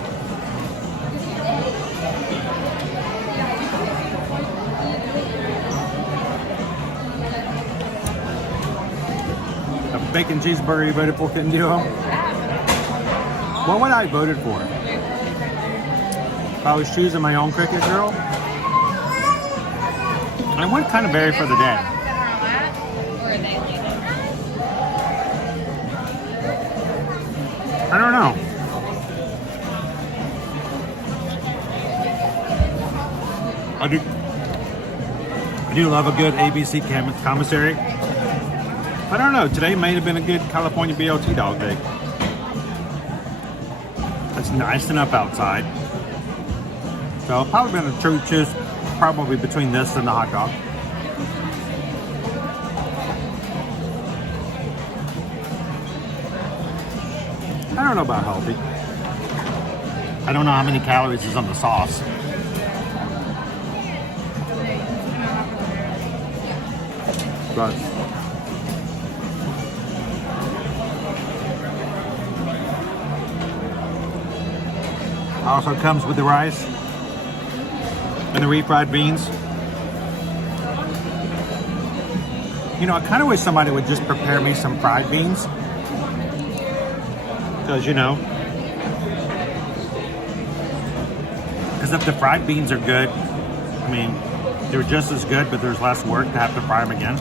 A bacon cheeseburger you voted for couldn't do. What would I have voted for? If I was choosing my own cricket girl? I went kind of vary for the day. I don't know. I do love a good ABC Commissary. I don't know. Today may have been a good California BLT dog day. It's nice enough outside. So probably been a true choose probably between this and the hot dog. I don't know about healthy. I don't know how many calories is on the sauce. But also comes with the rice and the refried beans. You know, I kind of wish somebody would just prepare me some fried beans. Because, you know, because if the fried beans are good, I mean, they're just as good, but there's less work to have to fry them again.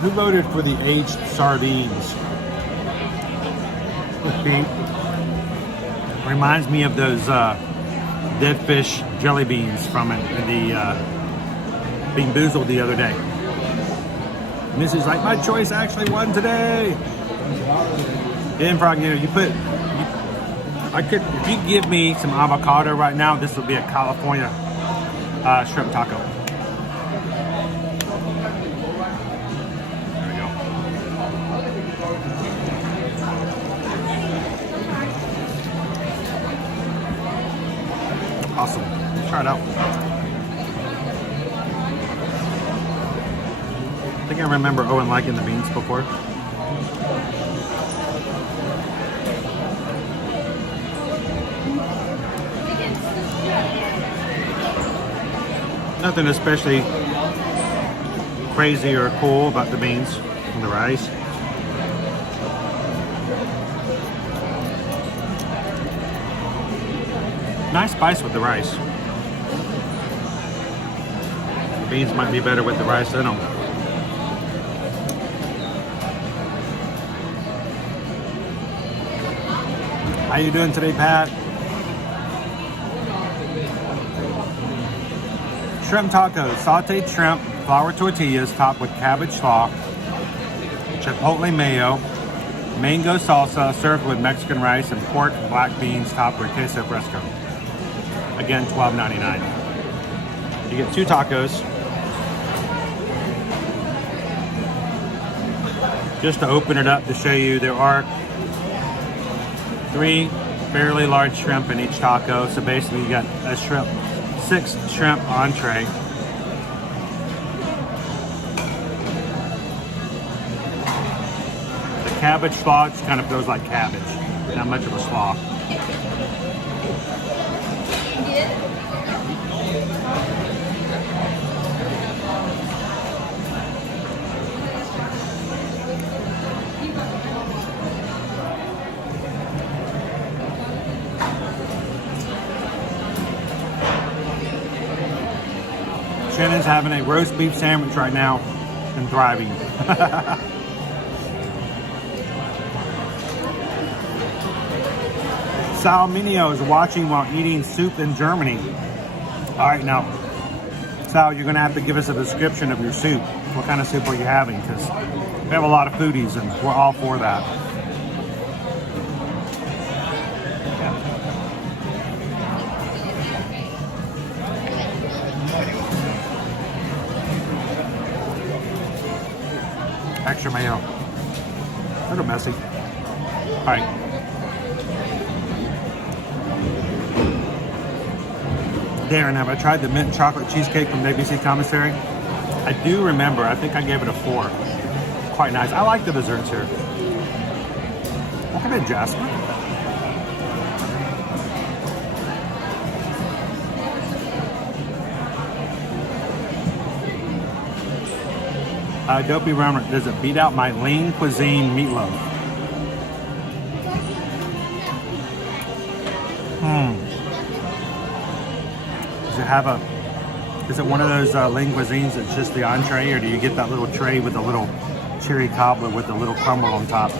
Who voted for the aged sardines? Reminds me of those dead fish jelly beans from the Bean Boozled the other day. And this is like, my choice actually won today. Dan Frog, you know, if you give me some avocado right now, this would be a California shrimp taco. Awesome. Try it out. I think I remember Owen liking the beans before. Nothing especially crazy or cool about the beans and the rice. Nice spice with the rice. The beans might be better with the rice in them. How you doing today, Pat? Shrimp tacos, sauteed shrimp, flour tortillas topped with cabbage slaw, chipotle mayo, mango salsa served with Mexican rice, and pork black beans topped with queso fresco. Again, $12.99. You get 2 tacos. Just to open it up to show you, there are 3 fairly large shrimp in each taco. So basically you got a 6 shrimp entree. The cabbage slaw just kind of feels like cabbage. Not much of a slaw. Shannon's having a roast beef sandwich right now and thriving. Sal Minio is watching while eating soup in Germany. All right, now, Sal, you're going to have to give us a description of your soup. What kind of soup are you having? Because we have a lot of foodies, and we're all for that. Extra mayo. A little messy. All right. Darren, have I tried the mint chocolate cheesecake from the ABC Commissary? I do remember. I think I gave it a 4. Quite nice. I like the desserts here. Welcome in, Jasmine. Dopey Rummer, does it beat out my lean cuisine meatloaf? Is it one of those lean cuisines that's just the entree, or do you get that little tray with the little cherry cobbler with the little crumble on top?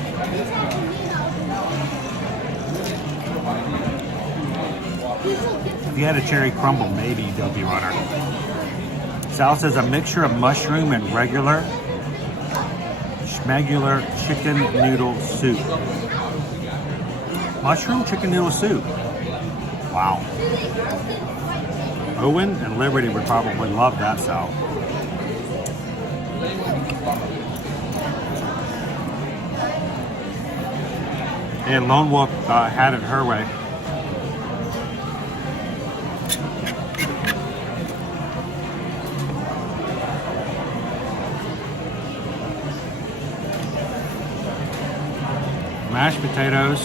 If you had a cherry crumble, maybe Dopey Runner. Sal says a mixture of mushroom and regular schmegular chicken noodle soup. Mushroom chicken noodle soup. Wow. Owen and Liberty would probably love that, Sal. And Lone Wolf had it her way. Mashed potatoes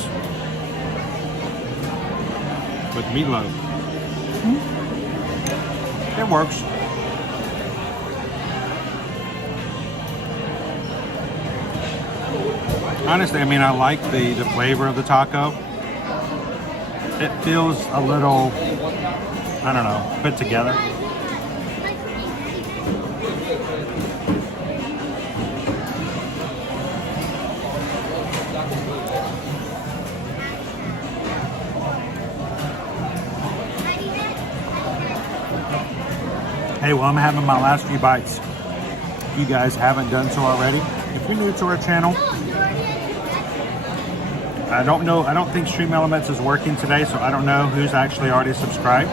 with meatloaf. It works. Honestly, I mean, I like the flavor of the taco. It feels a little, I don't know, put together. Hey, well, I'm having my last few bites. If you guys haven't done so already, if you're new to our channel, I don't think Stream Elements is working today, so I don't know who's actually already subscribed,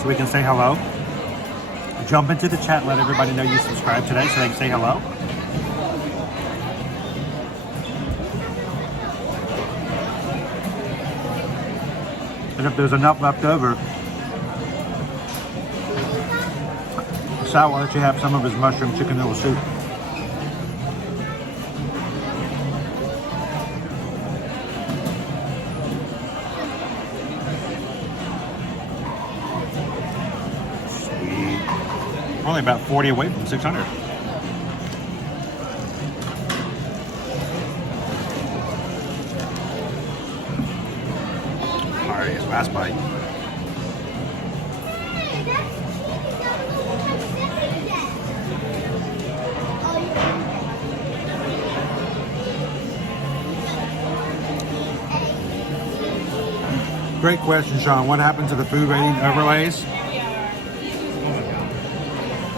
so we can say hello. Jump into the chat, let everybody know you subscribed today so they can say hello. And if there's enough left over, Sal will let you have some of his mushroom chicken noodle soup. Sweet. We're only about 40 away from 600. All right, last bite. Great question, Sean. What happened to the food rating overlays?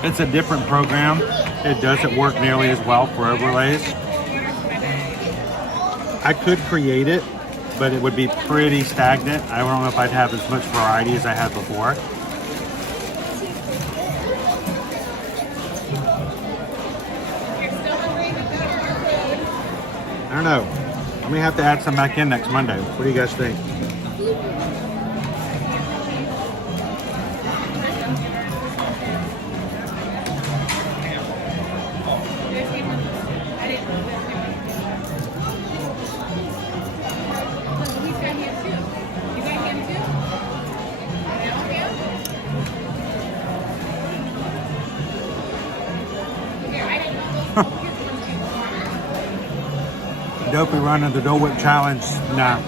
It's a different program. It doesn't work nearly as well for overlays. I could create it, but it would be pretty stagnant. I don't know if I'd have as much variety as I had before. I don't know. I may have to add some back in next Monday. What do you guys think? Dopey running the Dole Whip Challenge. Nah.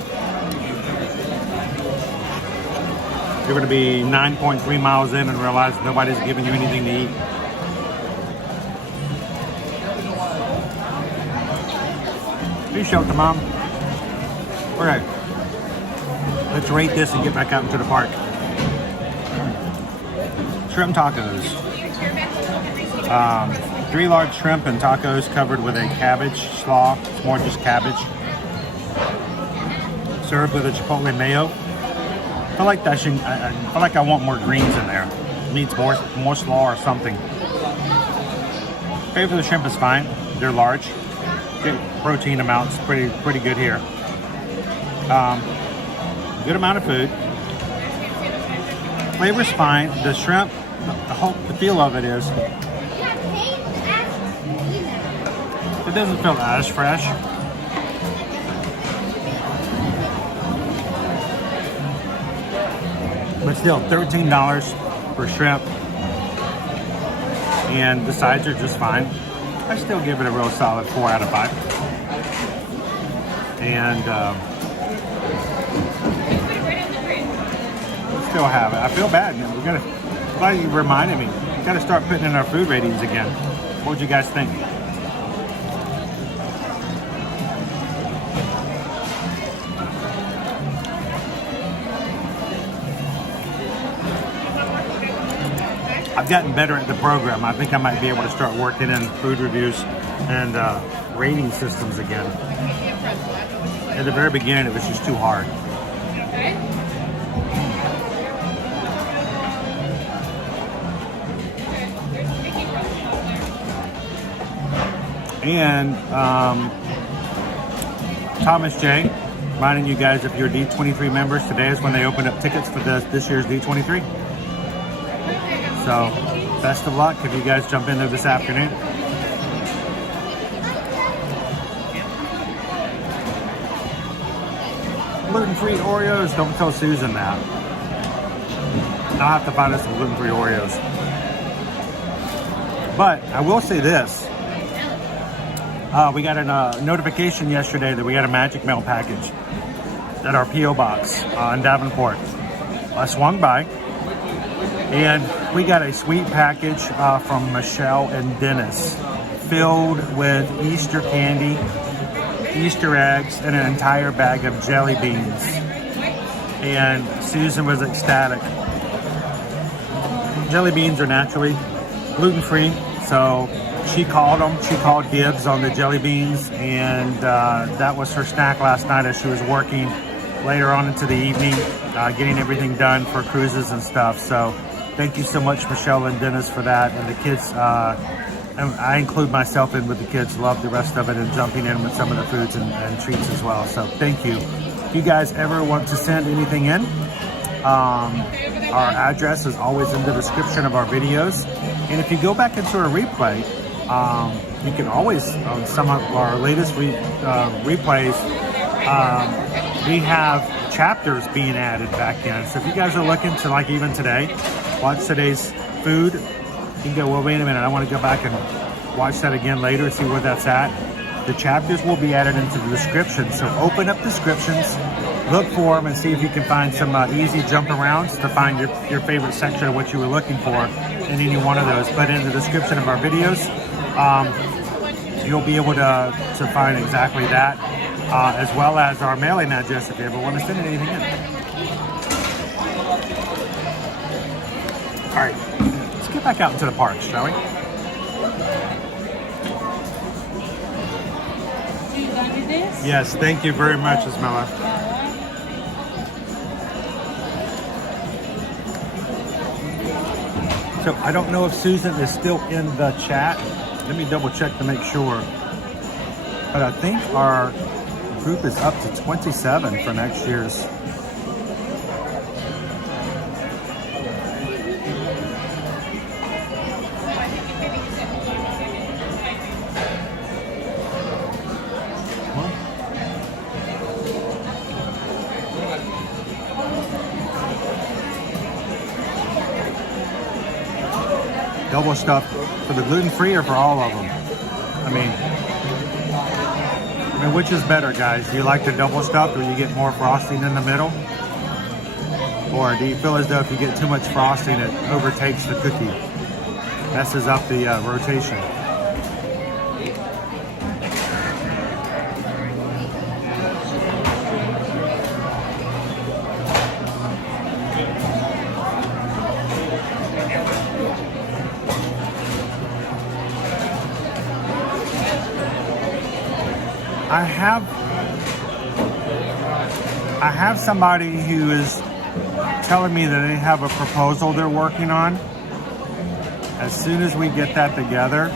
You're going to be 9.3 miles in and realize nobody's giving you anything to eat. Please shout to Mom. Okay. Let's rate this and get back out into the park. Shrimp tacos. 3 large shrimp and tacos covered with a cabbage slaw. It's more just cabbage. Served with a chipotle mayo. I feel like I want more greens in there. It needs more slaw or something. Pay for the shrimp is fine. They're large. Good protein amounts, pretty good here. Good amount of food. Flavor's fine. The shrimp, the feel of it is, it doesn't feel as fresh. But still, $13 for shrimp. And the sides are just fine. I still give it a real solid 4 out of 5. And still have it. I feel bad. Glad you reminded me. We gotta start putting in our food ratings again. What would you guys think? I've gotten better at the program. I think I might be able to start working in food reviews and rating systems again. At the very beginning, it was just too hard. And Thomas J, reminding you guys, if you're D23 members, today is when they opened up tickets for this year's D23. So, best of luck if you guys jump in there this afternoon. Gluten-free Oreos, don't tell Susan that. I'll have to find us some gluten-free Oreos. But I will say this. We got a notification yesterday that we got a magic mail package at our P.O. box in Davenport. I swung by and we got a sweet package from Michelle and Dennis filled with Easter candy, Easter eggs, and an entire bag of jelly beans. And Susan was ecstatic. Jelly beans are naturally gluten-free, so she called them. She called dibs on the jelly beans, and that was her snack last night as she was working later on into the evening, getting everything done for cruises and stuff. So thank you so much, Michelle and Dennis, for that. And the kids, and I include myself in with the kids, love the rest of it and jumping in with some of the foods and treats as well. So thank you. If you guys ever want to send anything in, our address is always in the description of our videos. And if you go back into a replay, you can always, on some of our latest replays, we have chapters being added back in. So if you guys are looking to, like even today, watch today's food, you can go, well, wait a minute, I want to go back and watch that again later and see where that's at. The chapters will be added into the description. So open up descriptions, look for them, and see if you can find some easy jump arounds to find your favorite section of what you were looking for in any one of those. But in the description of our videos, you'll be able to find exactly that, as well as our mailing address if you ever want to send anything in. All right, let's get back out into the park, shall we? Yes, thank you very much, Ismella. So I don't know if Susan is still in the chat. Let me double check to make sure. But I think our group is up to 27 for next year's. Double stuffed for the gluten-free or for all of them? I mean, which is better, guys? Do you like the double stuffed where you get more frosting in the middle? Or do you feel as though if you get too much frosting, it overtakes the cookie? Messes up the rotation. I have somebody who is telling me that they have a proposal they're working on. As soon as we get that together,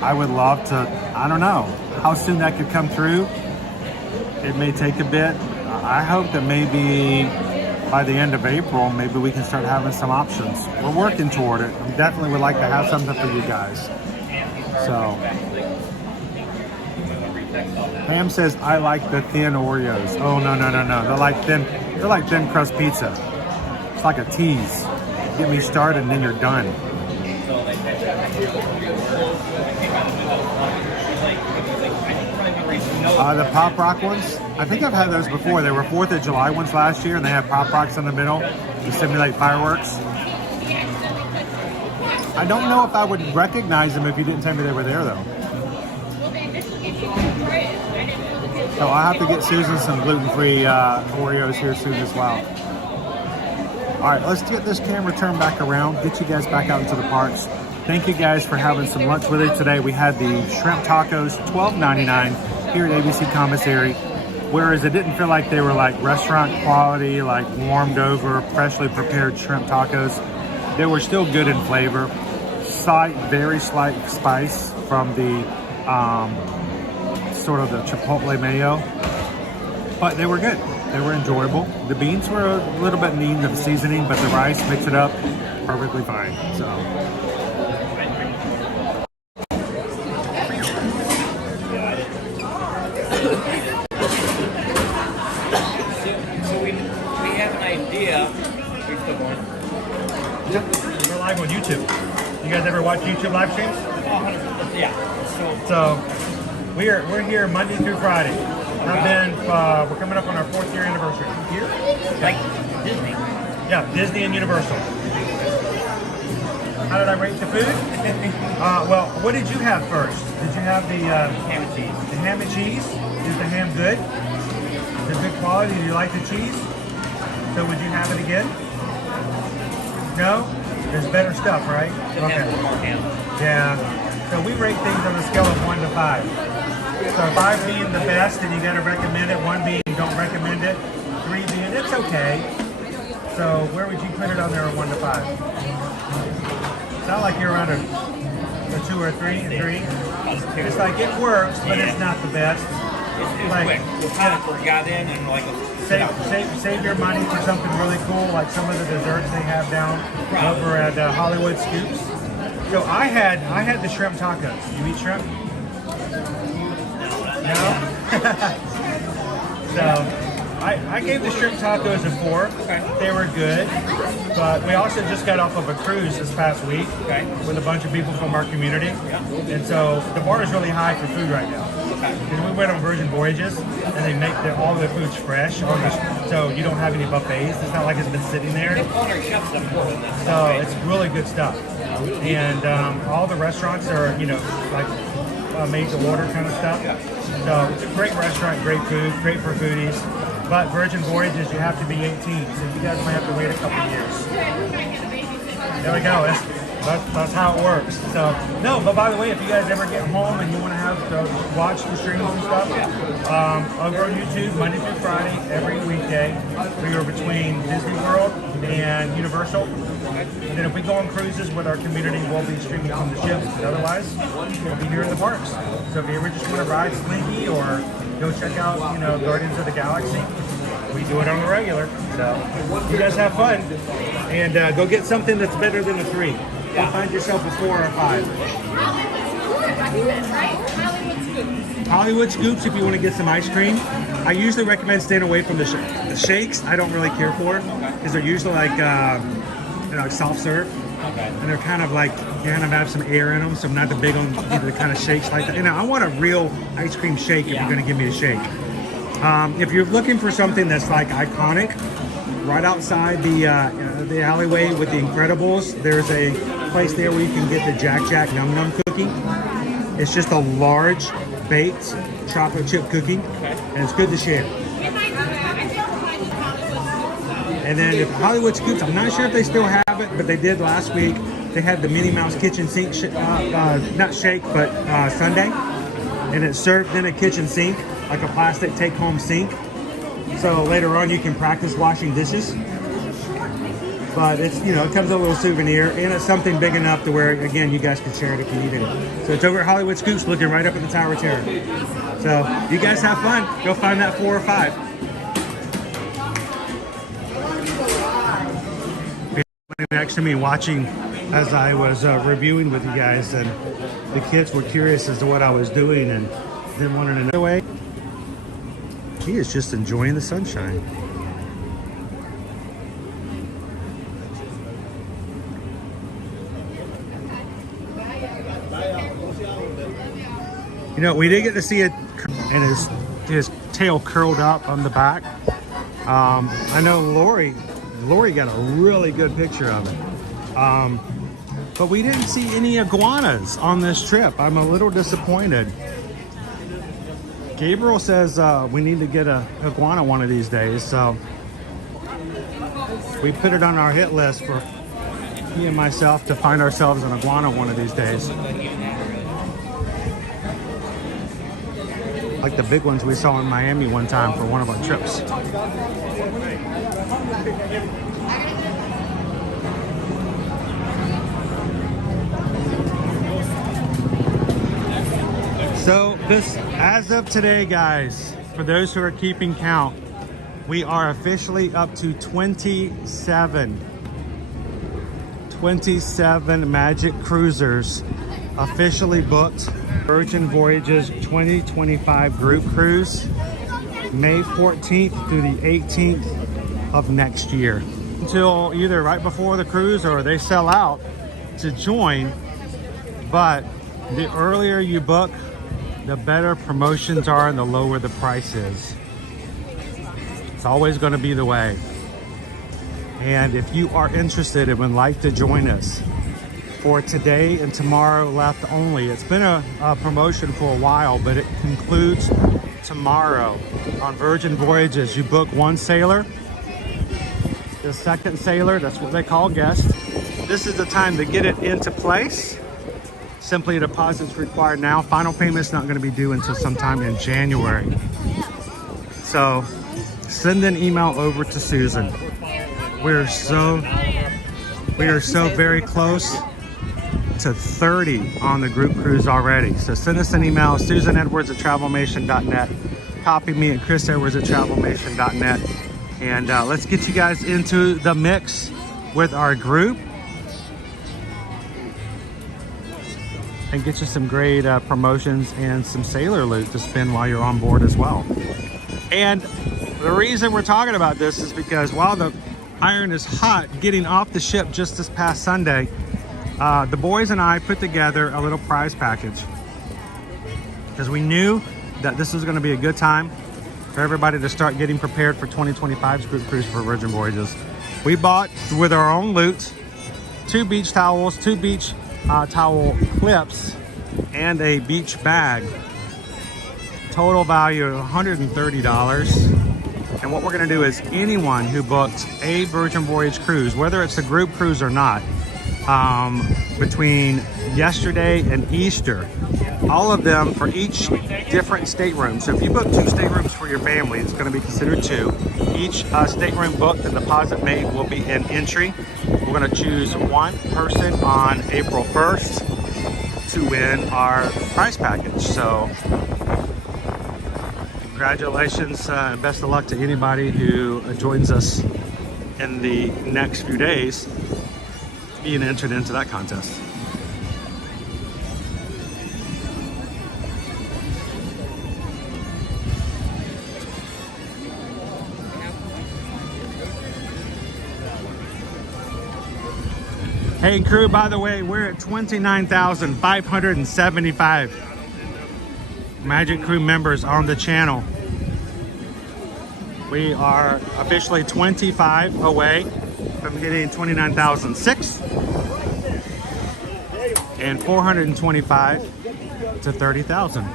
I would love to, I don't know how soon that could come through. It may take a bit. I hope that maybe by the end of April, maybe we can start having some options. We're working toward it. I definitely would like to have something for you guys. So, Pam says, I like the thin Oreos. Oh, no. They're like thin crust pizza. It's like a tease. Get me started and then you're done. The Pop Rock ones, I think I've had those before. They were 4th of July ones last year, and they had Pop Rocks in the middle to simulate fireworks. I don't know if I would recognize them if you didn't tell me they were there, though. So I'll have to get Susan some gluten-free Oreos here soon as well. All right, let's get this camera turned back around, get you guys back out into the parks. Thank you guys for having some lunch with us today. We had the shrimp tacos, $12.99 here at ABC Commissary, whereas it didn't feel like they were like restaurant quality, like warmed over, freshly prepared shrimp tacos. They were still good in flavor. Very slight spice from the sort of the chipotle mayo, but they were good. They were enjoyable. The beans were a little bit needing of seasoning, but the rice, mix it up perfectly fine. So. We're live on YouTube. You guys ever watch YouTube live streams? 100%. Yeah. So we're here Monday through Friday. We're coming up on our 4th year anniversary. Here? Like Disney. Yeah, Disney and Universal. How did I rate the food? Well, what did you have first? Did you have the ham and cheese? The ham and cheese? Is the ham good? Is it good quality? Do you like the cheese? So would you have it again? No? There's better stuff, right? Okay. Yeah. So we rate things on a scale of 1 to 5. So 5 being the best and you gotta recommend it, 1 being don't recommend it, 3 being it's okay. So where would you put it on there on 1 to 5? Sound like you're around a 2 or 3, 3. It's like it works, but it's not the best. It's like, quick. It's kind of got in and like save your money for something really cool, like some of the desserts they have down over at Hollywood Scoops. So I had the shrimp tacos. You eat shrimp? No? So I gave the shrimp tacos a 4. Okay. They were good, but we also just got off of a cruise this past week with a bunch of people from our community, and so the bar is really high for food right now. Because we went on Virgin Voyages, and they make all their foods fresh, so you don't have any buffets. It's not like it's been sitting there. So it's really good stuff. And all the restaurants are, like made to order kind of stuff. So it's a great restaurant, great food, great for foodies. But Virgin Voyages, you have to be 18, so you guys might have to wait a couple years. There we go. That's how it works. So no, but by the way, if you guys ever get home and you want to have to watch the streams and stuff, over on YouTube Monday through Friday every weekday. We are between Disney World and Universal. And then if we go on cruises with our community, we'll be streaming from the ships. But otherwise, we'll be here in the parks. So if you ever just want to ride Slinky or go check out, Guardians of the Galaxy, we do it on the regular. So you guys have fun and go get something that's better than a 3. Go find yourself a 4 or a 5. Hollywood Scoops if you want to get some ice cream. I usually recommend staying away from the shakes. I don't really care for because they're usually like soft serve. And they're kind of like, have some air in them, so I'm not the big on the kind of shakes like that. I want a real ice cream shake if you're going to give me a shake. If you're looking for something that's like iconic, right outside the alleyway with the Incredibles, there's a place there where you can get the Jack Jack Num Num cookie. It's just a large baked chocolate chip cookie, and it's good to share. And then if Hollywood Scoops, I'm not sure if they still have it, but they did last week. They had the Minnie Mouse kitchen sink, not shake, but sundae, and it's served in a kitchen sink. like a plastic take-home sink. So later on you can practice washing dishes. But it's, you know, it comes with a little souvenir, and it's something big enough to where, again, you guys can share it if you needed it. So it's over at Hollywood Scoops, looking right up at the Tower of Terror. So you guys have fun. Go find that 4 or 5. Next to me watching as I was reviewing with you guys, and the kids were curious as to what I was doing and then wanted to know. Anyway, he is just enjoying the sunshine. You know, we did get to see it, and his tail curled up on the back. I know Lori got a really good picture of it. But we didn't see any iguanas on this trip. I'm a little disappointed. Gabriel says we need to get a iguana one of these days, so we put it on our hit list for me and myself to find ourselves an iguana one of these days. Like the big ones we saw in Miami one time for one of our trips. So this, as of today, guys, for those who are keeping count, we are officially up to 27 Magic Cruisers officially booked. Virgin Voyages 2025 group cruise, May 14th through the 18th of next year. Until either right before the cruise or they sell out to join. But the earlier you book, the better promotions are and the lower the price is. It's always going to be the way. And if you are interested and would like to join us for today and tomorrow left only, it's been a promotion for a while, but it concludes tomorrow. On Virgin Voyages, you book one sailor, the second sailor, that's what they call guest. This is the time to get it into place. Simply a deposit's required now. Final payment's not going to be due until sometime in January. So send an email over to Susan. We are so very close to 30 on the group cruise already. So send us an email, susanedwards@travelmation.net. Copy me at chrisedwards@travelmation.net. And let's get you guys into the mix with our group and get you some great promotions and some sailor loot to spend while you're on board as well. And the reason we're talking about this is because while the iron is hot, getting off the ship just this past Sunday, the boys and I put together a little prize package because we knew that this was going to be a good time for everybody to start getting prepared for 2025's group cruise for Virgin Voyages. We bought with our own loot 2 beach towels, 2 beach towel clips, and a beach bag. Total value of $130. And what we're going to do is anyone who booked a Virgin Voyage cruise, whether it's a group cruise or not, between yesterday and Easter, all of them for each different stateroom. So if you book 2 staterooms for your family, it's going to be considered 2. Each stateroom booked and deposit made will be an entry. We're going to choose one person on April 1st to win our prize package. So congratulations and best of luck to anybody who joins us in the next few days being entered into that contest. Hey crew, by the way, we're at 29,575 Magic Crew members on the channel. We are officially 25 away from getting 29,006 and 425 to 30,000.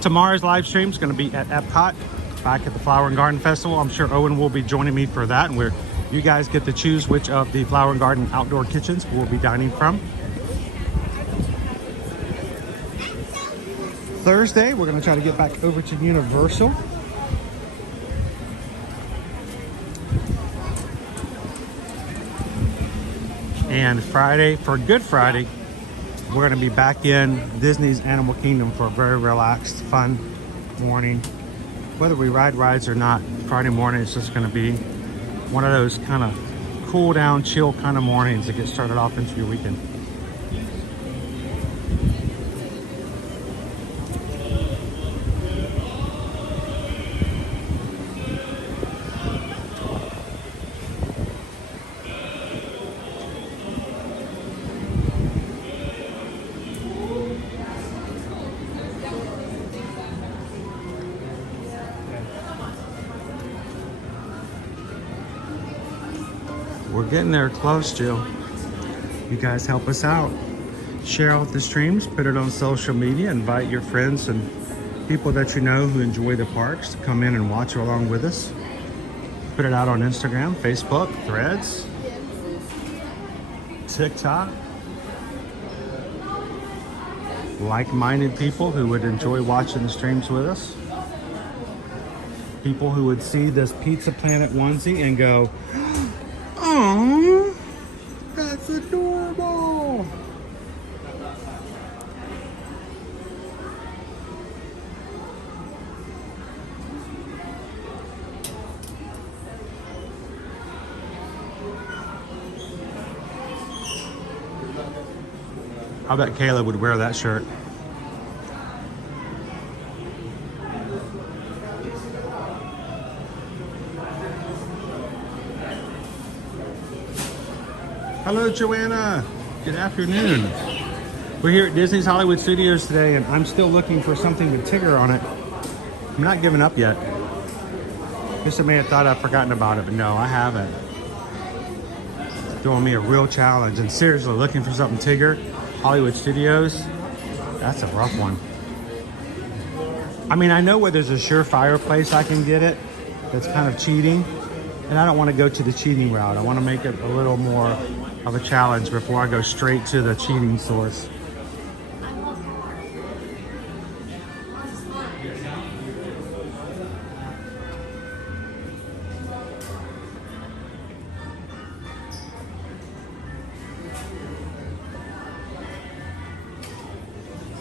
Tomorrow's live stream is going to be at Epcot, back at the Flower and Garden Festival. I'm sure Owen will be joining me for that, and we're You guys get to choose which of the Flower and Garden outdoor kitchens we'll be dining from. Thursday, we're going to try to get back over to Universal. And Friday, for Good Friday, we're going to be back in Disney's Animal Kingdom for a very relaxed, fun morning. Whether we ride rides or not, Friday morning is just going to be one of those kind of cool down, chill kind of mornings to get started off into your weekend. We're getting there close, Jill. You guys help us out. Share out the streams, put it on social media, invite your friends and people that you know who enjoy the parks to come in and watch along with us. Put it out on Instagram, Facebook, Threads, TikTok. Like-minded people who would enjoy watching the streams with us. People who would see this Pizza Planet onesie and go, "Oh, that's adorable." I bet Kayla would wear that shirt. Hello, Joanna. Good afternoon. We're here at Disney's Hollywood Studios today, and I'm still looking for something with Tigger on it. I'm not giving up yet. Guess I may have thought I'd forgotten about it, but no, I haven't. It's throwing me a real challenge, and seriously, looking for something Tigger, Hollywood Studios, that's a rough one. I mean, I know where there's a surefire place I can get it that's kind of cheating, and I don't want to go to the cheating route. I want to make it a little more of a challenge before I go straight to the cheating source.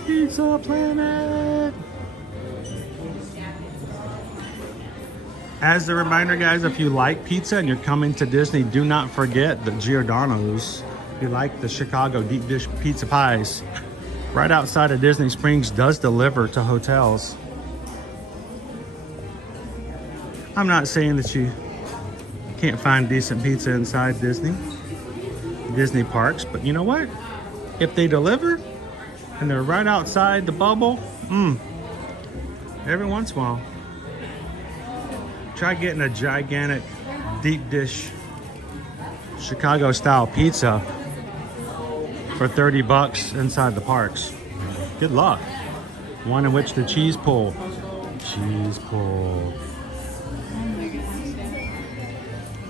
Pizza Planet! As a reminder, guys, if you like pizza and you're coming to Disney, do not forget the Giordano's. If you like the Chicago deep dish pizza pies, right outside of Disney Springs does deliver to hotels. I'm not saying that you can't find decent pizza inside Disney parks, but you know what? If they deliver and they're right outside the bubble, every once in a while, try getting a gigantic deep dish Chicago style pizza for 30 bucks inside the parks. Good luck. One in which the cheese pull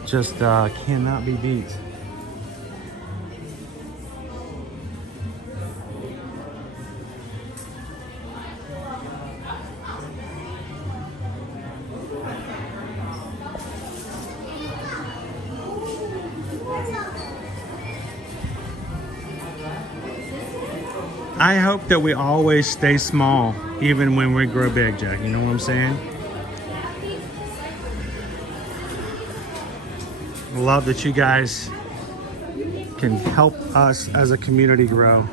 just cannot be beat. I hope that we always stay small, even when we grow big, Jack. You know what I'm saying? I love that you guys can help us as a community grow.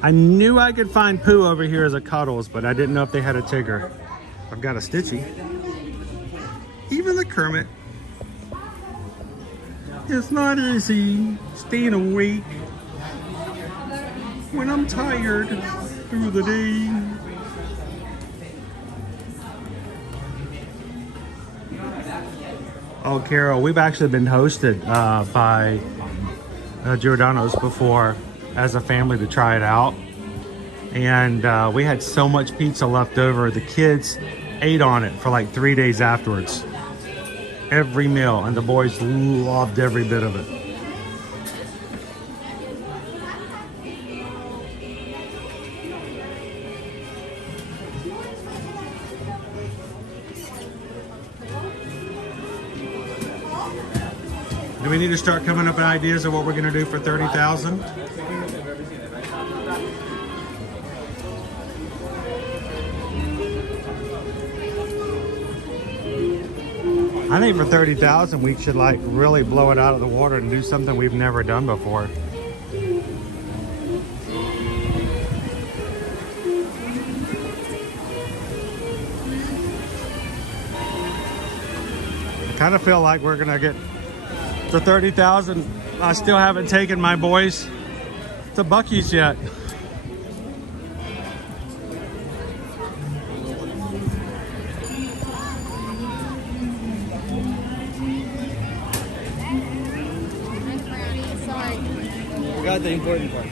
I knew I could find Pooh over here as a Cuddles, but I didn't know if they had a Tigger. I've got a Stitchy. Even the Kermit. It's not easy staying awake when I'm tired through the day. Oh, Carol, we've actually been hosted by Giordano's before as a family to try it out. And we had so much pizza left over, the kids ate on it for like 3 days afterwards. every meal, and the boys loved every bit of it. Do we need to start coming up with ideas of what we're going to do for 30,000? I think for 30,000 we should like really blow it out of the water and do something we've never done before. I kind of feel like we're gonna get to 30,000. I still haven't taken my boys to Buc-ee's yet. Forgot the important part.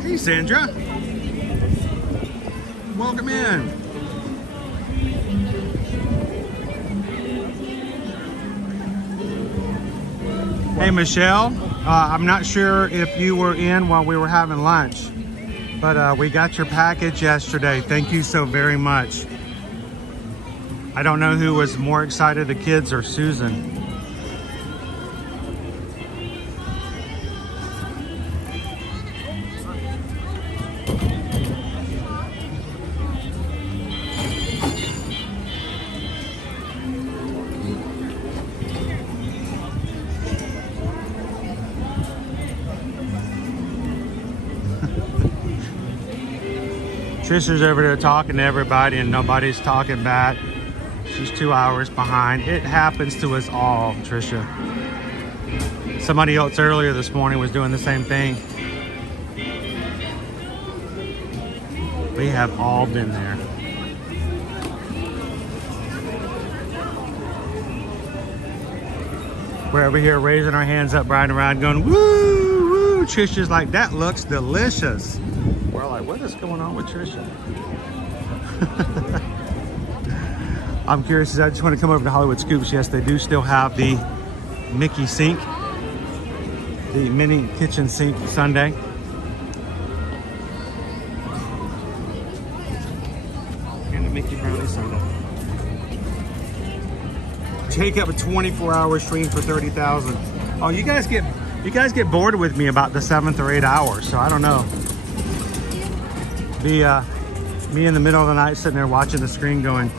Hey, Sandra. Welcome in. Hey, Michelle. I'm not sure if you were in while we were having lunch, but we got your package yesterday. Thank you so very much. I don't know who was more excited, the kids or Susan. Trisha's over there talking to everybody and nobody's talking back. She's 2 hours behind. It happens to us all, Trisha. Somebody else earlier this morning was doing the same thing. We have all been there. We're over here raising our hands up, riding around, going, woo, woo. Trisha's like, that looks delicious. We're like, what is going on with Trisha? I'm curious, I just want to come over to Hollywood Scoops. Yes, they do still have the Mickey sink, the mini kitchen sink sundae. And the Mickey brownie sundae. Take up a 24-hour stream for 30,000. Oh, you guys get bored with me about the 7th or 8 hours, so I don't know. Me in the middle of the night sitting there watching the screen going,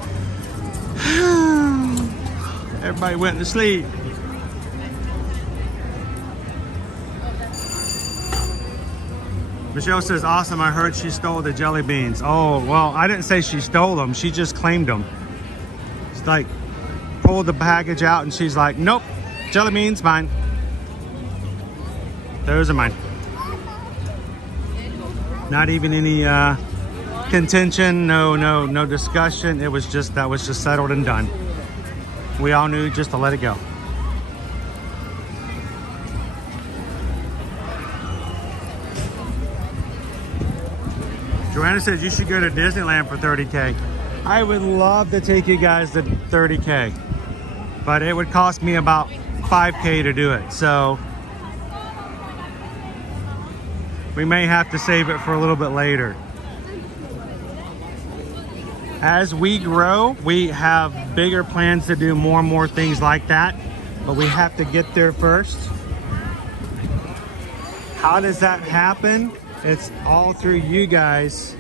everybody went to sleep. Michelle says, awesome, I heard she stole the jelly beans. Oh, well, I didn't say she stole them. She just claimed them. It's like, pulled the package out and she's like, nope, jelly beans, mine. Those are mine. Not even any contention, no discussion. It was just, that was just settled and done. We all knew just to let it go. Joanna says you should go to Disneyland for 30K. I would love to take you guys to 30K, but it would cost me about 5K to do it. So we may have to save it for a little bit later. As we grow, we have bigger plans to do more and more things like that, but we have to get there first. How does that happen? It's all through you guys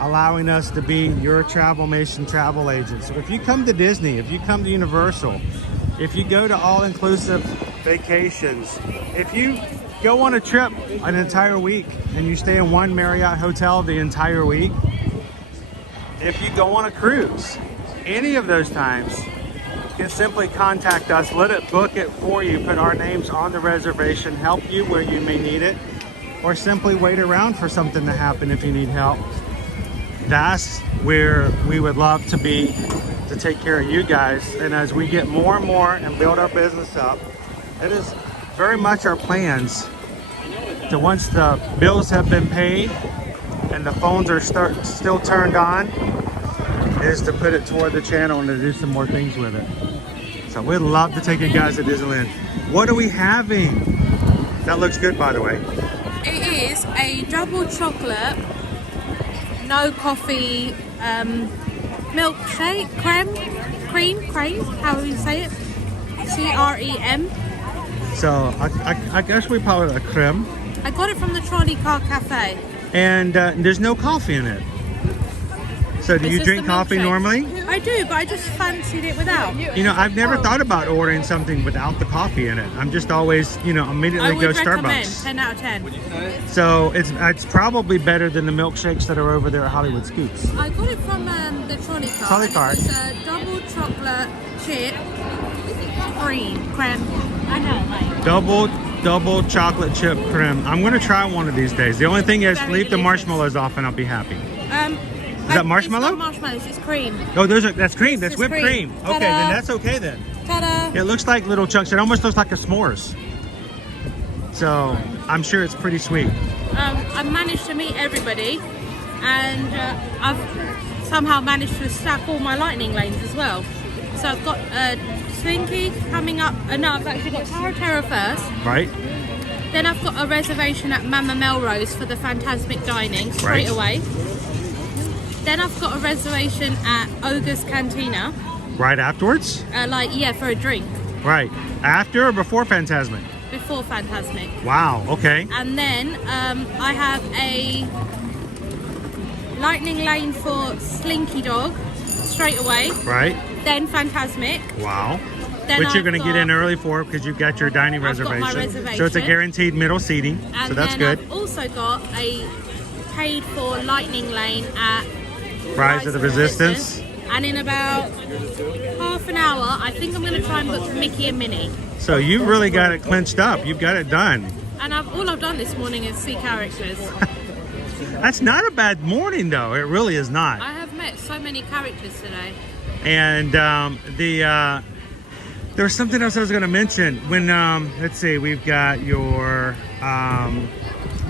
allowing us to be your Travelmation travel agents. So if you come to Disney, if you come to Universal, if you go to all-inclusive vacations, if you go on a trip an entire week and you stay in one Marriott hotel the entire week, if you go on a cruise, any of those times, you can simply contact us, let it book it for you, put our names on the reservation, help you where you may need it, or simply wait around for something to happen if you need help. That's where we would love to be, to to take care of you guys. And as we get more and more and build our business up, it is very much our plans to, once the bills have been paid and the phones are still turned on, is to put it toward the channel and to do some more things with it. So we'd love to take you guys to Disneyland. What are we having? That looks good, by the way. It is a double chocolate, no coffee, milkshake, cream, how do you say it? C-R-E-M. So I guess we call it a creme. I got it from the Trolley Car Cafe. And there's no coffee in it. So do you drink coffee normally? I do, but I just fancied it without. You know, I've never thought about ordering something without the coffee in it. I'm just always, you know, immediately go Starbucks. 10 out of 10. So it's probably better than the milkshakes that are over there at Hollywood Scoops. I got it from the Trolley Car. Trolley Car. It's a double chocolate chip creme. I know, like. Double chocolate chip creme. I'm gonna try one of these days. The only thing is, leave the marshmallows off and I'll be happy. Is that marshmallow? It's not marshmallows, it's cream. Oh, that's cream. That's whipped cream. Okay, then that's okay then. Ta-da! It looks like little chunks. It almost looks like a s'mores. So I'm sure it's pretty sweet. I've managed to meet everybody, and I've somehow managed to stack all my lightning lanes as well. So I've got Slinky coming up. No, I've actually got Tower of Terror first. Right. Then I've got a reservation at Mama Melrose for the Fantasmic Dining straight away. Then I've got a reservation at Ogre's Cantina. Right afterwards? For a drink. Right. After or before Fantasmic? Before Fantasmic. Wow, okay. And then I have a lightning lane for Slinky Dog straight away. Right. Then Fantasmic. Wow. Then which you're going to get in early for because you've got your dining reservation. Got my reservation. So it's a guaranteed middle seating. And so that's then good. I've also got a paid for lightning lane at Rise of the Resistance. And in about half an hour, I think I'm going to try and book Mickey and Minnie. So you really got it clinched up. You've got it done. And all I've done this morning is see characters. That's not a bad morning, though. It really is not. I have met so many characters today. And there was something else I was going to mention. When let's see, we've got your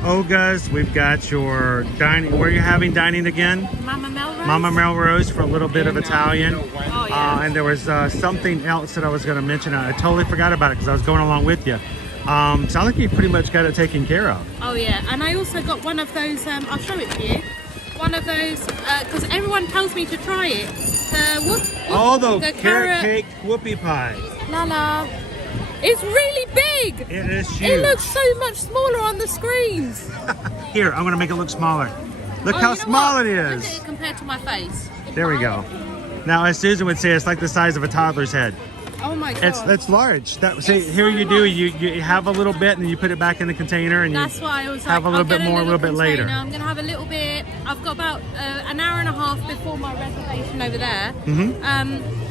Oga's, we've got your dining. Where are you having dining again? Mama Melrose. Mama Melrose for a little bit of Italian. Oh, yeah. And there was something else that I was going to mention. I totally forgot about it because I was going along with you. Sounds like you pretty much got it taken care of. Oh yeah, and I also got one of those. I'll show it to you. One of those because everyone tells me to try it. The carrot cake whoopie pie. Lala. It's really big. It is huge. It looks so much smaller on the screens. Here, I'm going to make it look smaller. Look how small it is. Look at it compared to my face. There we go. Now, as Susan would say, it's like the size of a toddler's head. Oh my god. It's large. Here you do, you have a little bit and then you put it back in the container and that's why I was have a little bit more a little bit later. I'm going to have a little bit. I've got about an hour and a half before my reservation over there.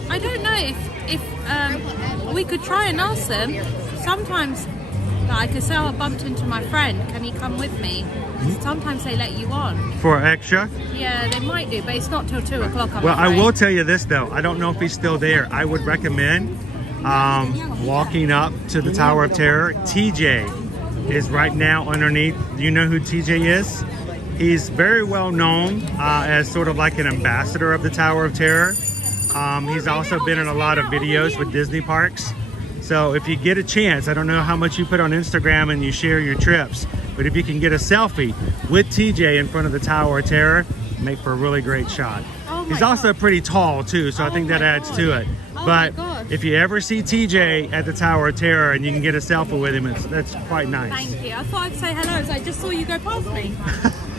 I don't know if we could try and ask them. Sometimes, I could say I bumped into my friend. Can he come with me? Sometimes they let you on. For extra? Yeah, they might do, but it's not till 2 o'clock. Well, I will tell you this though. I don't know if he's still there. I would recommend walking up to the Tower of Terror. TJ is right now underneath. Do you know who TJ is? He's very well known as sort of like an ambassador of the Tower of Terror. He's also been in a lot of videos with Disney parks. So if you get a chance, I don't know how much you put on Instagram and you share your trips, but if you can get a selfie with TJ in front of the Tower of Terror, make for a really great shot. He's also pretty tall too, so I think that adds to it. But if you ever see TJ at the Tower of Terror and you can get a selfie with him, that's quite nice. Thank you. I thought I'd say hello, so I just saw you go past me.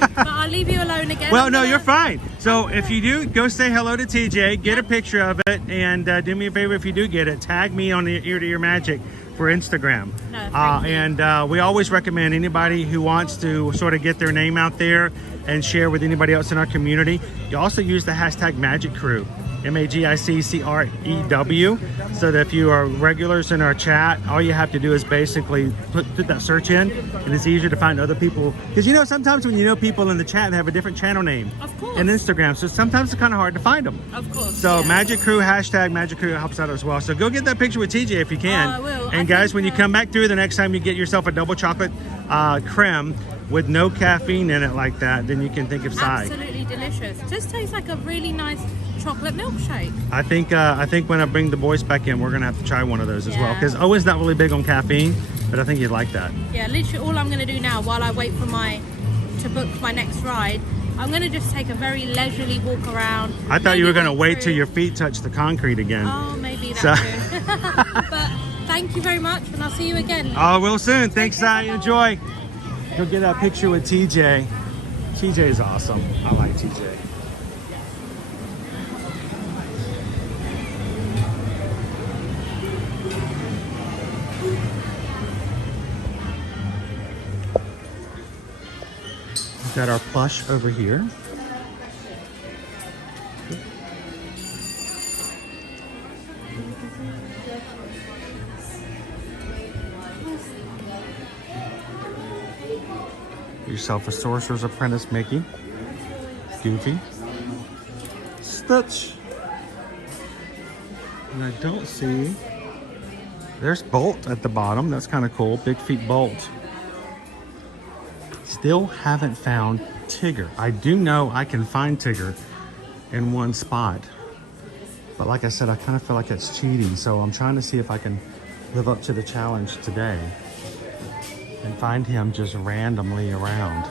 But I'll leave you alone again. Well, no, you're fine. So if you do, go say hello to TJ, get a picture of it, and do me a favor if you do get it, tag me on the Ear to Ear Magic for Instagram. And we always recommend anybody who wants to sort of get their name out there and share with anybody else in our community. You also use the hashtag Magic Crew. MAGICCREW. So that if you are regulars in our chat, all you have to do is basically put that search in, and it's easier to find other people. Because you know, sometimes when you know people in the chat, they have a different channel name. Of course. And Instagram, so sometimes it's kind of hard to find them. Of course. So yeah. Magic Crew, hashtag Magic Crew helps out as well. So go get that picture with TJ if you can. I will. And guys, when you come back through, the next time you get yourself a double chocolate creme with no caffeine in it like that, then you can think of Sai. Absolutely delicious. Just tastes like a really nice chocolate milkshake. I think when I bring the boys back in, we're gonna have to try one of those as well. Yeah. Because Owen's not really big on caffeine, but I think you'd like that. Yeah, literally all I'm gonna do now while I wait for to book my next ride, I'm gonna just take a very leisurely walk around. I thought you were gonna wait till your feet touch the concrete again. Oh, maybe that too. But thank you very much, and I'll see you again. Oh, real soon. Thanks, Sai. Enjoy. Go get a picture with TJ. TJ is awesome. I like TJ. We've got our plush over here. Yourself a Sorcerer's Apprentice Mickey, Goofy, Stitch, and I don't see, there's Bolt at the bottom. That's kind of cool. Big Feet Bolt. Still haven't found Tigger. I do know I can find Tigger in one spot, but like I said, I kind of feel like it's cheating, so I'm trying to see if I can live up to the challenge today and find him just randomly around.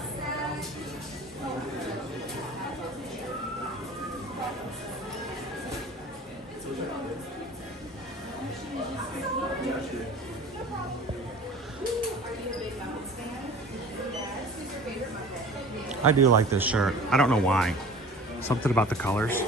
I do like this shirt. I don't know why. Something about the colors.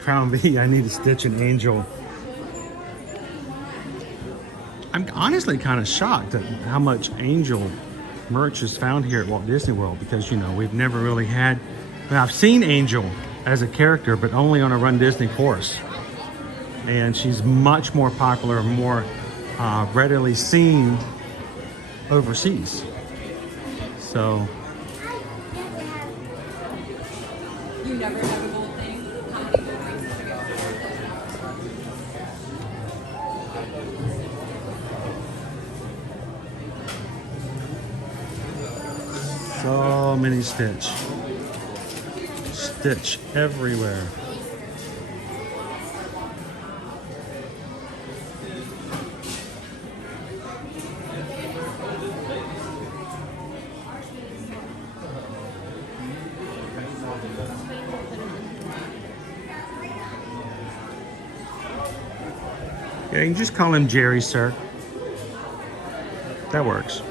Crown V, I need to stitch an angel. I'm honestly kind of shocked at how much angel merch is found here at Walt Disney World, because, you know, we've never really had, I've seen Angel as a character, but only on a Run Disney course. And she's much more popular, more readily seen overseas. So. You never have a gold thing? How many gold races to go? So many Stitch. Stitch everywhere. Yeah, you can just call him Jerry, sir. That works.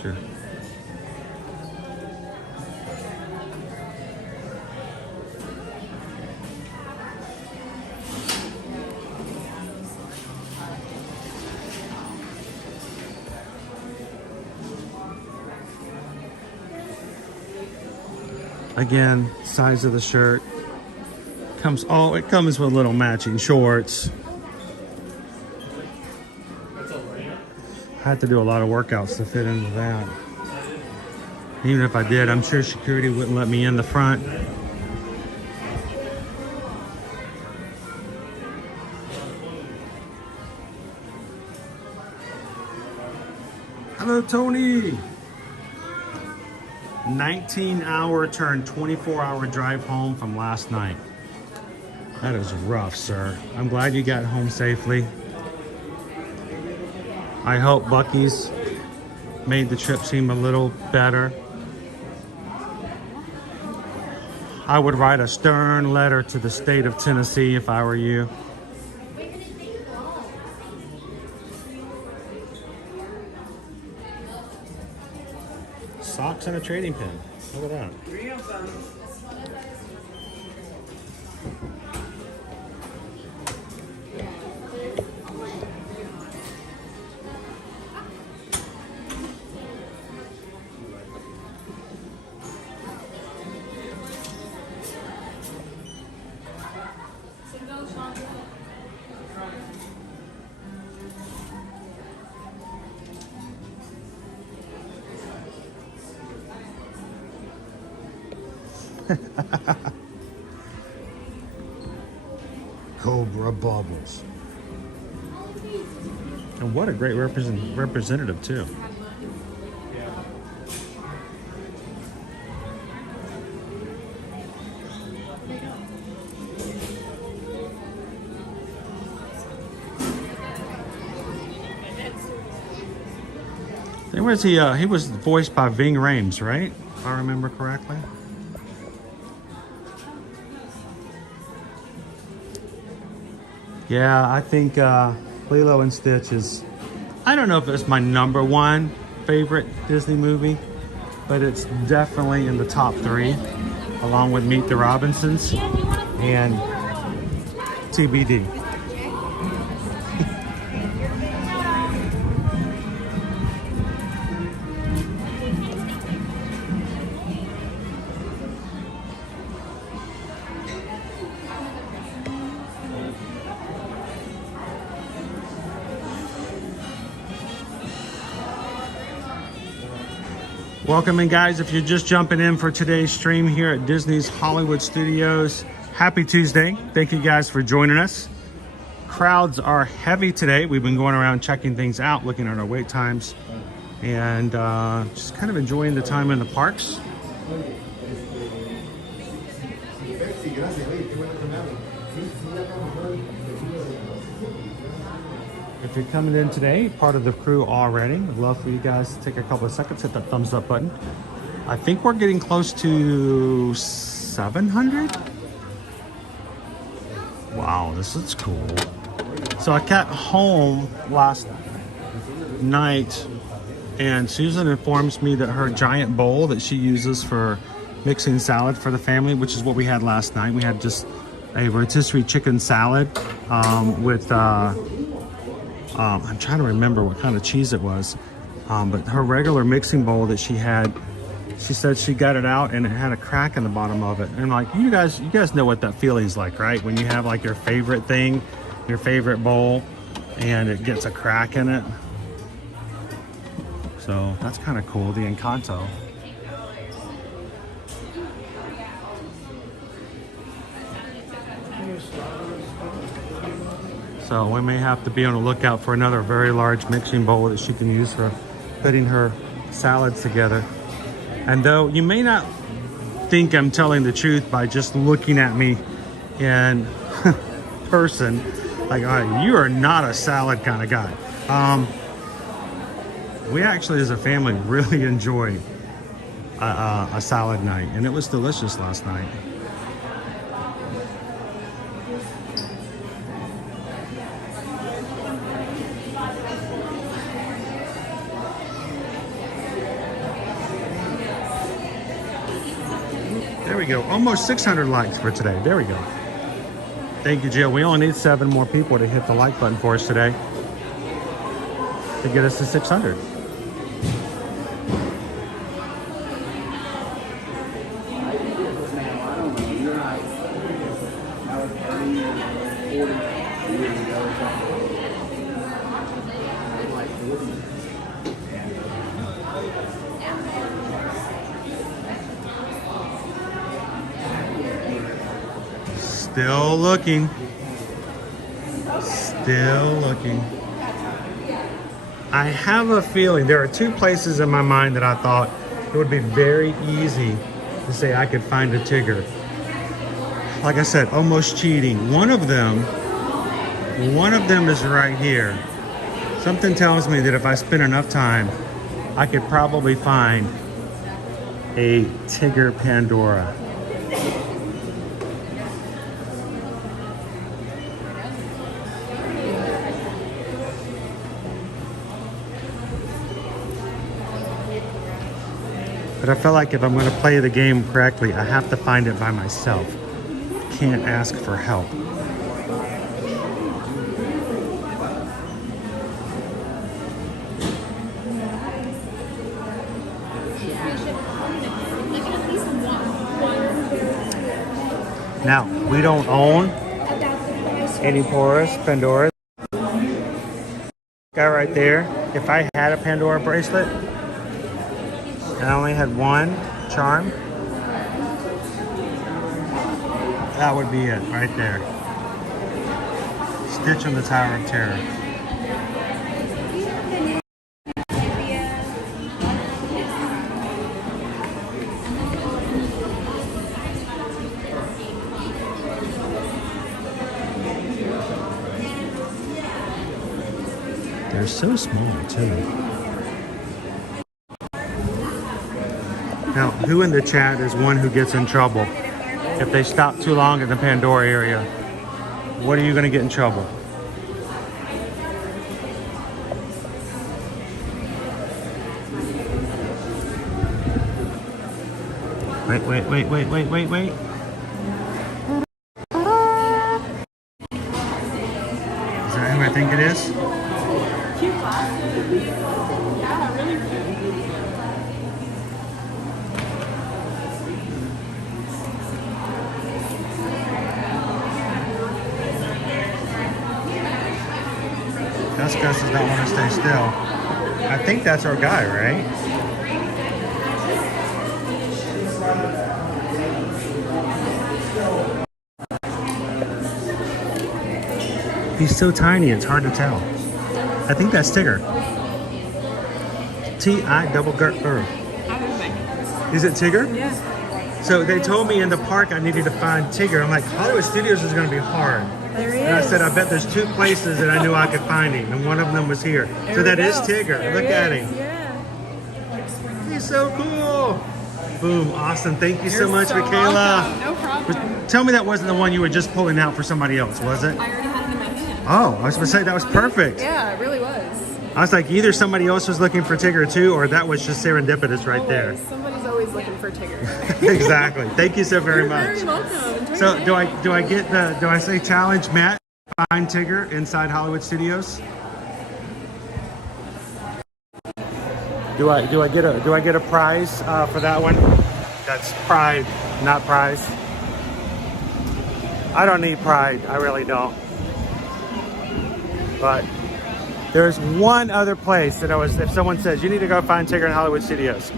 Sure. Again, size of the shirt comes, oh, it comes with little matching shorts. I had to do a lot of workouts to fit into that. Even if I did, I'm sure security wouldn't let me in the front. Hello, Tony. 19-hour turned 24-hour drive home from last night. That is rough, sir. I'm glad you got home safely. I hope Buc-ee's made the trip seem a little better. I would write a stern letter to the state of Tennessee if I were you. Socks and a trading pin. Look at that. Cobra Bubbles. And what a great representative too. And where's he? He was voiced by Ving Rhames, right? If I remember correctly. Yeah, I think Lilo and Stitch is, I don't know if it's my #1 favorite Disney movie, but it's definitely in the top 3, along with Meet the Robinsons and TBD. Welcome in, guys. If you're just jumping in for today's stream here at Disney's Hollywood Studios, happy Tuesday. Thank you guys for joining us. Crowds are heavy today. We've been going around checking things out, looking at our wait times, and just kind of enjoying the time in the parks. If you're coming in today, part of the crew already, I'd love for you guys to take a couple of seconds, hit that thumbs up button. I think we're getting close to 700. Wow, this is cool. So I got home last night and Susan informs me that her giant bowl that she uses for mixing salad for the family, which is what we had last night. We had just a rotisserie chicken salad with I'm trying to remember what kind of cheese it was, but her regular mixing bowl that she had, she said she got it out and it had a crack in the bottom of it. And like, you guys know what that feeling's like, right? When you have like your favorite thing, your favorite bowl, and it gets a crack in it. So that's kind of cool, the Encanto. So we may have to be on the lookout for another very large mixing bowl that she can use for putting her salads together. And though you may not think I'm telling the truth by just looking at me in person, like, you are not a salad kind of guy. We actually as a family really enjoy a salad night, and it was delicious last night. There we go. Almost 600 likes for today. There we go. Thank you, Jill. We only need 7 more people to hit the like button for us today to get us to 600. Still looking. Still looking. I have a feeling there are 2 places in my mind that I thought it would be very easy to say I could find a Tigger. Like I said, almost cheating. One of them is right here. Something tells me that if I spend enough time, I could probably find a Tigger Pandora. But I feel like if I'm going to play the game correctly, I have to find it by myself. Can't ask for help. Now, we don't own any Pandoras. Guy right there. If I had a Pandora bracelet and I only had one charm, that would be it right there. Stitch on the Tower of Terror. They're so small too. Now, who in the chat is one who gets in trouble if they stop too long in the Pandora area? What are you going to get in trouble? Wait. Is that who I think it is? Cute glasses. Yeah, really cute. Gus does not want to stay still. I think that's our guy, right? He's so tiny, it's hard to tell. I think that's Tigger. T-I-double-G-R. Is it Tigger? Yeah. So they told me in the park I needed to find Tigger. I'm like, Hollywood Studios is going to be hard. There he and I is. said, I bet there's 2 places that I knew I could find him, and one of them was here. There so that we is go. Tigger. There Look he at is. him. Yeah. He's so cool. Boom, awesome. Thank you so You're much, so Michaela. welcome. No problem. Tell me that wasn't the one you were just pulling out for somebody else, was it? I already had it in my hand. Oh, I was going to say that was perfect. Yeah, it really was. I was like, either somebody else was looking for Tigger too, or that was just serendipitous right there. Somebody's always looking for Tigger. Exactly. Thank you so very You're much. very welcome. Enjoy So your day. do I say challenge Matt find Tigger inside Hollywood Studios? Do I get a prize for that one? That's pride, not prize. I don't need pride. I really don't. But there's one other place that if someone says, you need to go find Tigger in Hollywood Studios.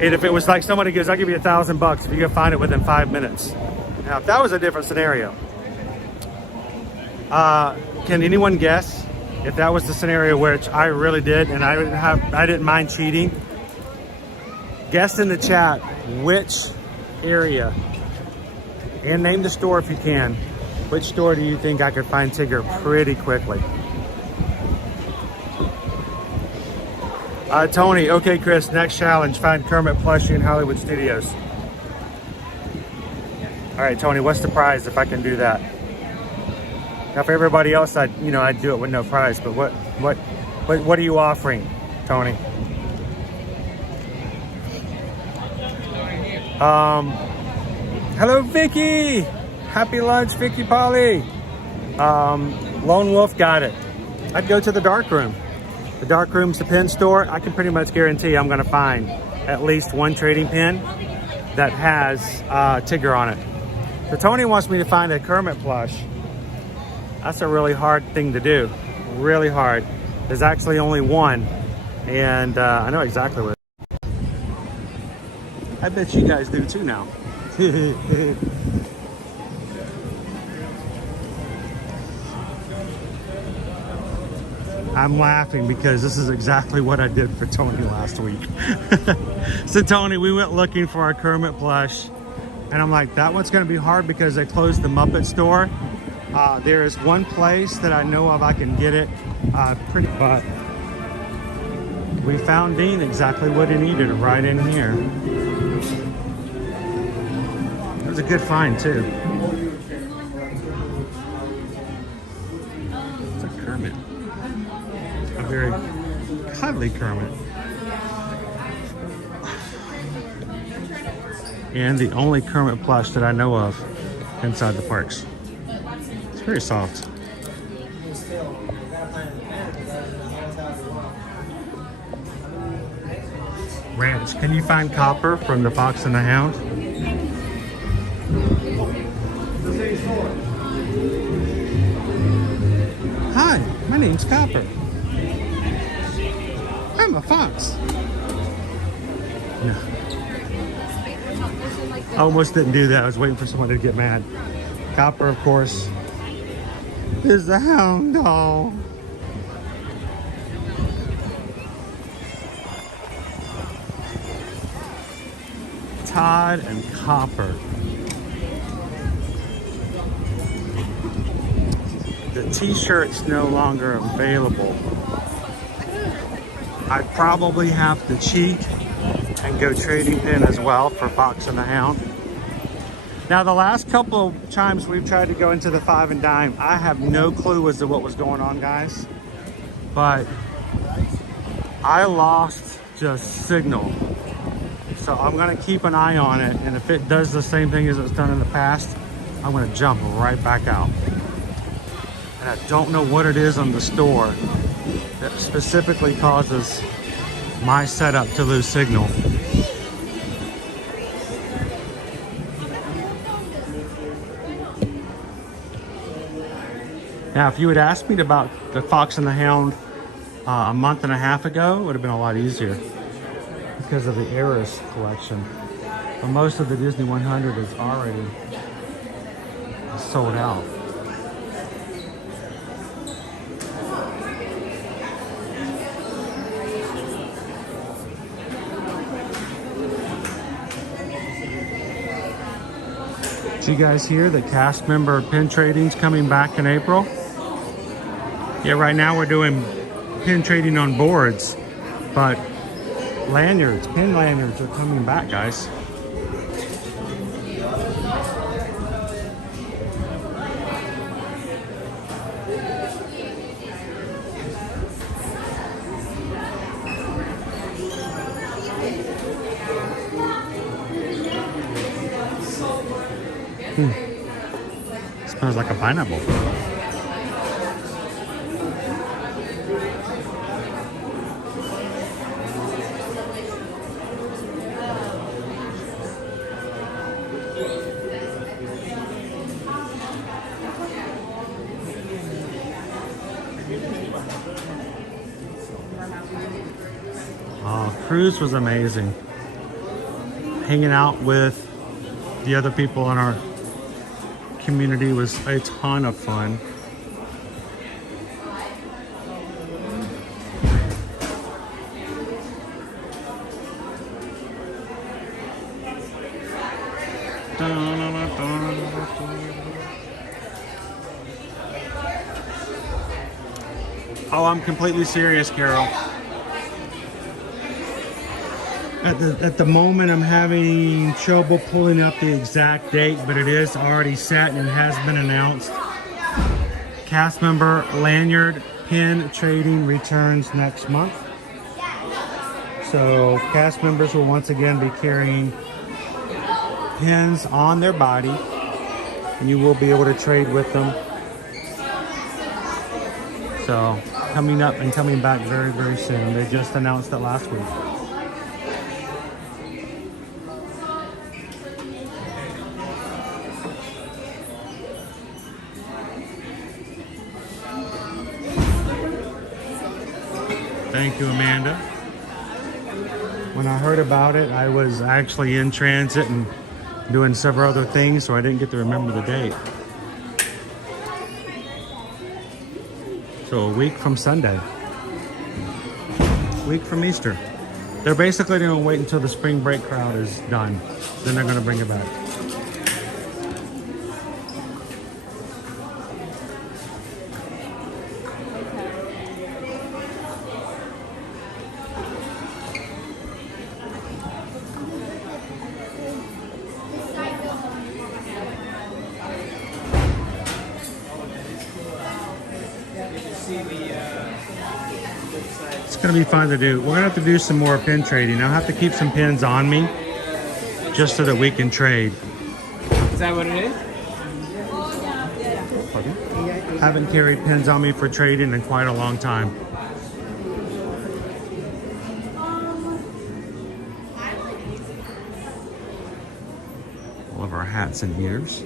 And if it was like somebody goes, I'll give you $1,000 if you can find it within 5 minutes. Now, if that was a different scenario, can anyone guess if that was the scenario which I really did and I didn't mind cheating? Guess in the chat which area, and name the store if you can. Which store do you think I could find Tigger pretty quickly? Tony, okay, Chris, next challenge, find Kermit plushie in Hollywood Studios. All right, Tony, what's the prize if I can do that? Now, for everybody else, I'd do it with no prize, but what are you offering, Tony? Hello, Vicky. Happy lunch, Vicky Polly. Lone Wolf got it. I'd go to the dark room. The dark room's the pin store. I can pretty much guarantee I'm going to find at least one trading pin that has Tigger on it. So Tony wants me to find a Kermit plush. That's a really hard thing to do. Really hard. There's actually only one, and I know exactly what it is. I bet you guys do too now. I'm laughing because this is exactly what I did for Tony last week. So Tony, we went looking for our Kermit plush, and I'm like, that one's going to be hard because they closed the Muppet store. There is one place that I know of I can get it pretty, but we found Dean exactly what he needed right in here. It was a good find too. It's a Kermit. A very cuddly Kermit. and the only Kermit plush that I know of inside the parks. It's very soft. Ranch, can you find Copper from the Fox and the Hound? Hi, my name's Copper. I'm a fox. No. I almost didn't do that. I was waiting for someone to get mad. Copper, of course, is the hound dog. Todd and Copper. The t-shirt's no longer available. I'd probably have to cheat and go trading pin as well for Fox and the Hound. Now the last couple of times we've tried to go into the 5 and dime, I have no clue as to what was going on, guys. But I lost just signal. So I'm gonna keep an eye on it, and if it does the same thing as it's done in the past, I'm gonna jump right back out. And I don't know what it is on the store that specifically causes my setup to lose signal. Now, if you had asked me about the Fox and the Hound a month and a half ago, it would have been a lot easier because of the Eras collection. But most of the Disney 100 is already sold out. Did you guys hear that cast member pin trading's coming back in April? Yeah, right now we're doing pin trading on boards, but lanyards, pin lanyards are coming back, guys. Smells like a pineapple. Oh, cruise was amazing. Hanging out with the other people in our community was a ton of fun. Oh, I'm completely serious, Carol. At the moment, I'm having trouble pulling up the exact date, but it is already set and it has been announced. Cast member lanyard pin trading returns next month. So cast members will once again be carrying pins on their body, and you will be able to trade with them. So coming up and coming back very, very soon. They just announced it last week. Thank you, Amanda. When I heard about it, I was actually in transit and doing several other things, so I didn't get to remember the date. So a week from Sunday. A week from Easter. They're basically going to wait until the spring break crowd is done. Then they're going to bring it back. It's going to be fun to do. We're going to have to do some more pin trading. I'll have to keep some pins on me just so that we can trade. Is that what it is? Haven't carried pins on me for trading in quite a long time. All of our hats and ears.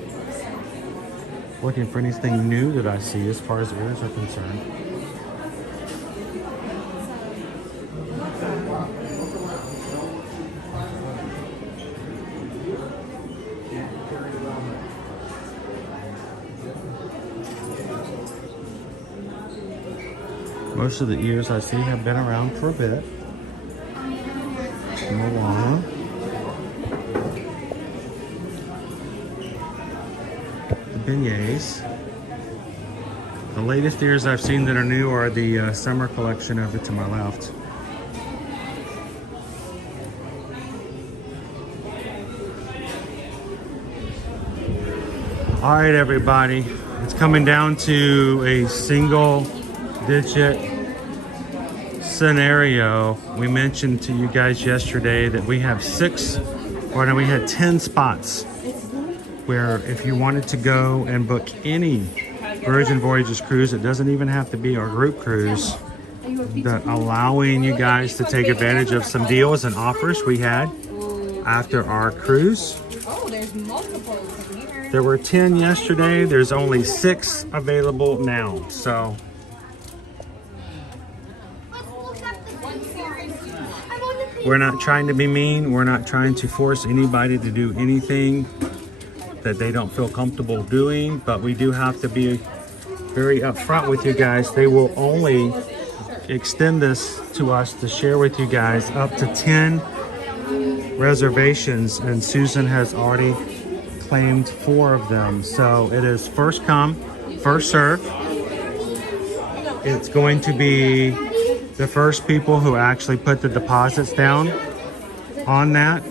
Looking for anything new that I see as far as ears are concerned. Most of the ears I see have been around for a bit. Moana. The beignets. The latest ears I've seen that are new are the summer collection over to my left. All right, everybody. It's coming down to a single digit scenario. We mentioned to you guys yesterday that we have we had 10 spots where if you wanted to go and book any Virgin Voyages cruise, it doesn't even have to be our group cruise, that allowing you guys to take advantage of some deals and offers we had after our cruise. Oh, there's multiple here. There were 10 yesterday. There's only 6 available now. So we're not trying to be mean. We're not trying to force anybody to do anything that they don't feel comfortable doing, but we do have to be very upfront with you guys. They will only extend this to us to share with you guys up to 10 reservations, and Susan has already claimed 4 of them. So it is first come, first serve. It's going to be the first people who actually put the deposits down on that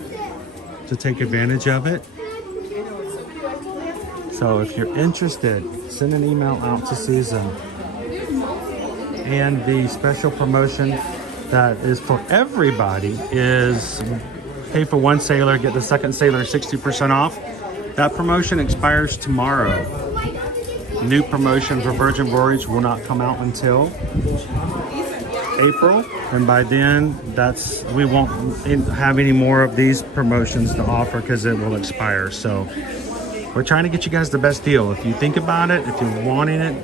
to take advantage of it. So if you're interested, send an email out to Susan. And the special promotion that is for everybody is pay for one sailor, get the second sailor 60% off. That promotion expires tomorrow. New promotion for Virgin Voyage will not come out until April, and by then we won't have any more of these promotions to offer because it will expire. So we're trying to get you guys the best deal. If you think about it, if you're wanting it,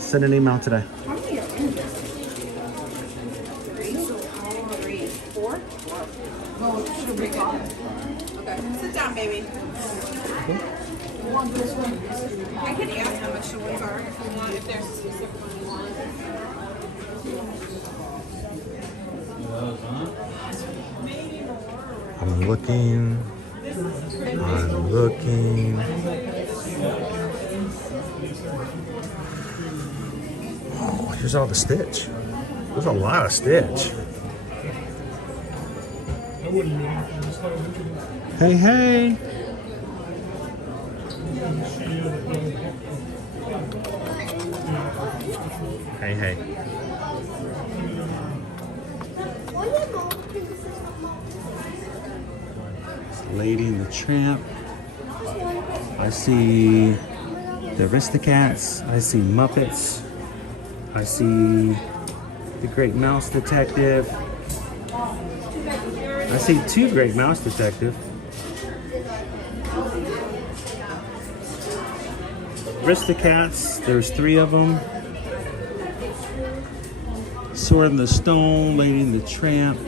send an email today. Okay, sit down, baby. I can ask how much the ones are if you want, if there's a specific one you want. I'm looking. Oh, here's all the stitch. There's a lot of stitch. Hey, hey. Hey, hey. Lady and the Tramp. I see the Aristocats. I see Muppets. I see the Great Mouse Detective. I see 2 Great Mouse Detective. Aristocats, there's 3 of them. Sword in the Stone, Lady and the Tramp.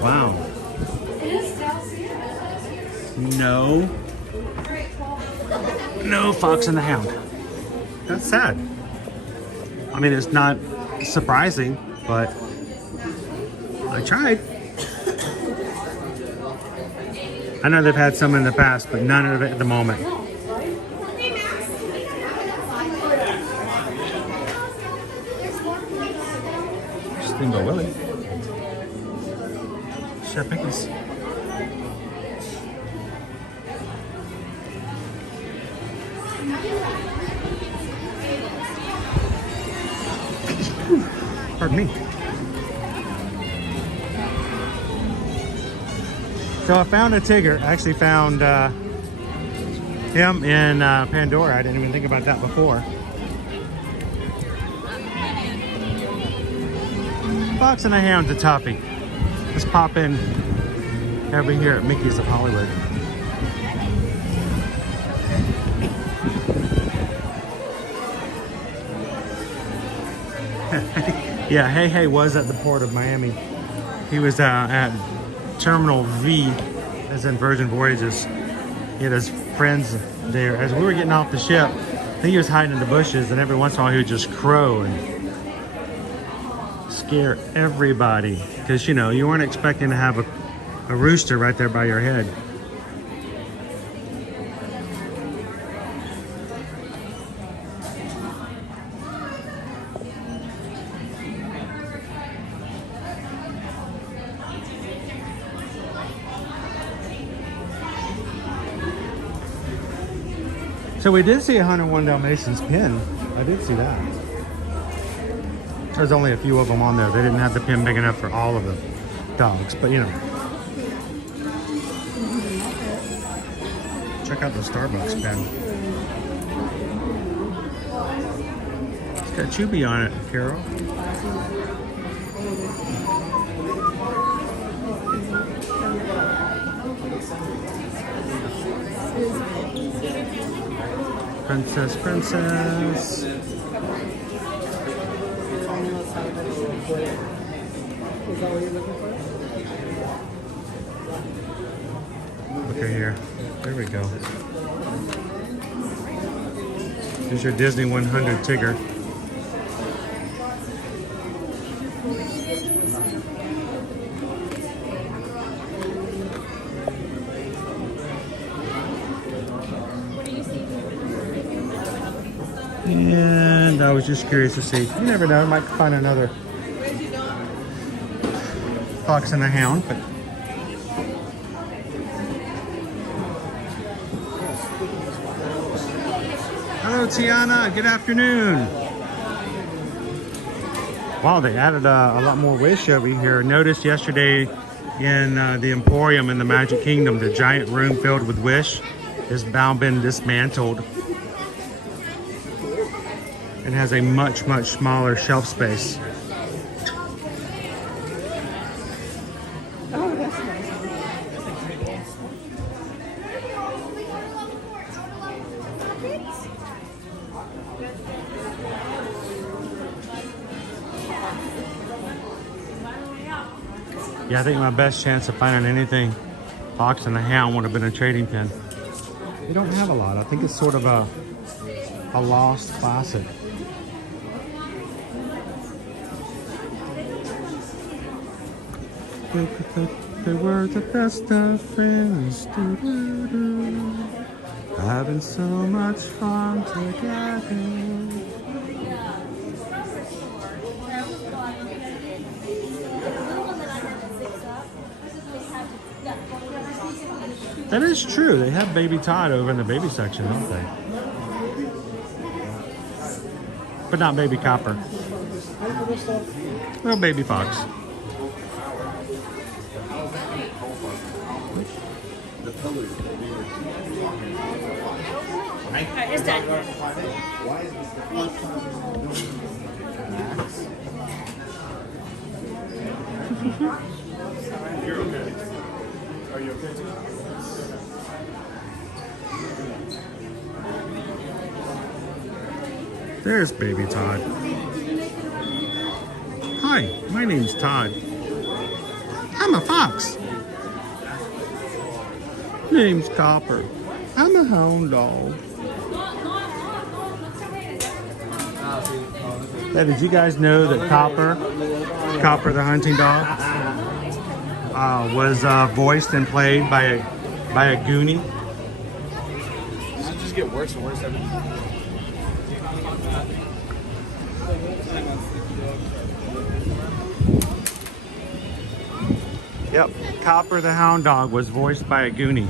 Wow. No. No Fox and the Hound. That's sad. I mean, it's not surprising, but I tried. I know they've had some in the past, but none of it at the moment. Steamboat Willie. Chef Pickles. Pardon me. So I found a Tigger. I actually found him in Pandora. I didn't even think about that before. Fox and a Hound's a toppy. Let's pop in over here at Mickey's of Hollywood. Yeah, Hey was at the port of Miami. He was at Terminal V, as in Virgin Voyages. He had his friends there. As we were getting off the ship, I think he was hiding in the bushes, and every once in a while he would just crow and scare everybody. Because, you know, you weren't expecting to have a rooster right there by your head. So we did see a 101 Dalmatians pin. I did see that. There's only a few of them on there. They didn't have the pin big enough for all of the dogs, but you know. Check out the Starbucks pen. It's got Chubby on it, Carol. Princess. Look at here. There we go. Here's your Disney 100 Tigger. And I was just curious to see. You never know, I might find another Fox and a Hound, but hello Tiana, good afternoon. Wow, they added a lot more Wish over here. Noticed yesterday in the Emporium in the Magic Kingdom, the giant room filled with Wish has now been dismantled and has a much smaller shelf space. Oh, that's nice. Yeah, I think my best chance of finding anything Fox and the Hound would have been a trading pin. We don't have a lot. I think it's sort of a lost classic. They were the best of friends, having so much fun together. That is true. They have Baby Todd over in the baby section, don't they? But not Baby Copper. Well, Baby Fox. Alright, it's done. You're okay. Are you okay too? There's Baby Todd. Hi, my name's Todd. I'm a fox. Name's Copper. I'm a hound dog. Hey, did you guys know that Copper the hunting dog, was voiced and played by a Goonie? Does it just get worse and worse every time? Yep, Copper the hound dog was voiced by a Goonie.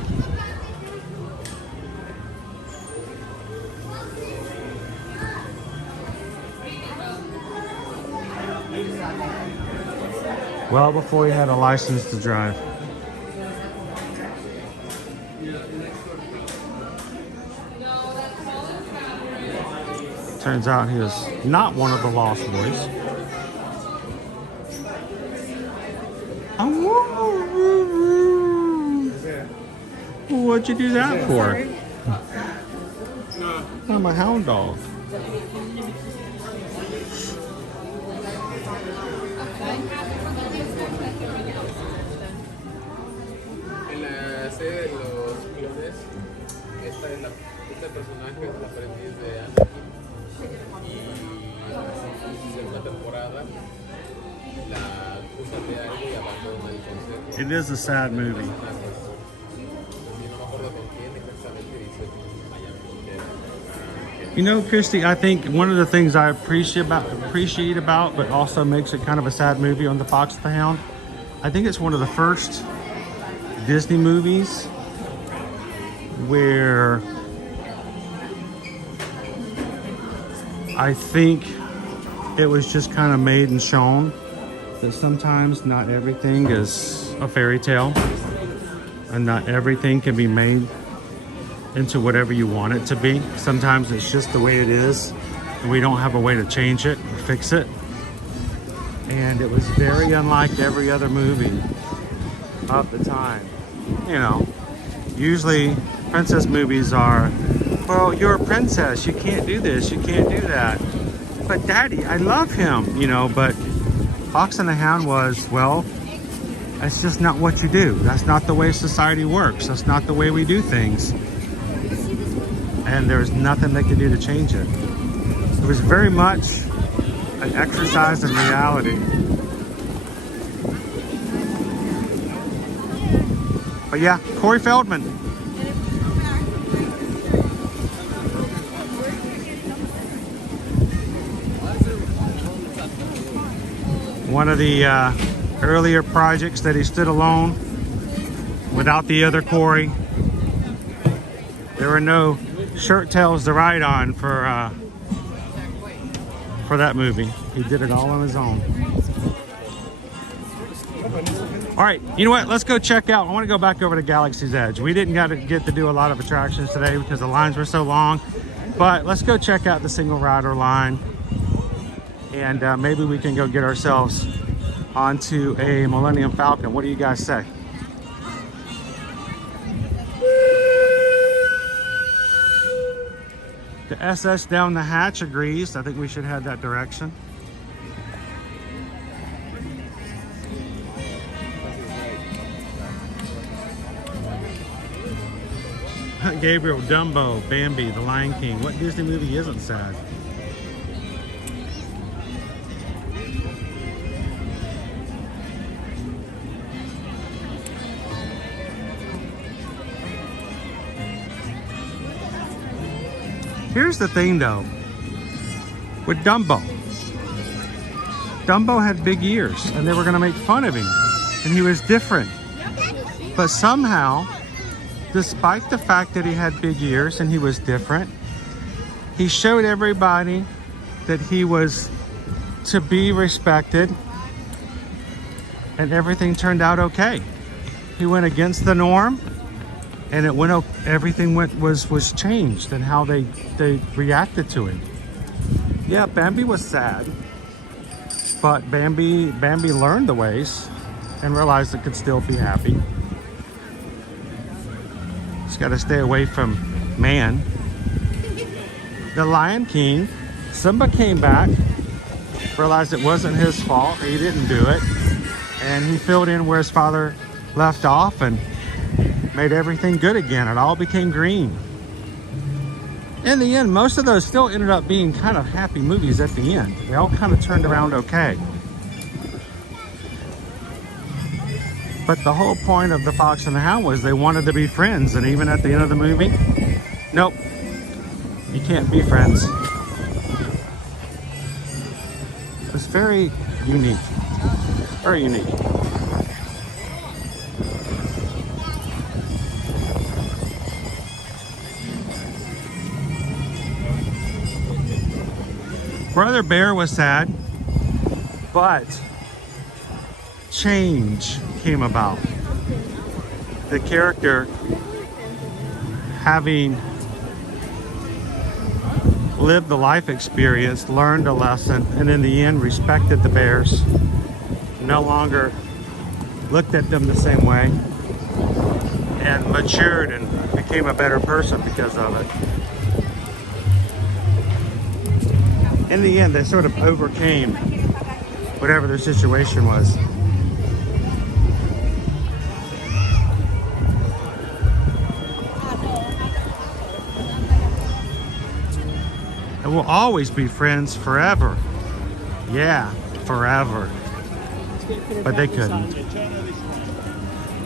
Well before he had a license to drive. Turns out he was not one of the Lost Boys. What'd you do that for? I'm a hound dog. En la serie de los clones, este personaje es el aprendiz de Anakin y en segunda temporada la acusan de algo y abandona el consejo. It is a sad movie. You know, Christy, I think one of the things I appreciate about, but also makes it kind of a sad movie on the Fox the Hound, I think it's one of the first Disney movies where I think it was just kind of made and shown that sometimes not everything is a fairy tale and not everything can be made into whatever you want it to be. Sometimes it's just the way it is and we don't have a way to change it or fix it. And it was very unlike every other movie of the time. You know, usually princess movies are, well, you're a princess, you can't do this, you can't do that. But Daddy, I love him, you know. But Fox and the Hound was, well, that's just not what you do. That's not the way society works. That's not the way we do things. And there's nothing they could do to change it. It was very much an exercise in reality. But yeah, Corey Feldman. One of the earlier projects that he stood alone without the other Corey. There were no shirt tails to ride on for that movie. He did it all on his own. All right, you know what? Let's go check out. I want to go back over to Galaxy's Edge. We didn't get to do a lot of attractions today because the lines were so long, but let's go check out the single rider line, and maybe we can go get ourselves onto a Millennium Falcon. What do you guys say? The SS down the hatch agrees. I think we should head that direction. Gabriel, Dumbo, Bambi, The Lion King. What Disney movie isn't sad? Here's the thing though, with Dumbo. Dumbo had big ears and they were gonna make fun of him and he was different. But somehow, despite the fact that he had big ears and he was different, he showed everybody that he was to be respected and everything turned out okay. He went against the norm and everything was changed and how they reacted to him. Yeah, Bambi was sad, but Bambi learned the ways and realized it could still be happy. Just got to stay away from man. The Lion King, Simba came back, realized it wasn't his fault, he didn't do it, and he filled in where his father left off and made everything good again. It all became green. In the end, most of those still ended up being kind of happy movies at the end. They all kind of turned around okay. But the whole point of The Fox and the Hound was they wanted to be friends, and even at the end of the movie, nope, you can't be friends. It was very unique. Very unique. Brother Bear was sad, but change came about. The character having lived the life experience, learned a lesson, and in the end respected the bears, no longer looked at them the same way, and matured and became a better person because of it. In the end, they sort of overcame whatever their situation was. And we'll always be friends forever. Yeah, forever. But they couldn't.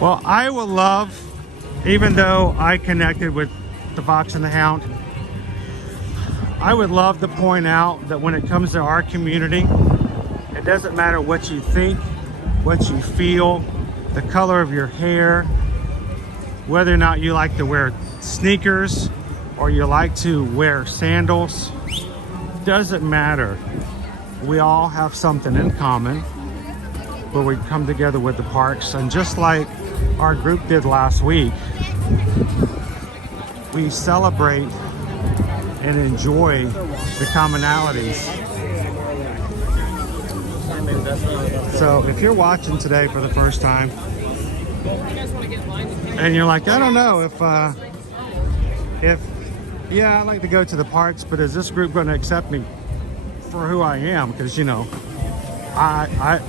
Well, I will love, even though I connected with the Fox and the Hound, I would love to point out that when it comes to our community, it doesn't matter what you think, what you feel, the color of your hair, whether or not you like to wear sneakers or you like to wear sandals, doesn't matter. We all have something in common where we come together with the parks, and just like our group did last week, we celebrate and enjoy the commonalities. So if you're watching today for the first time and you're like, I don't know if yeah, I'd like to go to the parks, but is this group going to accept me for who I am? Because, you know, I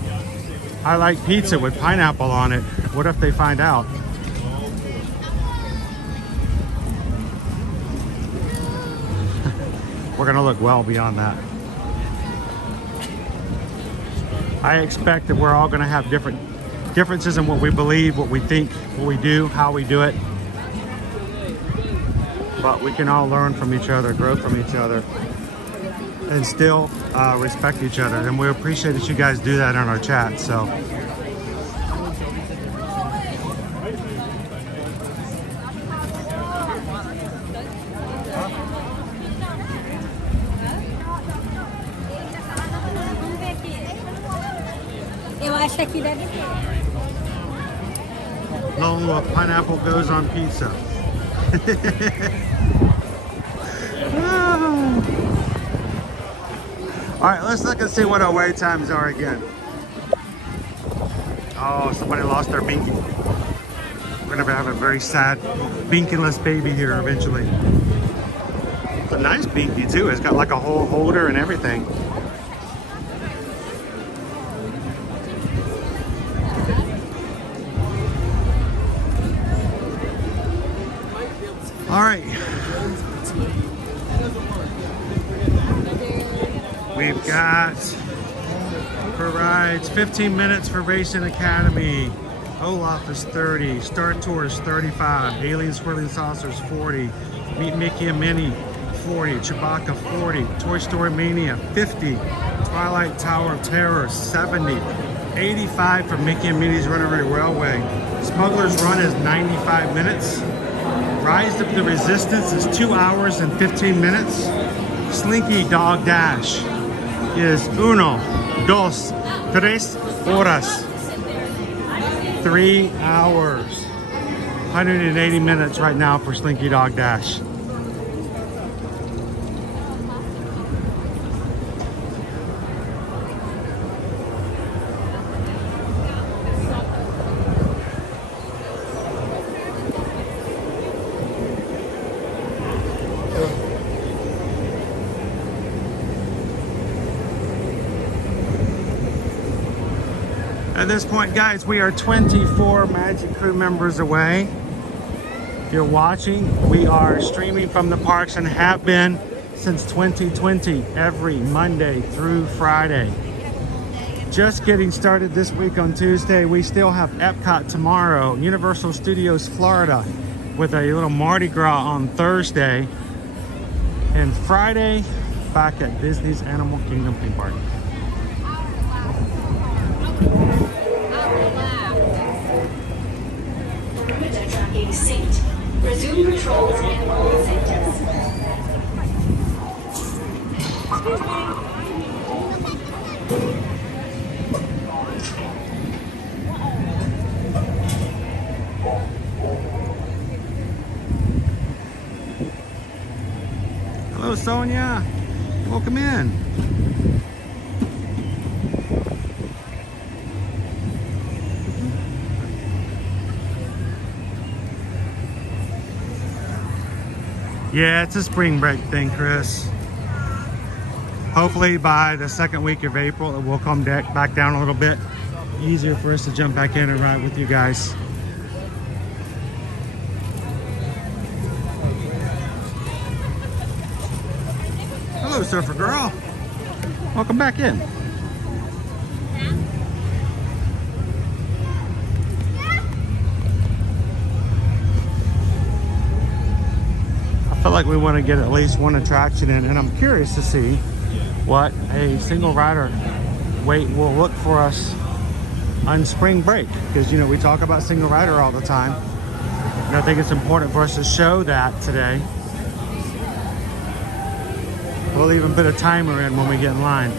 like pizza with pineapple on it. What if they find out? We're going to look well beyond that. I expect that we're all going to have differences in what we believe, what we think, what we do, how we do it. But we can all learn from each other, grow from each other, and still respect each other. And we appreciate that you guys do that on our chat. So. No, pineapple goes on pizza. All right, let's look and see what our wait times are again. Oh, somebody lost their binky. We're gonna have a very sad binky-less baby here eventually. It's a nice binky too. It's got like a whole holder and everything. All right. We've got for rides 15 minutes for Racing Academy. Olaf is 30. Star Tour is 35. Alien Swirling Saucers 40. Meet Mickey and Minnie 40. Chewbacca 40. Toy Story Mania 50. Twilight Tower of Terror 70. 85 for Mickey and Minnie's Runaway Railway. Smuggler's Run is 95 minutes. Rise of the Resistance is 2 hours and 15 minutes. Slinky Dog Dash is 1, 2, 3 horas. 3 hours. 180 minutes right now for Slinky Dog Dash. At this point, guys, we are 24 Magic Crew members away. If you're watching, we are streaming from the parks and have been since 2020, every Monday through Friday. Just getting started this week on Tuesday. We still have Epcot tomorrow, Universal Studios Florida with a little Mardi Gras on Thursday, and Friday back at Disney's Animal Kingdom theme park. Seat. Resume patrols in all sectors. Excuse me. Hello, Sonia. Welcome in. Yeah, it's a spring break thing, Chris. Hopefully by the second week of April, it will come back down a little bit. Easier for us to jump back in and ride with you guys. Hello, Surfer Girl. Welcome back in. I feel like we want to get at least one attraction in, and I'm curious to see what a single rider weight will look for us on spring break, because, you know, we talk about single rider all the time, and I think it's important for us to show that today. We'll even put a timer in when we get in line.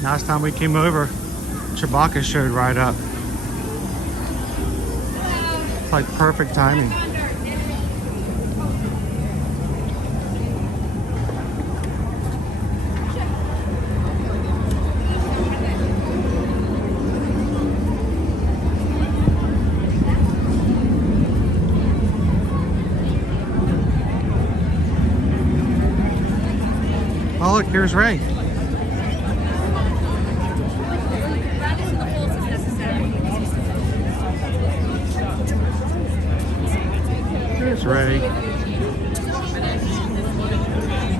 Last time we came over, Chewbacca showed right up. It's like perfect timing. Oh look, here's Ray. Ready.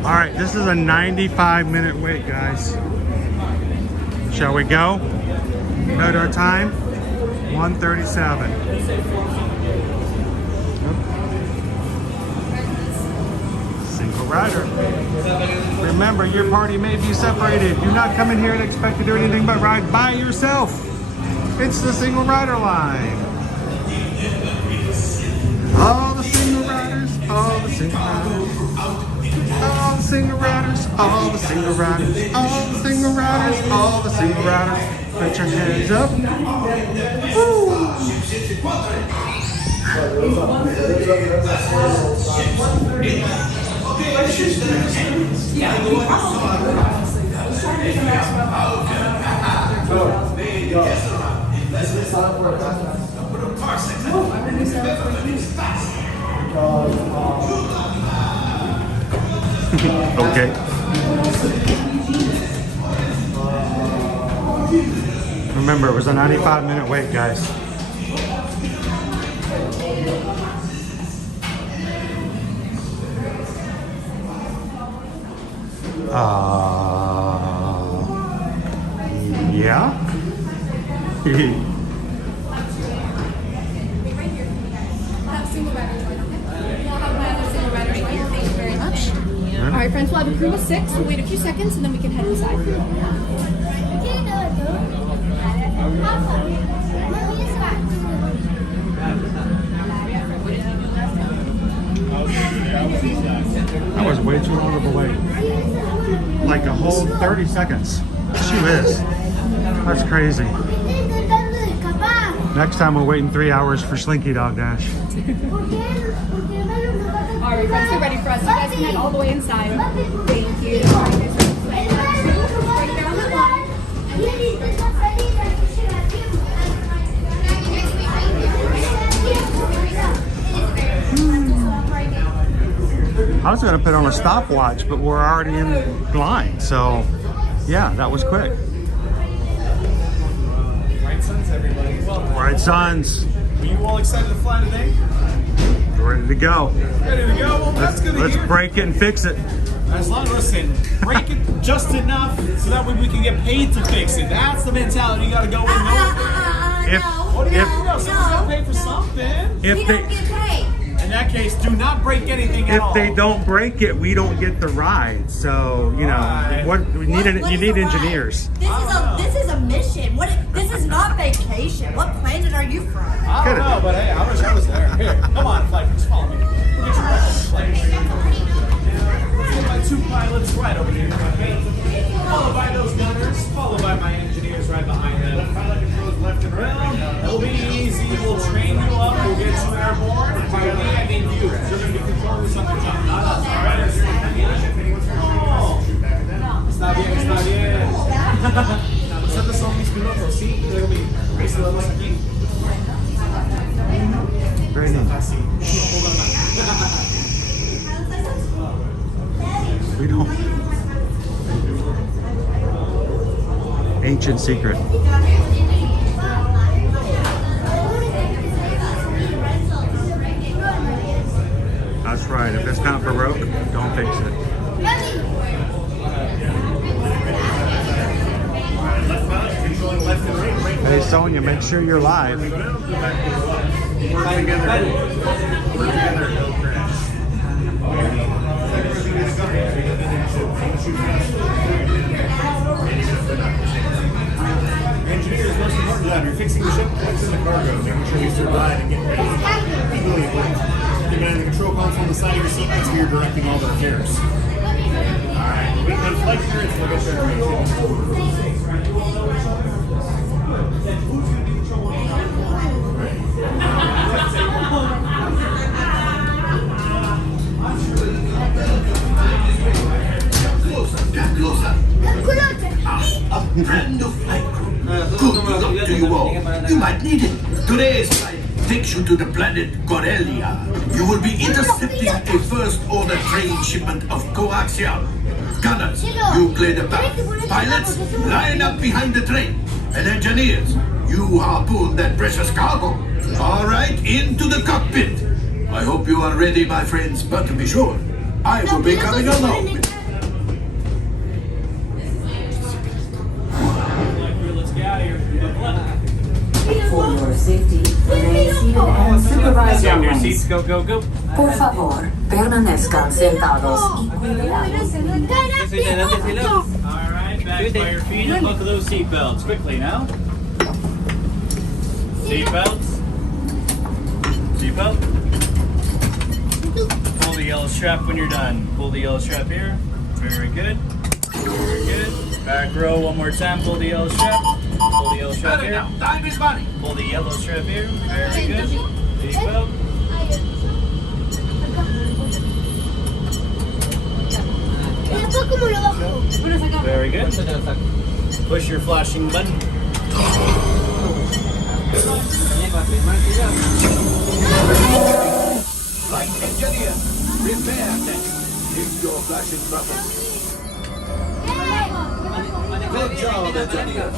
All right, this is a 95-minute wait, guys. Shall we go? Note our time, 1:37. Single rider. Remember, your party may be separated. Do not come in here and expect to do anything but ride by yourself. It's the single rider line. All the single riders, all the single riders, all the single riders, all the single riders, all the single riders, all the single riders. Put your hands up. Woo. Okay. Remember, it was a 95-minute wait, guys. Yeah. All right, friends, we'll have a crew of 6. We'll wait a few seconds and then we can head inside. That was way too long of a wait. Like a whole 30 seconds. She is. That's crazy. Next time we're waiting 3 hours for Slinky Dog Dash. All right, friends, get ready for us. You guys can head all the way inside. Thank you. I was gonna put on a stopwatch, but we're already in line. So yeah, that was quick. Right Sons, everybody. Welcome. Right Sons. Are you all excited to fly today? We're ready to go. Ready to go? Well, that's good to Let's hear. break it and fix it. As long as, listen, break it just enough so that way we can get paid to fix it. That's the mentality. You got to go in. What do you know? Someone's got to pay for something. If We they don't get paid. In that case, do not break anything at all. if they don't break it, we don't get the ride. So you know what we need. You need engineers. This is a mission. This is not vacation. What planet are you from? I don't know, but hey, I wish I was there. Here, come on, flight, just follow me. We'll get you right on the flight. Let's get my 2 pilots right over here, okay? Followed by those gunners, followed by my engineers right behind them. Pilot controls left and right. It'll be easy. We'll train you up. We'll get you airborne. By we, I mean you. You're going to be controlling something, John. Not us, all right? Oh. Está bien, está bien. Nosotros somos mis pilotos, ¿sí? Luego mi levels aquí. Very neat. Así. We don't. Ancient secret. That's right. If it's not Baroque, don't fix it. Hey Sonia, make sure you're live. We're together. Engineers, most important job. You're fixing the ship, what's in the cargo, making sure we survive and get ready. Equally important. You're behind the control console on the side of your seat, that's where you're directing all the affairs. Alright, waiting on flight clearance, we'll get there. Get closer. A brand new flight crew. Good luck to you all. You might need it. Today's flight takes you to the planet Corellia. You will be intercepting a first-order train shipment of coaxium. Gunners, you play the part. Pilots, line up behind the train. And engineers, you harpoon that precious cargo. All right, into the cockpit. I hope you are ready, my friends, but to be sure, I will be coming along with you. Let's get out of here. For your safety, remain seated and supervise your your wings. seats, go, go, go. Por favor, permanezcan sentados y cuidados. All right, back by your feet and buckle those seatbelts. Quickly now. Seatbelts. Seatbelt. Pull the yellow strap when you're done. Pull the yellow strap here. Very good. Very good. Back row one more time. Pull the yellow strap. Pull the yellow strap here. Time is money. Pull the yellow strap here. Very good. Seatbelt. Very good. Push your flashing button. Flight engineer, repair that. Hit your flashing button. Good job, engineer.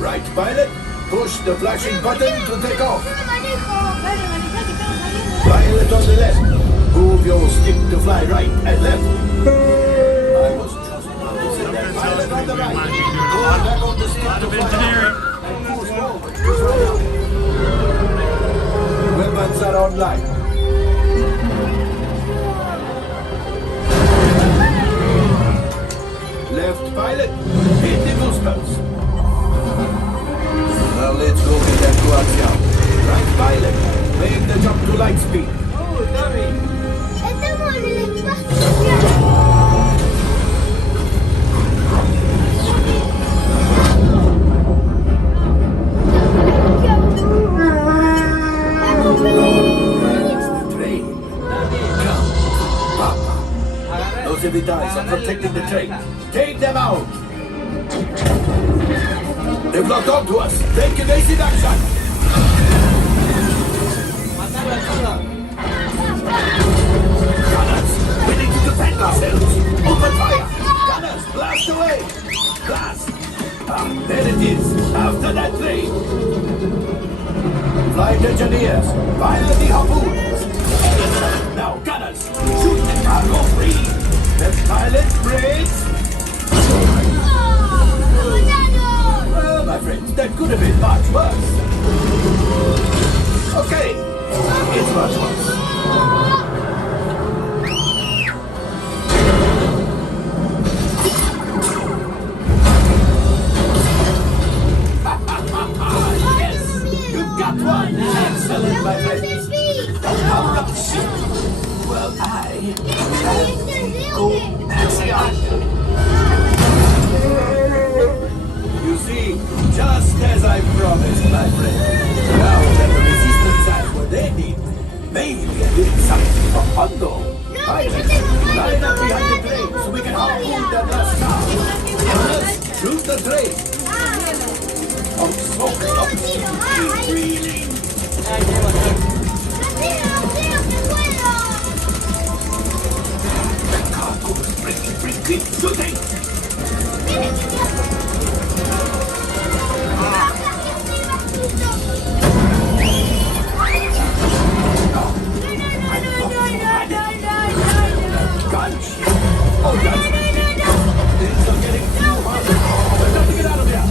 Right, pilot. Push the flashing button to take off. Pilot on the left. Move your stick to fly right and left. I was just about to say that. Pilot on the right. Go back on the stick to fly right. And push forward to fly out. Weapons are online. Left pilot, hit the boosters. Now let's go get that coaxium. Right pilot, make the jump to light speed. Oh, Larry. Those evitais are protecting the train. Take them out! They've locked onto us. Take evasive action! engineers, fire the harpoons. Now, gunners, shoot the cargo free. The pilot brakes. Well, my friends, that could have been much worse. Okay, it's much worse. Yes, you've got one. Excellent, my friends. Power up the ship. Well, I go axion. You see, just as I promised, my friend. Now that the resistance has what they need, maybe a little something from Hondo. Pilots, line up behind the train so we can harpoon that last car. Let's shoot the train. Oh, smoke up. Keep breathing. The cargo is breaking. Keep shooting. Oh, that's things are getting too hard. We've got to get out of here.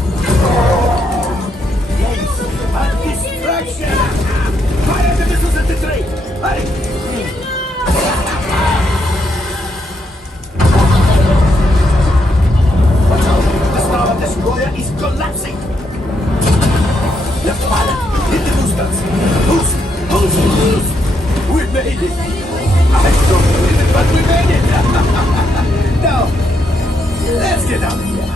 Yes, a distraction. Fire the missiles at the train. Hurry. Watch out. The Star Destroyer is collapsing. Left pilot, hit the boosters. Boost. We made it. I don't believe it, but we made it! Now, let's get out of here.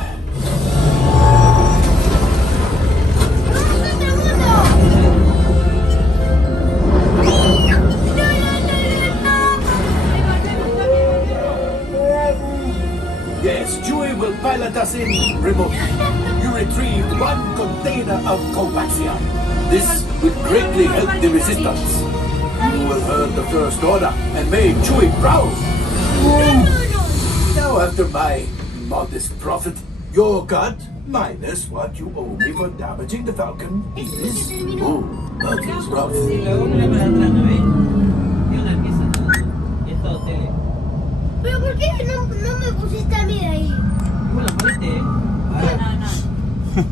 Yes, Chewie will pilot us in remotely. You retrieved one container of coaxium. This will greatly help the resistance. You will earn the First Order and made Chewie proud. Now, after my modest profit, your cut minus what you owe me for damaging the Falcon is... Oh, that is rough. Pero ¿por qué no me pusiste a mí ahí?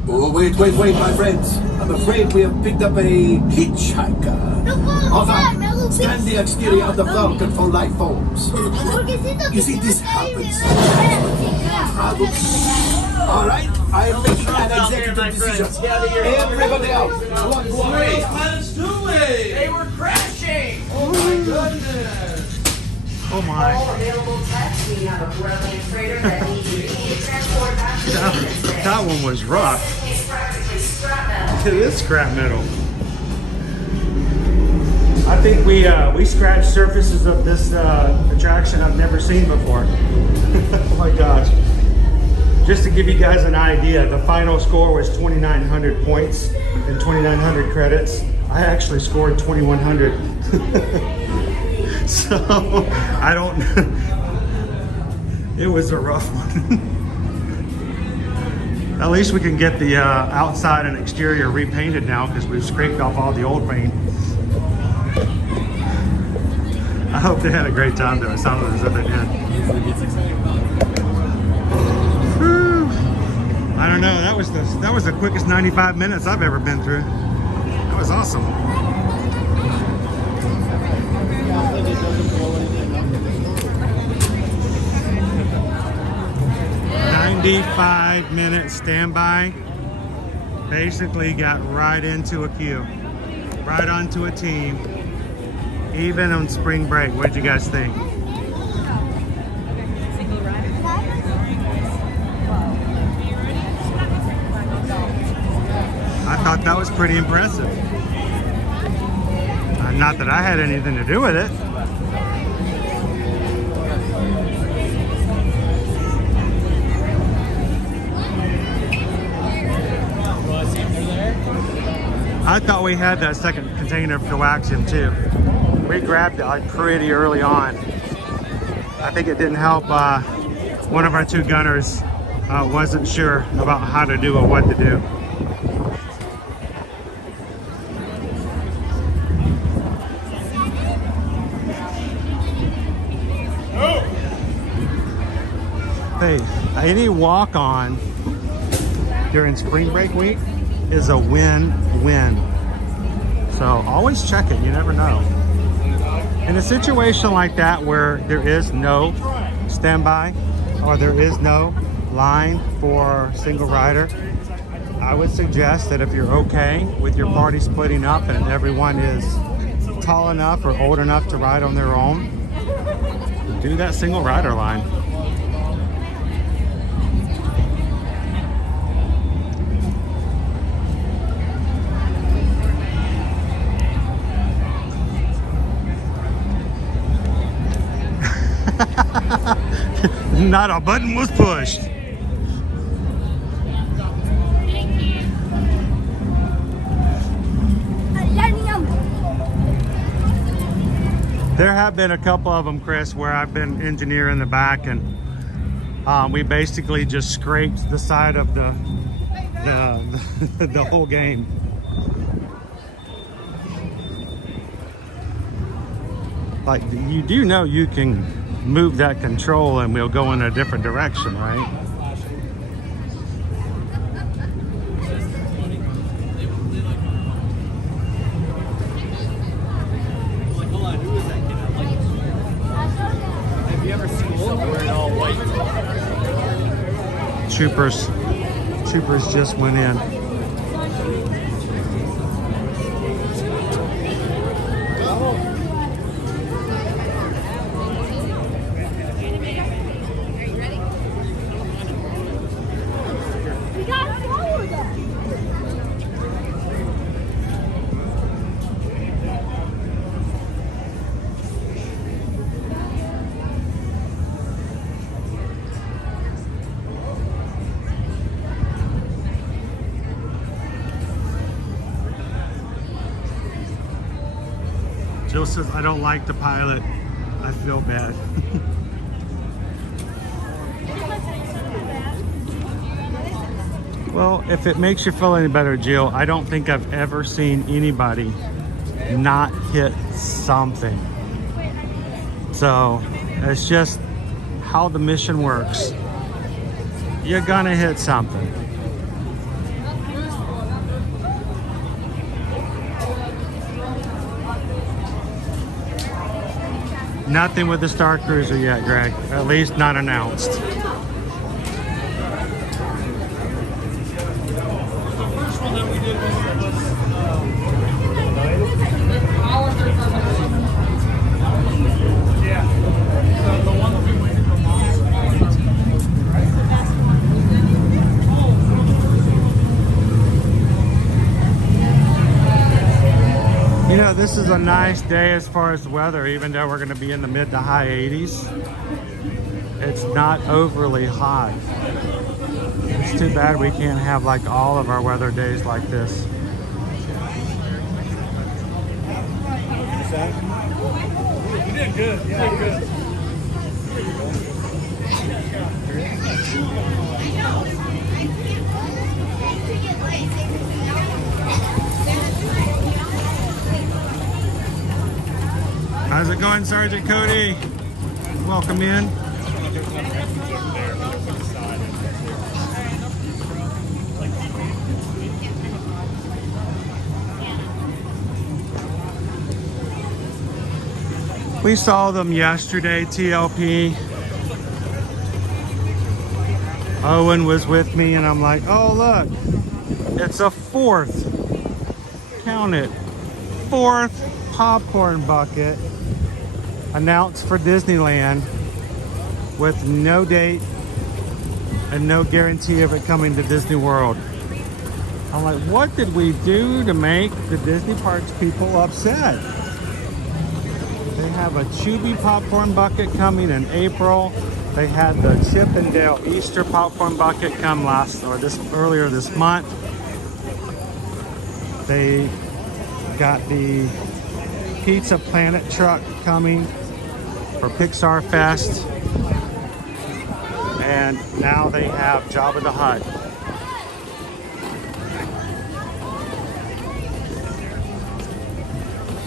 Oh, wait, my friends. I'm afraid we have picked up a hitchhiker. All right, scan the exterior of the Falcon for life forms. You see, this happens. All right, I am making an executive decision. Everybody out. What way? Let's do it! They were crashing! Oh my goodness! Oh my. That one was rough. It is scrap metal. I think we scratched surfaces of this attraction I've never seen before. Oh my gosh. Just to give you guys an idea, the final score was 2,900 points and 2,900 credits. I actually scored 2,100. So, I don't... It was a rough one. At least we can get the outside and exterior repainted now because we've scraped off all the old paint. I hope they had a great time though. It sounded as if they did. Whew. I don't know. That was the quickest 95 minutes I've ever been through. That was awesome. 95-minute standby. Basically got right into a queue, right onto a team, even on spring break. What'd you guys think? I thought that was pretty impressive. Not that I had anything to do with it. I thought we had that second container of coaxium too. We grabbed it like pretty early on. I think it didn't help. One of our two gunners wasn't sure about how to do or what to do. Hey, any walk-on during spring break week is a win-win. So always check it, you never know. In a situation like that where there is no standby or there is no line for single rider, I would suggest that if you're okay with your party splitting up and everyone is tall enough or old enough to ride on their own, do that single rider line. Not a button was pushed. There have been a couple of them, Chris, where I've been engineer in the back, and we basically just scraped the side of the whole game. Like, you do know you can move that control and we'll go in a different direction, right? Have you ever seen someone wearing all white? Troopers just went in. Jill says, I don't like the pilot. I feel bad. Well, if it makes you feel any better, Jill, I don't think I've ever seen anybody not hit something. So it's just how the mission works. You're gonna hit something. Nothing with the Star Cruiser yet, Greg. At least not announced. The first one that we did was yeah. The one that we waited for You know, this is a nice day as far as the weather, even though we're going to be in the mid to high 80s. It's not overly hot. It's too bad we can't have like all of our weather days like this. You did good. You did good. How's it going, Sergeant Cody? Welcome in. We saw them yesterday, TLP. Owen was with me and I'm like, oh look, it's a fourth, count it, fourth popcorn bucket announced for Disneyland with no date and no guarantee of it coming to Disney World. I'm like, what did we do to make the Disney Parks people upset? They have a Chubby popcorn bucket coming in April. They had the Chip and Dale Easter popcorn bucket come earlier this month. They got the Pizza Planet truck coming for Pixar Fest, and now they have Jabba the Hutt.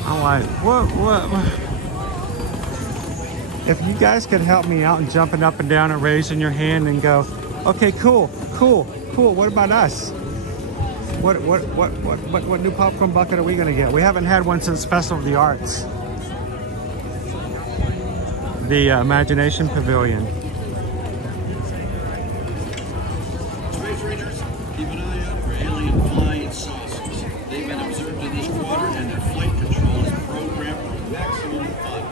I'm like, what? If you guys could help me out and jumping up and down and raising your hand and go, okay, cool, cool, cool. What about us? What new popcorn bucket are we gonna get? We haven't had one since Festival of the Arts. The Imagination Pavilion. Space Rangers, keep an eye out for alien flying saucers. They've been observed in this quarter and their flight control is programmed for maximum fun.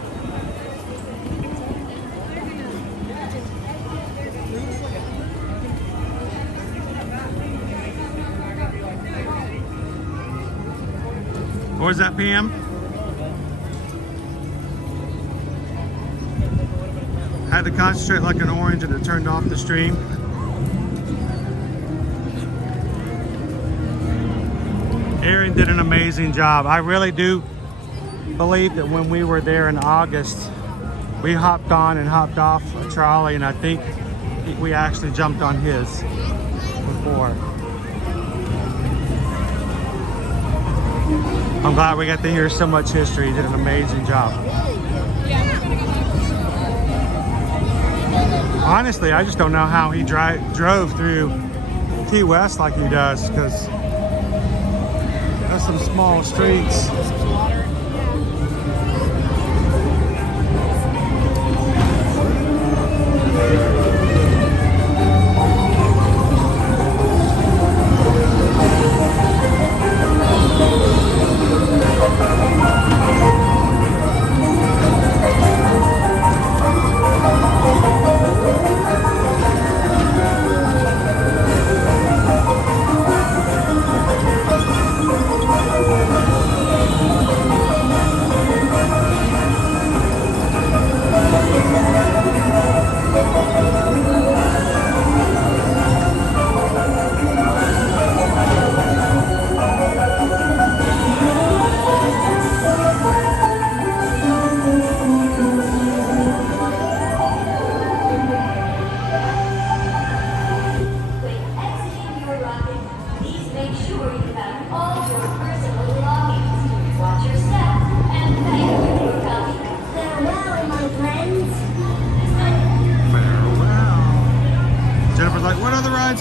What was that, PM? Had to concentrate like an orange and it turned off the stream. Aaron did an amazing job. I really do believe that when we were there in August, we hopped on and hopped off a trolley, and I think we actually jumped on his before. I'm glad we got to hear so much history. He did an amazing job. Honestly, I just don't know how he drove through Key West like he does, because there's some small streets.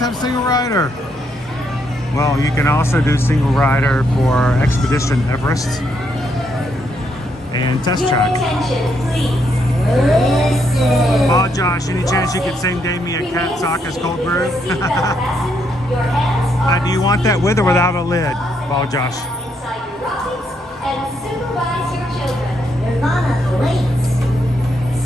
Have single rider. Well, you can also do single rider for Expedition Everest and Test Track. Oh, Josh, any chance you could sing Damien Cat Saka's Cold Brew? Do you want that with or without a lid? Oh, Josh. And supervise your children. Nirvana awaits.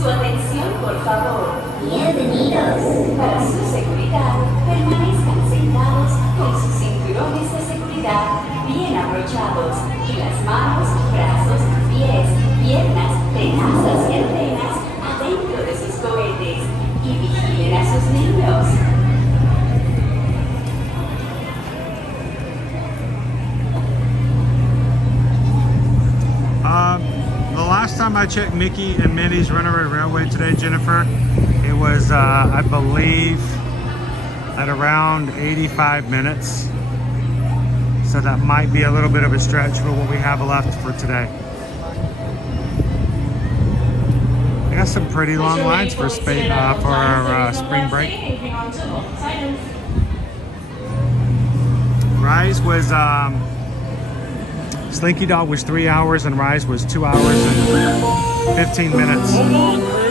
Su atención, por favor. Bienvenidos. Para su seguridad, permanezcan sentados con sus cinturones de seguridad bien abrochados y las manos, brazos, pies, piernas, tenazas y antenas adentro de sus cohetes y vigilen a sus niños. The last time I checked Mickey and Minnie's Runaway Railway today, Jennifer, it was, I believe, at around 85 minutes. So that might be a little bit of a stretch for what we have left for today. I got some pretty long lines for our spring break. Rise was, Slinky Dog was 3 hours and Rise was 2 hours and 15 minutes. Hold on, Crew.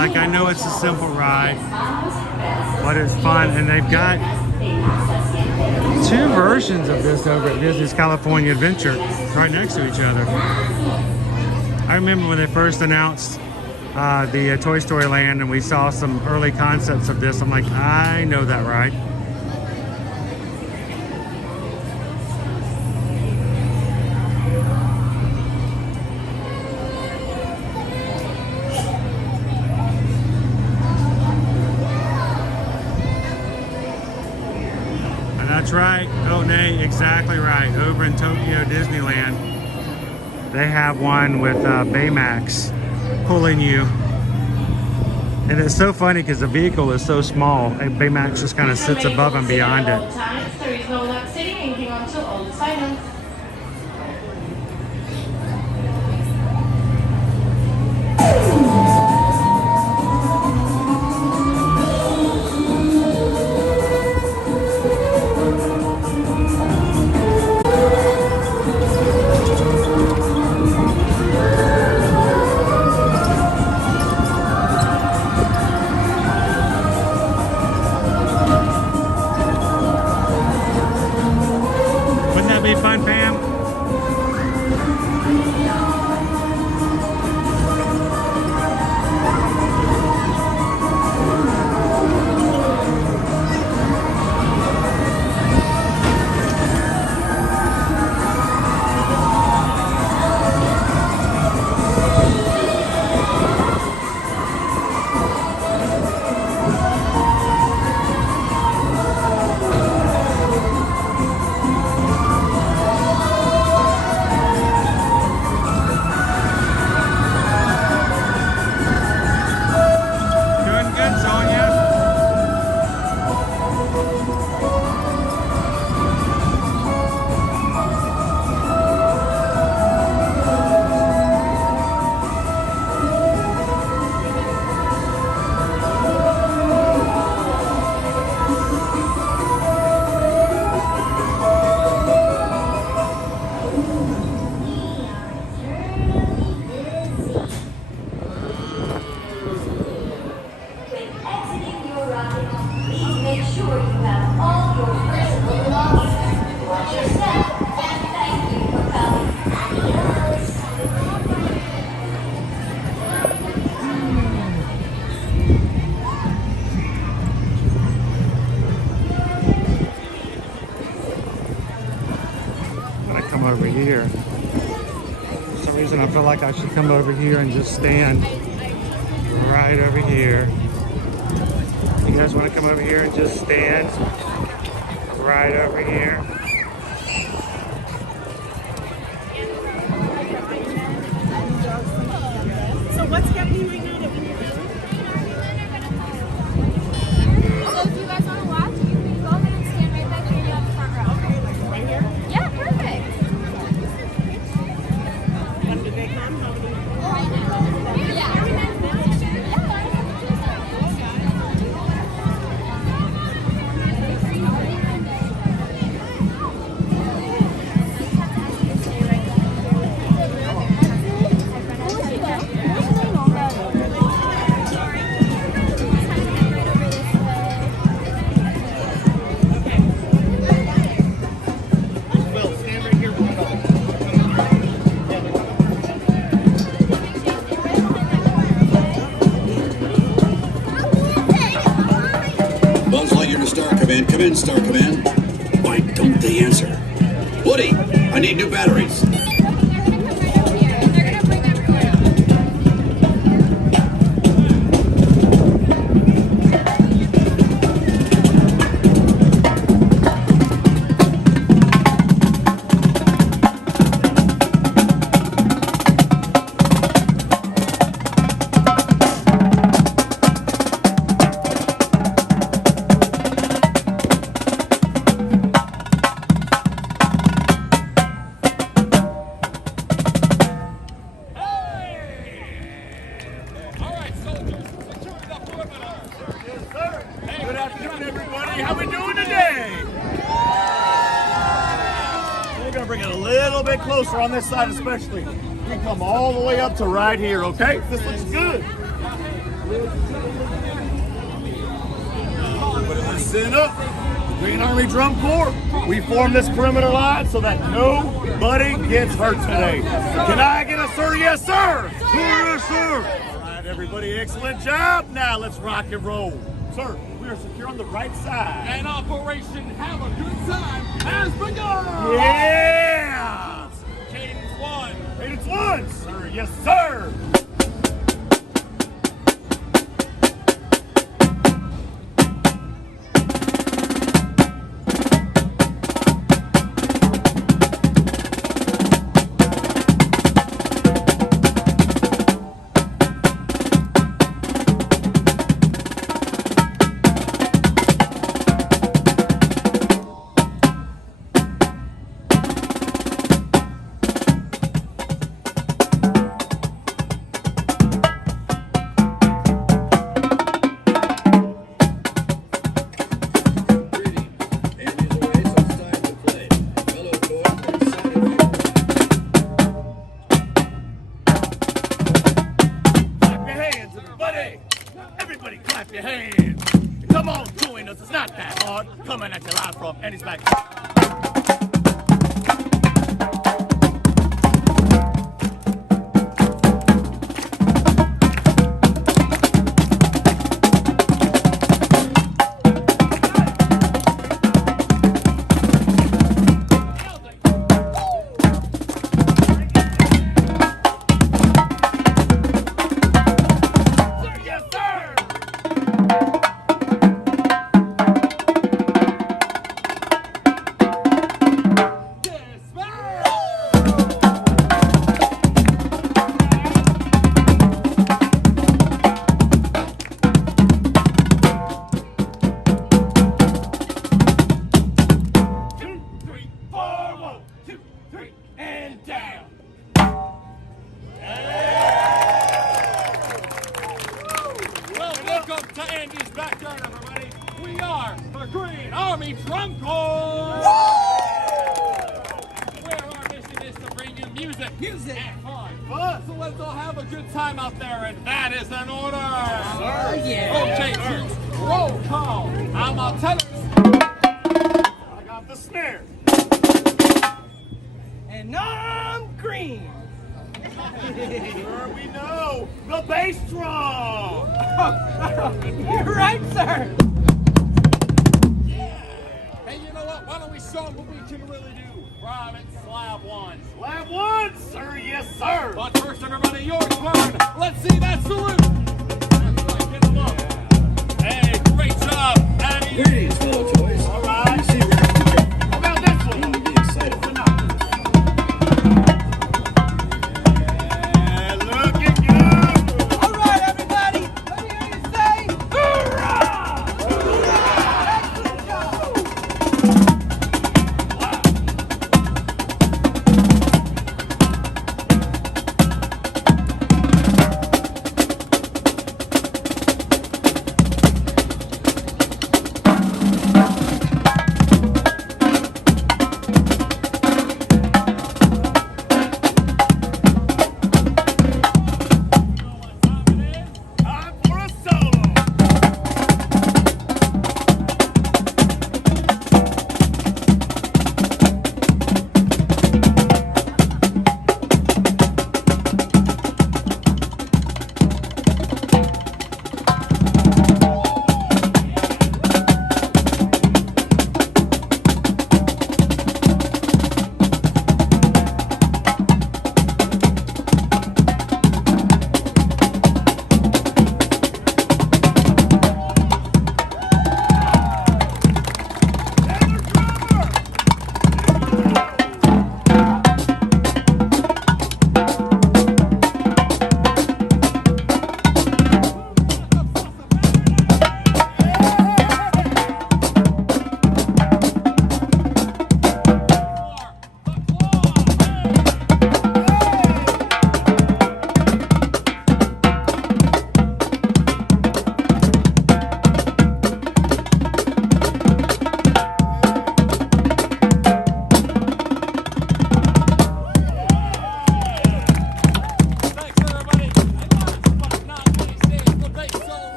like, I know it's a simple ride, but it's fun. And they've got 2 versions of this over at Disney's California Adventure right next to each other. I remember when they first announced the Toy Story Land and we saw some early concepts of this. I'm like, I know that ride. That's right. Oh, nay, exactly right. Over in Tokyo Disneyland, they have one with Baymax pulling you. And it's so funny because the vehicle is so small, and Baymax just kind of sits above and beyond it. There is no luck sitting and hang on to all the silence. Fun, Pam. Over here. For some reason I feel like I should come over here and just stand right over here. You guys want to come over here and just stand right over here? So what's happening right now that we need to do? So if you guys want to watch, you can go ahead and stand right back here on the front row. Okay, like right here? Yeah, perfect. When do they come? How do they come? Right now. Yeah. Come in, Star Command. Why don't they answer? Woody, I need new batteries. On this side especially. You can come all the way up to right here, okay? This looks good. Listen up. Green Army Drum Corps, we form this perimeter line so that nobody gets hurt today. Can I get a sir? Yes, sir. Sir, yes, sir. All right, everybody, excellent job. Now let's rock and roll. Sir, we are secure on the right side. And Operation Have a Good Time has begun! Yeah! Cadence 1. Cadence 1, sir. Yes, sir.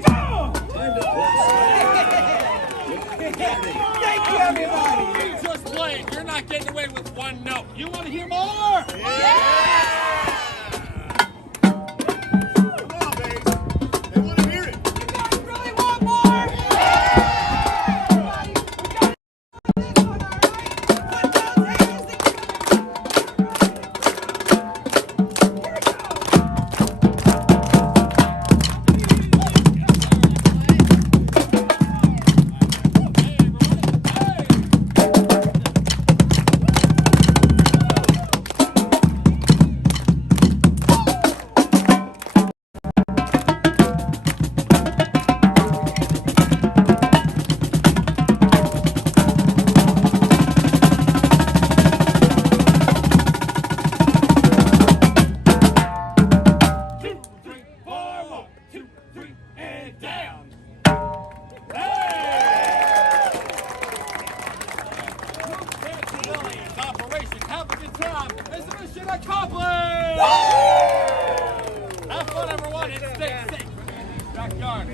station. Time to Thank you, everybody. You just played. You're not getting away with one note. You want to hear more? Yeah! Come on, baby. They want to hear it. You guys really want more?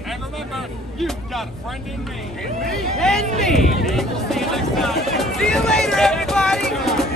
And remember, you've got a friend in me. And me. And we'll see you next time. See you later, everybody.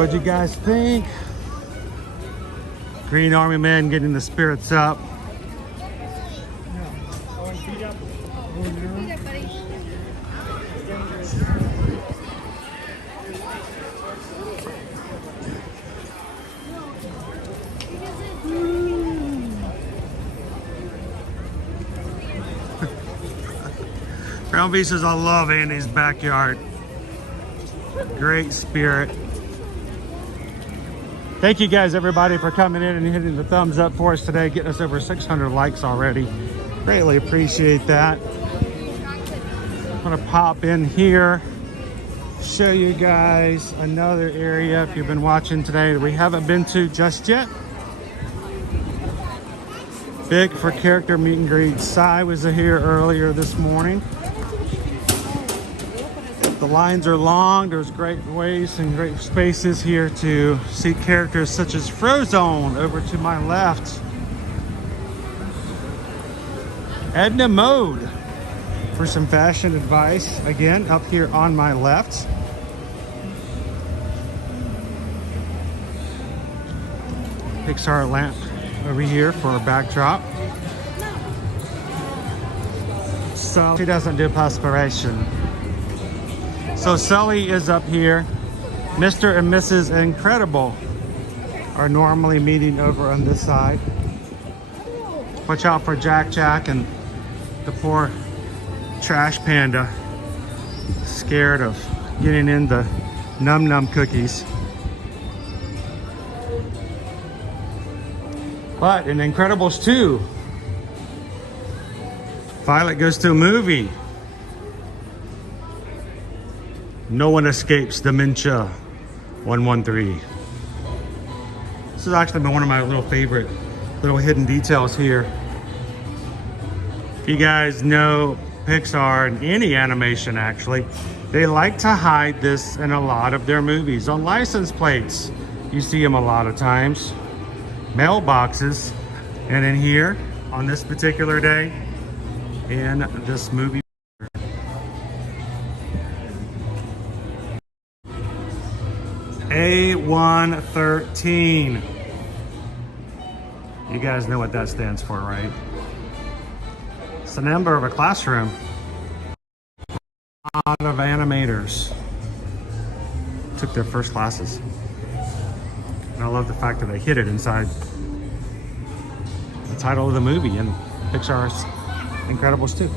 What'd you guys think? Green Army men getting the spirits up. Brown B says, I love Andy's backyard. Great spirit. Thank you guys, everybody, for coming in and hitting the thumbs up for us today, getting us over 600 likes already. Greatly appreciate that. I'm gonna pop in here, show you guys another area if you've been watching today that we haven't been to just yet. Big for character meet and greet. Cy was here earlier this morning. The lines are long. There's great ways and great spaces here to see characters such as Frozone over to my left. Edna Mode for some fashion advice. Again, up here on my left. Pixar lamp over here for a backdrop. So she doesn't do perspiration. So Sully is up here. Mr. and Mrs. Incredible are normally meeting over on this side. Watch out for Jack and the poor trash panda, scared of getting in the Num Num cookies. But in Incredibles 2, Violet goes to a movie. No one escapes Dementia 113. This has actually been one of my little favorite little hidden details here. If you guys know Pixar and any animation actually, they like to hide this in a lot of their movies. On license plates, you see them a lot of times. Mailboxes, and in here on this particular day in this movie. A113. You guys know what that stands for, right? It's the number of a classroom. A lot of animators took their first classes. And I love the fact that they hid it inside the title of the movie in Pixar's Incredibles 2.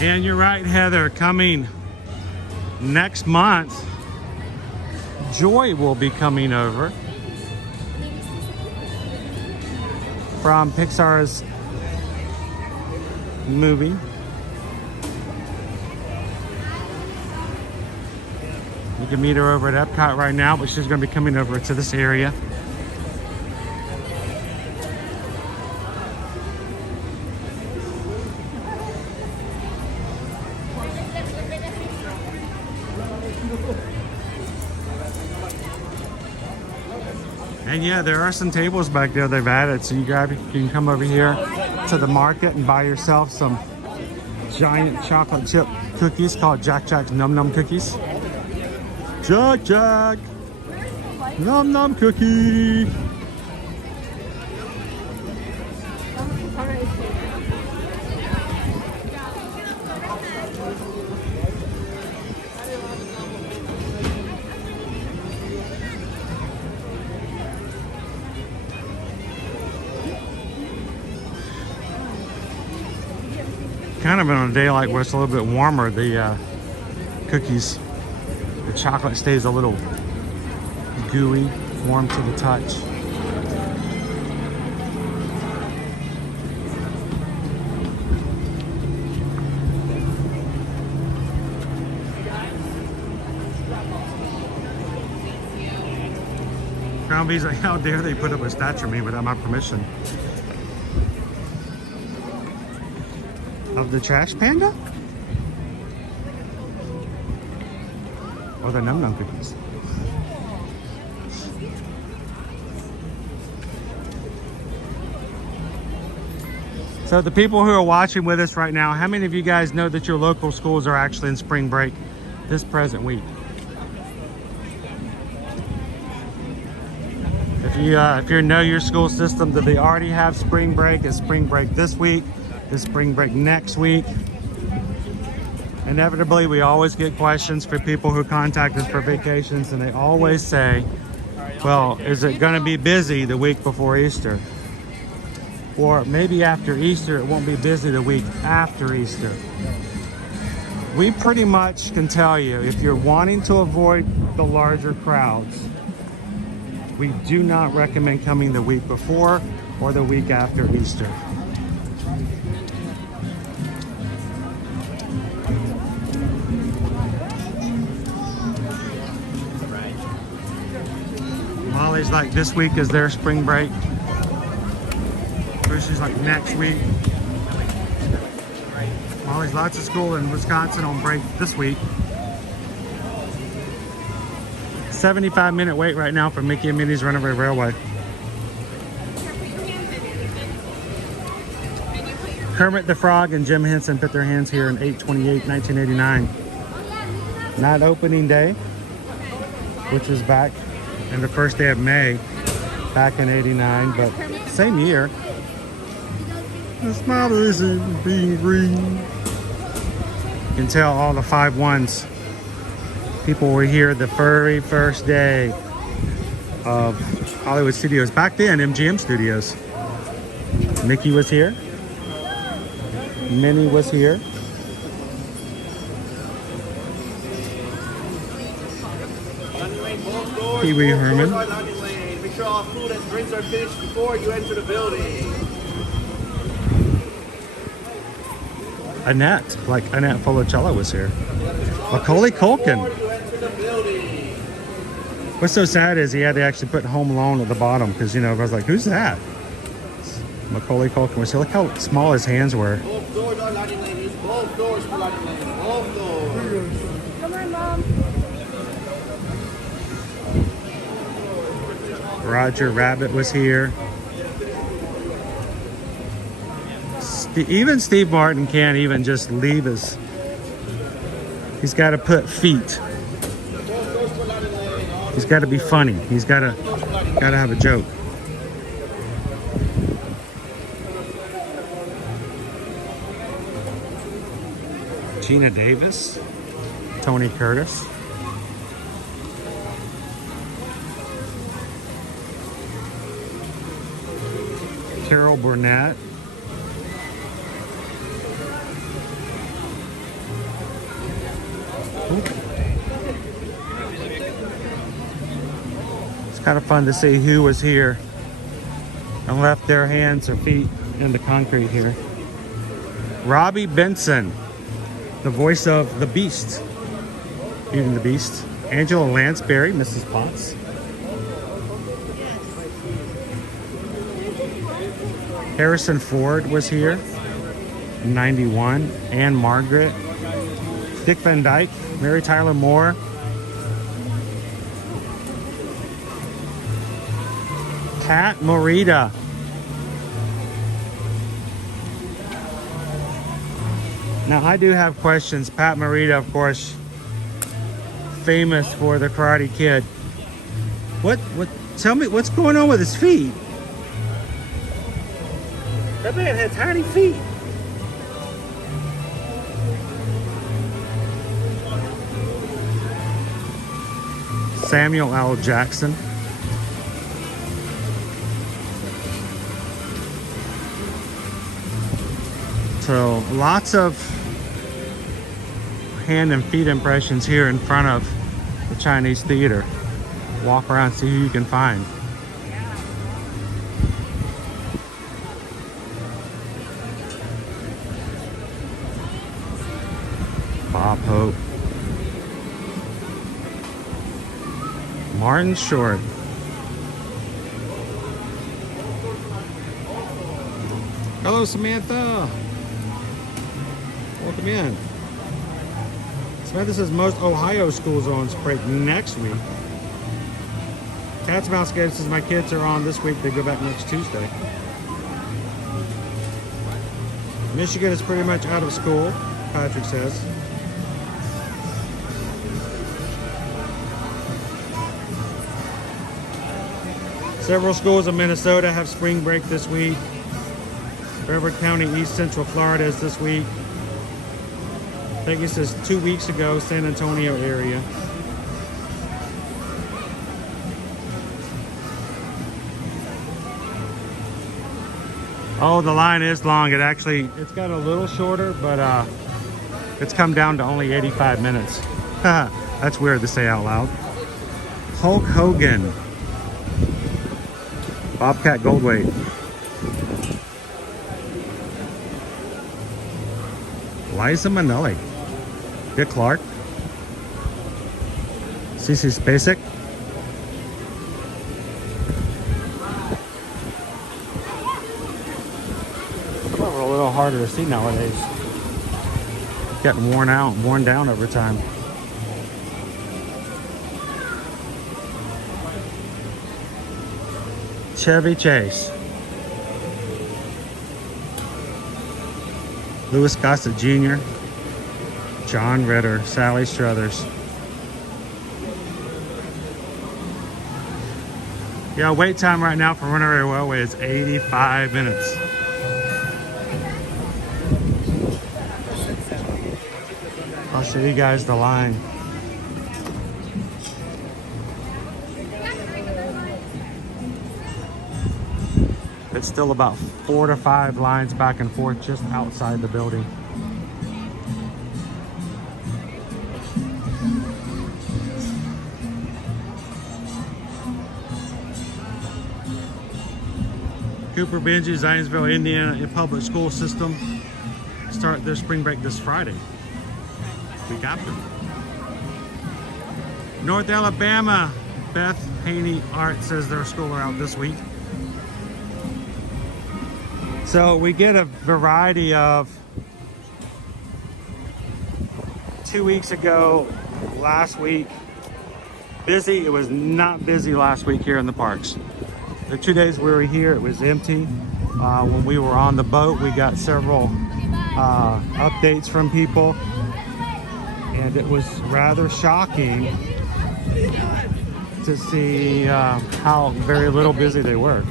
And you're right, Heather, coming next month, Joy will be coming over from Pixar's movie. You can meet her over at Epcot right now, but she's going to be coming over to this area. And yeah, there are some tables back there they've added, so you can come over here to the market and buy yourself some giant chocolate chip cookies called Jack Jack's Num Num cookies. Jack Jack Num Num cookie. Kind of on a day like where it's a little bit warmer, the cookies, the chocolate stays a little gooey, warm to the touch. Crownbee's like, how dare they put up a statue of me without my permission? Of the trash panda? Or the Num Num cookies? So the people who are watching with us right now, how many of you guys know that your local schools are actually in spring break this present week? If you know your school system, that they already have spring break, is spring break this week, is spring break next week. Inevitably, we always get questions for people who contact us for vacations, and they always say, well, is it going to be busy the week before Easter? or maybe after Easter, it won't be busy the week after Easter. We pretty much can tell you, if you're wanting to avoid the larger crowds, we do not recommend coming the week before or the week after Easter. Molly's like, this week is their spring break. Bruce's like, next week. Molly's lots of school in Wisconsin on break this week. 75-minute wait right now for Mickey and Minnie's Runaway Railway. Kermit the Frog and Jim Henson put their hands here in 8/28/1989. Not opening day, which was back in the first day of May, back in '89, but same year. The smile isn't being green. You can tell all the 5-1s. People were here the very first day of Hollywood Studios. Back then, MGM Studios. Mickey was here. Minnie was here. Pee Wee Herman. Make sure all food and drinks are finished before you enter the building. Annette, like Annette Folicello was here. Macaulay Culkin. What's so sad is he had to actually put Home Alone at the bottom because, you know, everyone's like, who's that? Macaulay Culkin was here. Look how small his hands were. Both doors are landing lane. Both doors for landing lane. Both doors. Come on, Mom. Roger Rabbit was here. Even Steve Martin can't even just leave us. He's got to put feet. He's got to be funny. He's got to have a joke. Gina Davis, Tony Curtis. Carol Burnett. It's kind of fun to see who was here and left their hands or feet in the concrete here. Robbie Benson, the voice of the Beast, Beauty and the Beast. Angela Lansbury, Mrs. Potts. Harrison Ford was here, 91. Anne Margaret. Dick Van Dyke, Mary Tyler Moore. Pat Morita. Now I do have questions. Pat Morita, of course, famous for the Karate Kid. Tell me what's going on with his feet? That man had tiny feet. Samuel L. Jackson. So lots of hand and feet impressions here in front of the Chinese Theater. Walk around, see who you can find. Bob Hope. Martin Short. Hello, Samantha. Welcome in. Samantha says most Ohio schools are on break next week. Cat's Mouse says my kids are on this week. They go back next Tuesday. Michigan is pretty much out of school, Patrick says. Several schools in Minnesota have spring break this week. Brevard County, East Central Florida is this week. I think it says 2 weeks ago, San Antonio area. Oh, the line is long. It's got a little shorter, but it's come down to only 85 minutes. That's weird to say out loud. Hulk Hogan. Bobcat Goldweight. Liza Minnelli. Dick Clark. CC Spacek. Probably a little harder to see nowadays. Getting worn down over time. Chevy Chase. Louis Gossett Jr. John Ritter. Sally Struthers. Yeah, wait time right now for Runaway Railway is 85 minutes. I'll show you guys the line. It's still about 4 to 5 lines back and forth just outside the building. Cooper Benji, Zionsville, Indiana public school system start their spring break this Friday. Week after. North Alabama, Beth Haney Art says their school are out this week. So we get a variety of 2 weeks ago, last week, busy. It was not busy last week here in the parks. The 2 days we were here, it was empty. When we were on the boat, we got several updates from people, and it was rather shocking to see how very little busy they were.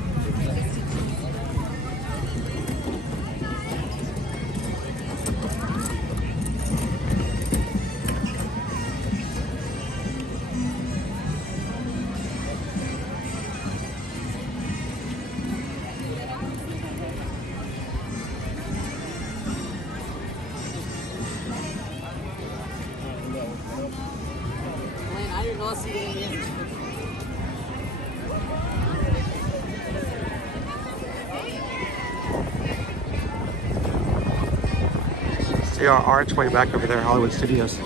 See our archway back over there, Hollywood Studios.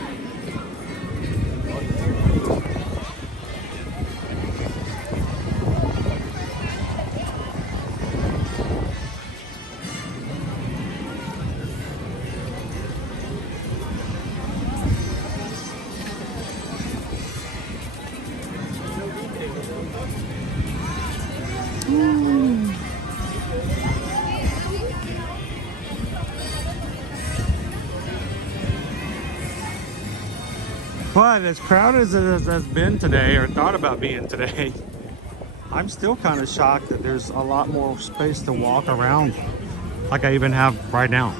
But as crowded as it has been today, or thought about being today, I'm still kind of shocked that there's a lot more space to walk around like I even have right now.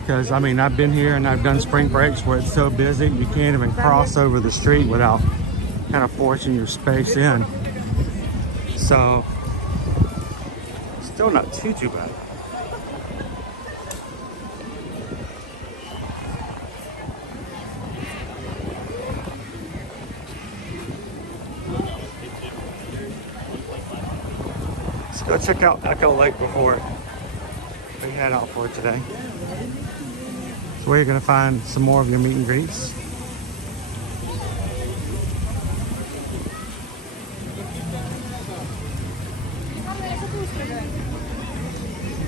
Because I mean, I've been here and I've done spring breaks where it's so busy you can't even cross over the street without kind of forcing your space in. So still not too bad. Go check out Echo Lake before we head out for today. So where you're going to find some more of your meet and greets.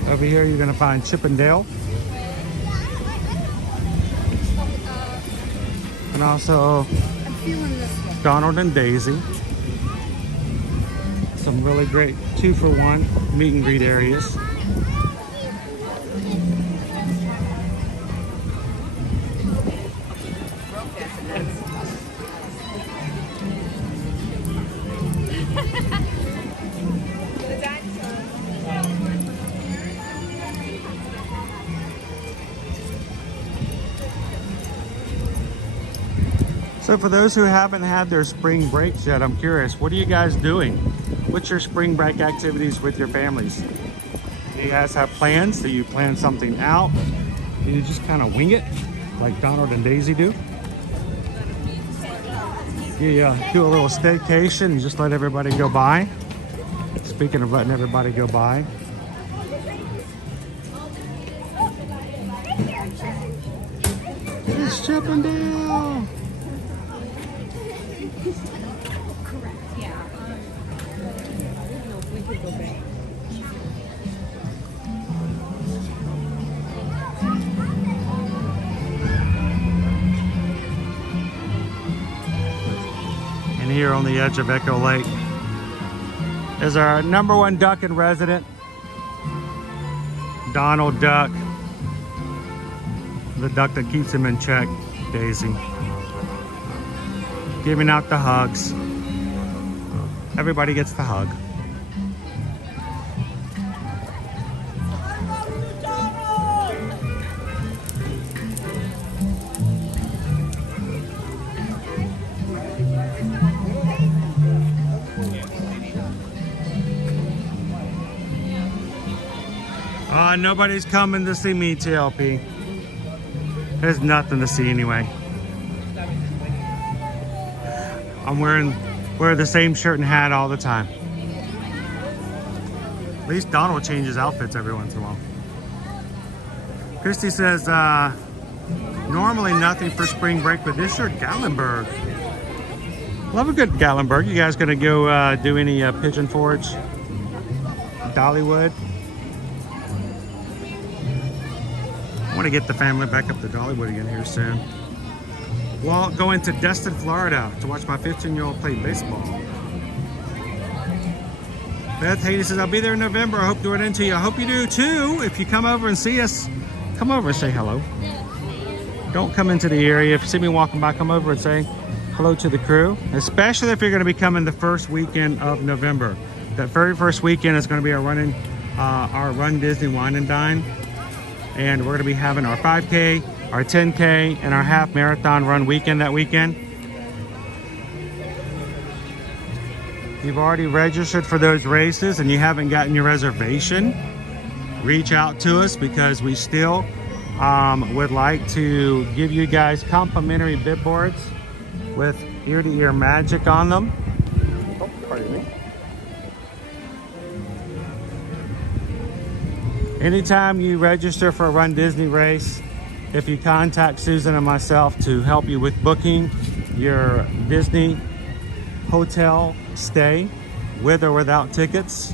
Over here you're going to find Chip and Dale. And also Donald and Daisy. Some really great 2-for-1 meet and greet areas. So for those who haven't had their spring breaks yet, I'm curious, what are you guys doing? What's your spring break activities with your families? Do you guys have plans? Do you plan something out? Do you just kind of wing it like Donald and Daisy do? You do a little staycation and just let everybody go by? Speaking of letting everybody go by. It's Chippendale! And here on the edge of Echo Lake is our #1 duck and resident, Donald Duck. The duck that keeps him in check, Daisy. Giving out the hugs. Everybody gets the hug. Nobody's coming to see me, TLP. There's nothing to see anyway. I'm wearing the same shirt and hat all the time. At least Donald changes outfits every once in a while. Christy says, normally nothing for spring break, but this year Gatlinburg. Love a good Gatlinburg. You guys gonna go do any Pigeon Forge, Dollywood? I want to get the family back up to Dollywood again here soon. Well, going to Destin, Florida to watch my 15-year-old play baseball. Beth Hayden says, I'll be there in November. I hope to run into you. I hope you do too. If you come over and see us, come over and say hello. Don't come into the area. If you see me walking by, come over and say hello to the crew, especially if you're going to be coming the first weekend of November. That very first weekend is going to be our Run Disney Wine and Dine. And we're going to be having our 5K, our 10K, and our half marathon run weekend that weekend. You've already registered for those races and you haven't gotten your reservation, reach out to us because we still would like to give you guys complimentary bib boards with ear-to-ear magic on them. Oh, pardon me. Anytime you register for a Run Disney race, if you contact Susan and myself to help you with booking your Disney hotel stay with or without tickets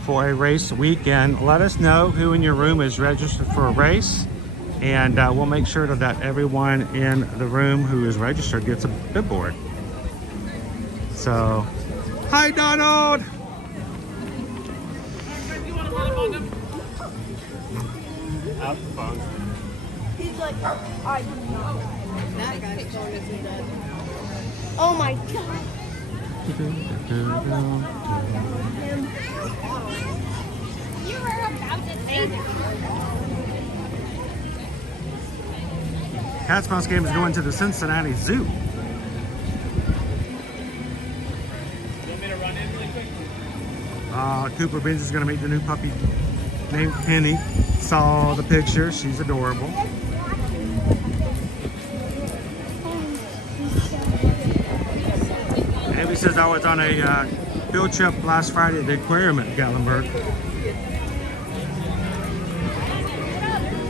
for a race weekend, let us know who in your room is registered for a race, and we'll make sure that everyone in the room who is registered gets a bib board. So, hi Donald! He's like, I do not. That guy's phone isn't dead. Oh my god. You were about to say that. Cat's Mouse game is going to the Cincinnati Zoo. You want me to run in really quick? Cooper Beans is going to meet the new puppy named Penny. Saw the picture. She's adorable. Abby says I was on a field trip last Friday at the aquarium at Gatlinburg.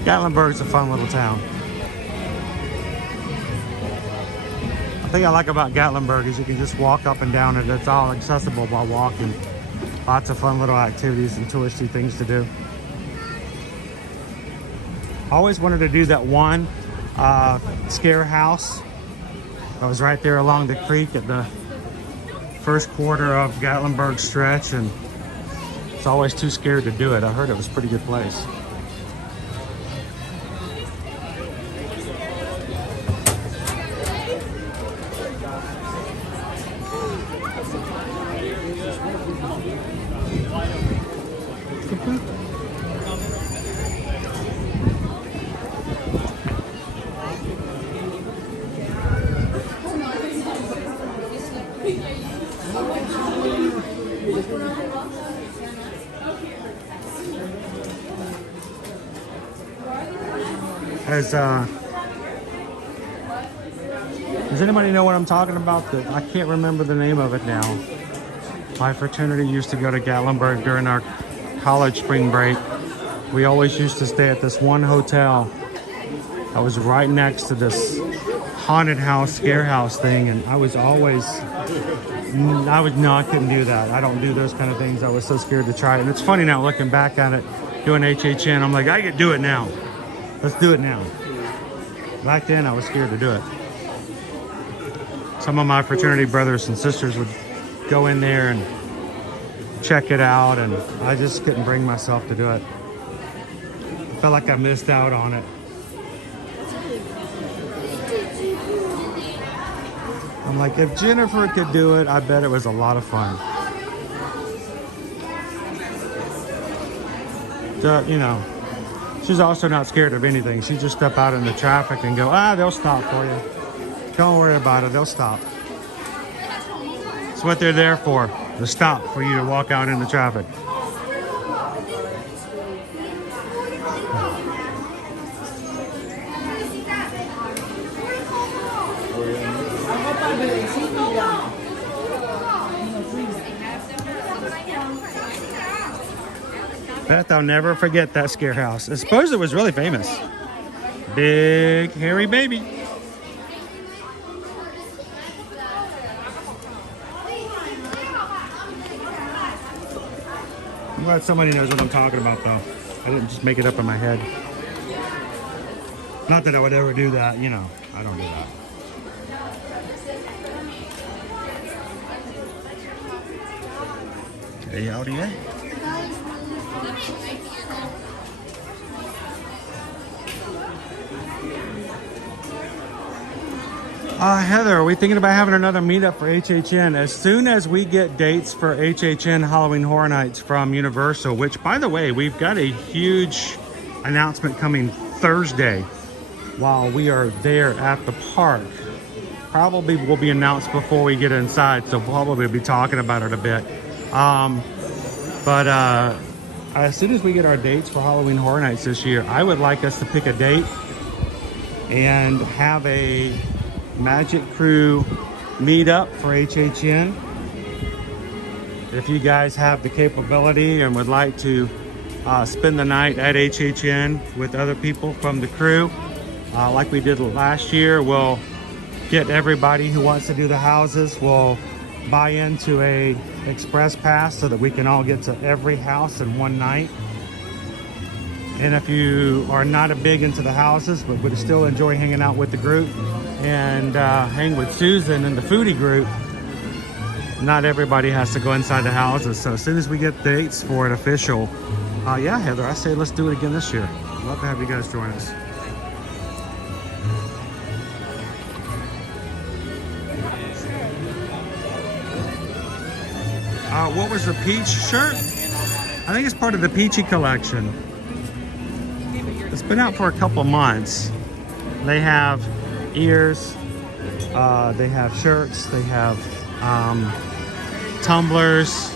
Gatlinburg's a fun little town. The thing I like about Gatlinburg is you can just walk up and down it. It's all accessible while walking. Lots of fun little activities and touristy things to do. I always wanted to do that one scare house that was right there along the creek at the first quarter of Gatlinburg stretch, and it's always too scared to do it. I heard it was a pretty good place. Does anybody know what I'm talking about? I can't remember the name of it now. My fraternity used to go to Gatlinburg during our college spring break. We always used to stay at this one hotel that was right next to this haunted house, scare house thing, and I couldn't do that. I don't do those kind of things. I was so scared to try it. And it's funny now looking back at it, doing HHN, I'm like, I could do it now. Let's do it now. Back then, I was scared to do it. Some of my fraternity brothers and sisters would go in there and check it out, and I just couldn't bring myself to do it. I felt like I missed out on it. I'm like, if Jennifer could do it, I bet it was a lot of fun. So, you know, she's also not scared of anything. She just step out in the traffic and go, they'll stop for you. Don't worry about it, they'll stop. That's what they're there for, to stop for you to walk out in the traffic. Beth, I'll never forget that scare house. I suppose it was really famous. Big, hairy baby. I'm glad somebody knows what I'm talking about, though. I didn't just make it up in my head. Not that I would ever do that, you know. I don't do that. Hey, howdy, yeah. Heather, are we thinking about having another meetup for HHN? As soon as we get dates for HHN Halloween Horror Nights from Universal, which, by the way, we've got a huge announcement coming Thursday while we are there at the park. Probably will be announced before we get inside, so probably be talking about it a bit. As soon as we get our dates for Halloween Horror Nights this year, I would like us to pick a date and have a Magic Crew meetup for HHN. If you guys have the capability and would like to spend the night at HHN with other people from the crew, like we did last year, we'll get everybody who wants to do the houses. We'll buy into a express pass so that we can all get to every house in one night. And if you are not a big into the houses but would still enjoy hanging out with the group and hang with Susan and the foodie group, not everybody has to go inside the houses. So as soon as we get dates for it official, yeah, Heather, I say let's do it again this year. I'd love to have you guys join us. What was the peach shirt? I think it's part of the Peachy collection. It's been out for a couple months. They have ears, they have shirts, they have tumblers,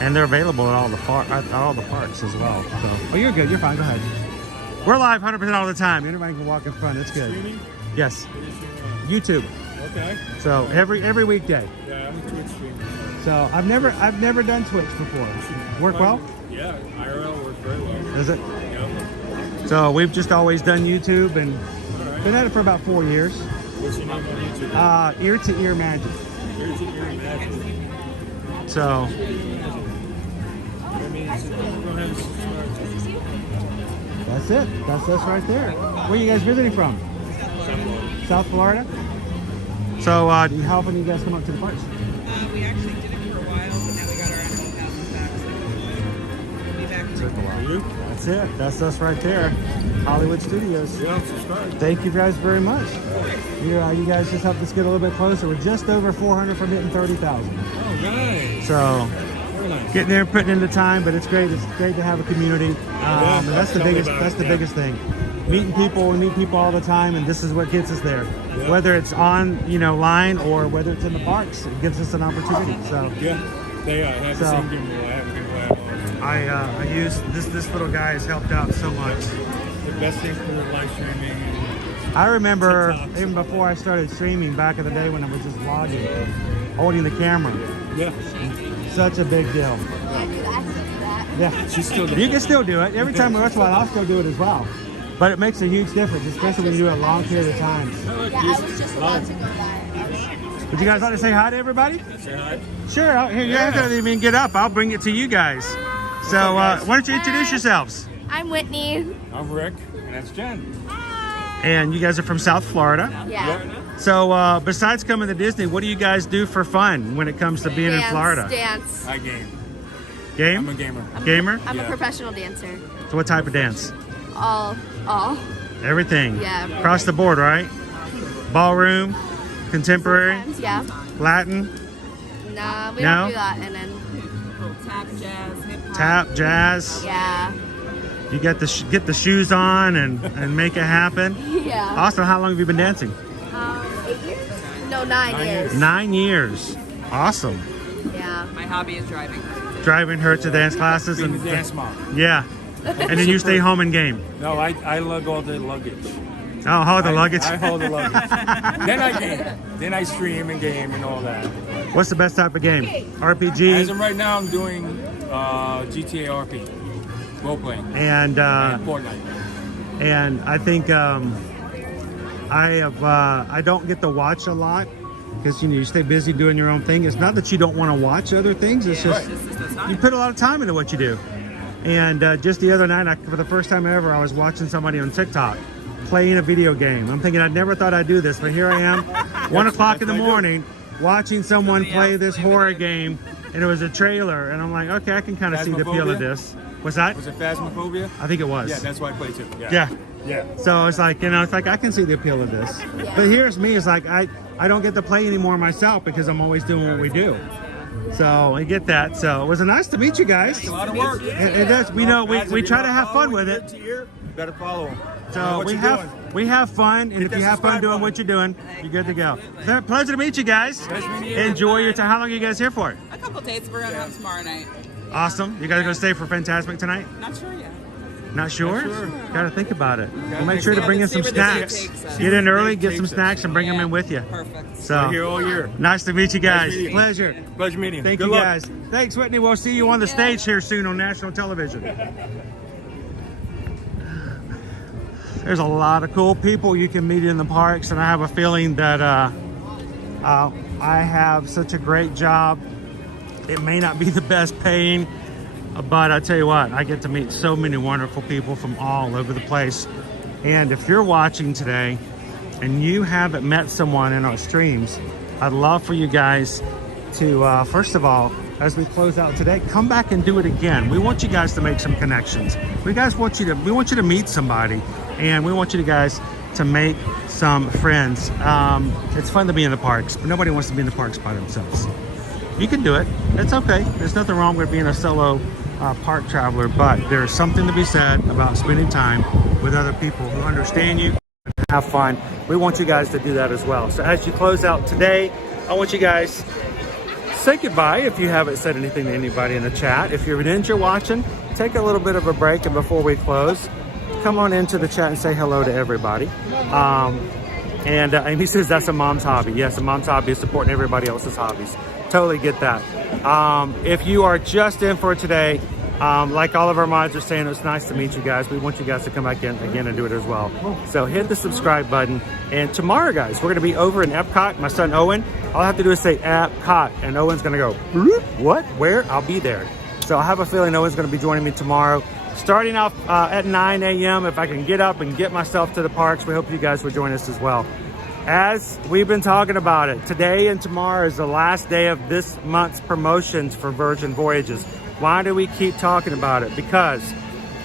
and they're available at all the parks as well. So, oh, you're good. You're fine. Go ahead. We're live 100% all the time. Anybody can walk in front. It's good. Streaming? Yes. YouTube. Okay. So every weekday. Yeah, I'm a Twitch streamer. So I've never done Twitch before. Work well? Yeah, IRL works very well. Is it? Yep. So we've just always done YouTube and been at it for about 4 years. What's your name on YouTube? Ear to Ear Magic. Ear to Ear Magic. So. That's it. That's us right there. Where are you guys visiting from? South Florida. So how often do you guys come up to the parks? We actually did it for a while, but now we got our annual passes back, so we'll be back in a while. That's it. That's us right there. Hollywood Studios. Yeah, subscribe. Thank you guys very much. You guys just helped us get a little bit closer. We're just over 400 from hitting 30,000. Oh, nice. So getting there, putting in the time, but it's great. It's great to have a community. And that's the biggest. That's the biggest thing. meeting people. We meet people all the time, and this is what gets us there. Yeah. Whether it's on, you know, line or whether it's in the parks, it gives us an opportunity. So Yeah, they have the So- same gimbal. I have a gimbal. I use this little guy has helped out so much. The best thing for live streaming. I remember even before I started streaming back in the day when I was just vlogging, holding the camera. Yeah. Such a big deal. Yeah, She's still you can still do it. Every time we watch one, I'll still do it as well. But it makes a huge difference, especially when you do it a long period of time. Yeah, I was just about to go live. Would you guys like to say hi to everybody? Say hi. Sure. Here, you guys don't even get up. I'll bring it to you guys. So why don't you introduce yourselves? I'm Whitney. I'm Rick, and that's Jen. And you guys are from South Florida. Yeah. So besides coming to Disney, what do you guys do for fun when it comes to being in Florida? Dance. I game. Game? I'm a gamer. Gamer? I'm a professional dancer. So what type of dance? All. Everything. Yeah. Across the board, right? Ballroom, contemporary, Sometimes, yeah. Latin, Nah, we No? don't do that. And then Tap, jazz, hip hop. tap, jazz. yeah. You get the shoes on and make it happen. Yeah. Awesome. How long have you been dancing? 8 years? No, 9 years. 9 years. Awesome. Yeah. My hobby is driving. Driving her to dance classes Being and the dance mom. yeah. And then you stay home and game. No, I lug all the luggage. Oh, hold the luggage. I hold the luggage. Then I game. Then I stream and game and all that. What's the best type of game? RPG? As of right now, I'm doing GTA RP. Role playing. And Fortnite. and I think I don't get to watch a lot because you stay busy doing your own thing. It's not that you don't want to watch other things. It's just you put a lot of time into what you do. And just the other night, for the first time ever, I was watching somebody on TikTok playing a video game. I'm thinking I never thought I'd do this, but here I am, 1 o'clock in the morning, watching someone play this horror game, and it was a trailer, and I'm like, okay, I can kind of see the appeal of this. What's that? Was it Phasmophobia? I think it was. Yeah, that's why I play too. Yeah. Yeah. So it's like, it's like I can see the appeal of this. But here's me, it's like I don't get to play anymore myself because I'm always doing what we do. So I get that. So it was nice to meet you guys. It's a lot of work. It does. We know we try to have fun with it. You better follow them. So we have fun, and if you have fun doing what you're doing, you're good to go. It's a pleasure to meet you guys. Enjoy your time. How long are you guys here for? A couple dates. We're going out tomorrow night. Awesome. You guys gonna stay for Fantasmic tonight? Not sure yet. Not sure? Not sure. Gotta think about it. We'll make think sure to about bring it. in See some where the day snacks. takes us. Get in early, get some Takes us. snacks, and bring them in with you. Perfect. So We're here all year. nice to meet you guys. meeting you. Pleasure. Pleasure meeting you. Thank Good you luck. guys. Thanks, Whitney. We'll see you on the stage here soon on national television. There's a lot of cool people you can meet in the parks, and I have a feeling that I have such a great job. It may not be the best paying, but I tell you what, I get to meet so many wonderful people from all over the place. And if you're watching today and you haven't met someone in our streams, I'd love for you guys to, first of all, as we close out today, come back and do it again. We want you guys to make some connections. We want you to meet somebody, and we want you guys to make some friends. It's fun to be in the parks, but nobody wants to be in the parks by themselves. You can do it. It's okay. There's nothing wrong with being a solo park traveler, but there's something to be said about spending time with other people who understand you and have fun. We want you guys to do that as well. So as you close out today, I want you guys say goodbye if you haven't said anything to anybody in the chat. If you're an ninja watching, take a little bit of a break, and before we close, come on into the chat and say hello to everybody. And Amy says that's a mom's hobby. Yes, a mom's hobby is supporting everybody else's hobbies. Totally get that. If you are just in for today, like all of our mods are saying, it's nice to meet you guys. We want you guys to come back in again and do it as well. So hit the subscribe button. And tomorrow, guys, we're going to be over in Epcot. My son Owen, all I have to do is say Epcot, and Owen's going to go, what? Where? I'll be there. So I have a feeling Owen's going to be joining me tomorrow. Starting off at 9 a.m. If I can get up and get myself to the parks, we hope you guys will join us as well. As we've been talking about it, today and tomorrow is the last day of this month's promotions for Virgin Voyages. Why do we keep talking about it? Because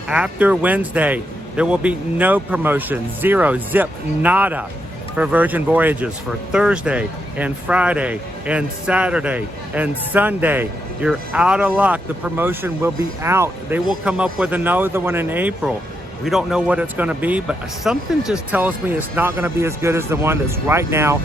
after Wednesday, there will be no promotion, zero, zip, nada for Virgin Voyages for Thursday and Friday and Saturday and Sunday. You're out of luck. The promotion will be out. They will come up with another one in April. We don't know what it's going to be, but something just tells me it's not going to be as good as the one that's right now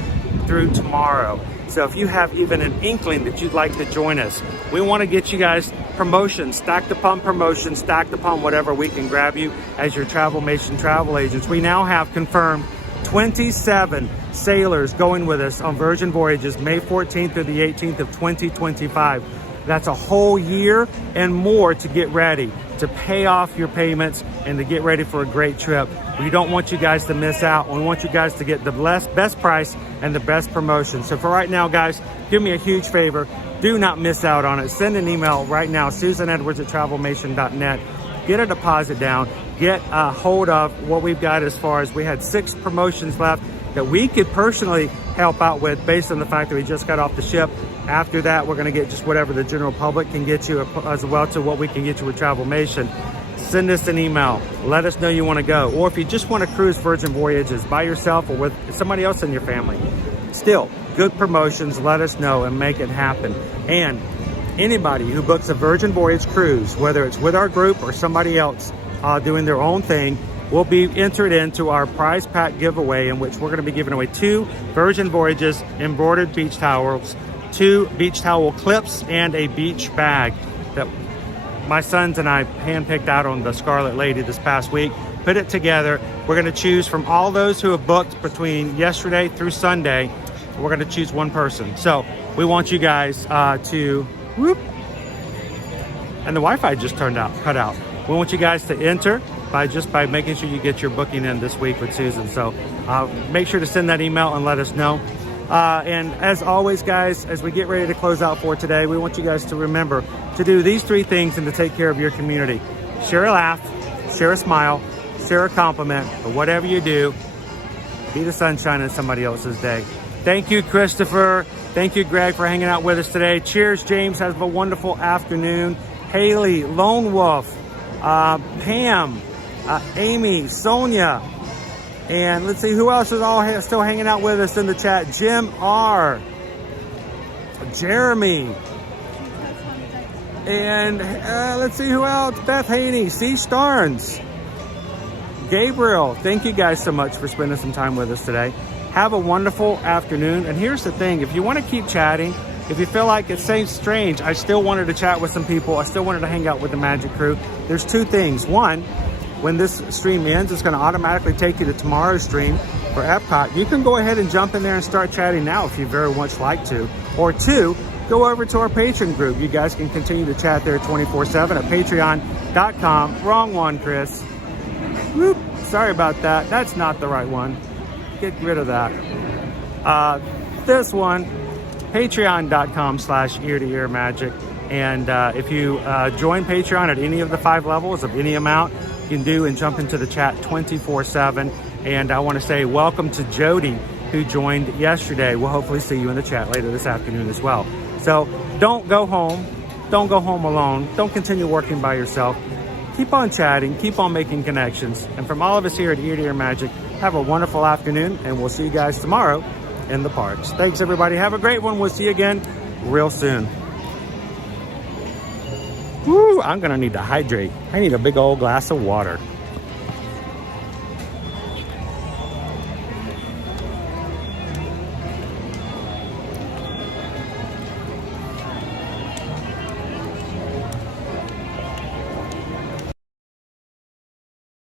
through tomorrow. So if you have even an inkling that you'd like to join us, we want to get you guys promotions, stacked upon promotions, stacked upon whatever we can grab you as your Travelmation travel agents. We now have confirmed 27 sailors going with us on Virgin Voyages May 14th through the 18th of 2025. That's a whole year and more to get ready, to pay off your payments and to get ready for a great trip. We don't want you guys to miss out. We want you guys to get the best price and the best promotion. So for right now, guys, do me a huge favor. Do not miss out on it. Send an email right now, susanedwards@travelmation.net. Get a deposit down. Get a hold of what we've got as far as we had 6 promotions left that we could personally help out with based on the fact that we just got off the ship. After that, we're going to get just whatever the general public can get you, as well to what we can get you with Travelmation. Send us an email. Let us know you want to go. Or if you just want to cruise Virgin Voyages by yourself or with somebody else in your family, still, good promotions, let us know and make it happen. And anybody who books a Virgin Voyage cruise, whether it's with our group or somebody else doing their own thing, will be entered into our prize pack giveaway, in which we're going to be giving away 2 Virgin Voyages embroidered beach towels, 2 beach towel clips, and a beach bag that my sons and I handpicked out on the Scarlet Lady this past week. Put it together. We're going to choose from all those who have booked between yesterday through Sunday. We're going to choose one person. So we want you guys to whoop, and the Wi-Fi just cut out. We want you guys to enter by making sure you get your booking in this week with Susan. So make sure to send that email and let us know. And as always, guys, as we get ready to close out for today, we want you guys to remember to do these 3 things and to take care of your community. Share a laugh, share a smile, share a compliment, or whatever you do, be the sunshine in somebody else's day. Thank you, Christopher. Thank you, Greg, for hanging out with us today. Cheers, James. Have a wonderful afternoon. Haley, Lone Wolf, Pam, Amy, Sonia, and let's see who else is all still hanging out with us in the chat. Jim R, Jeremy, and let's see who else. Beth Haney, C. Starnes, Gabriel. Thank you guys so much for spending some time with us today. Have a wonderful afternoon. And here's the thing, if you want to keep chatting, if you feel like it seems strange, I still wanted to chat with some people, I still wanted to hang out with the Magic Crew, there's 2 things. One, when this stream ends, it's going to automatically take you to tomorrow's stream for Epcot. You can go ahead and jump in there and start chatting now if you very much like to. Or 2, go over to our Patreon group. You guys can continue to chat there 24/7 at patreon.com. Wrong one, Chris. Whoop, sorry about that. That's not the right one. Get rid of that. This one, patreon.com/ear-to-ear-magic. And if you join Patreon at any of the 5 levels of any amount, you can do and jump into the chat 24/7. And I want to say welcome to Jody, who joined yesterday. We'll hopefully see you in the chat later this afternoon as well. So don't go home. Don't go home alone. Don't continue working by yourself. Keep on chatting. Keep on making connections. And from all of us here at Ear to Ear Magic, have a wonderful afternoon, and we'll see you guys tomorrow in the parks. Thanks, everybody. Have a great one. We'll see you again real soon. Woo, I'm going to need to hydrate. I need a big old glass of water.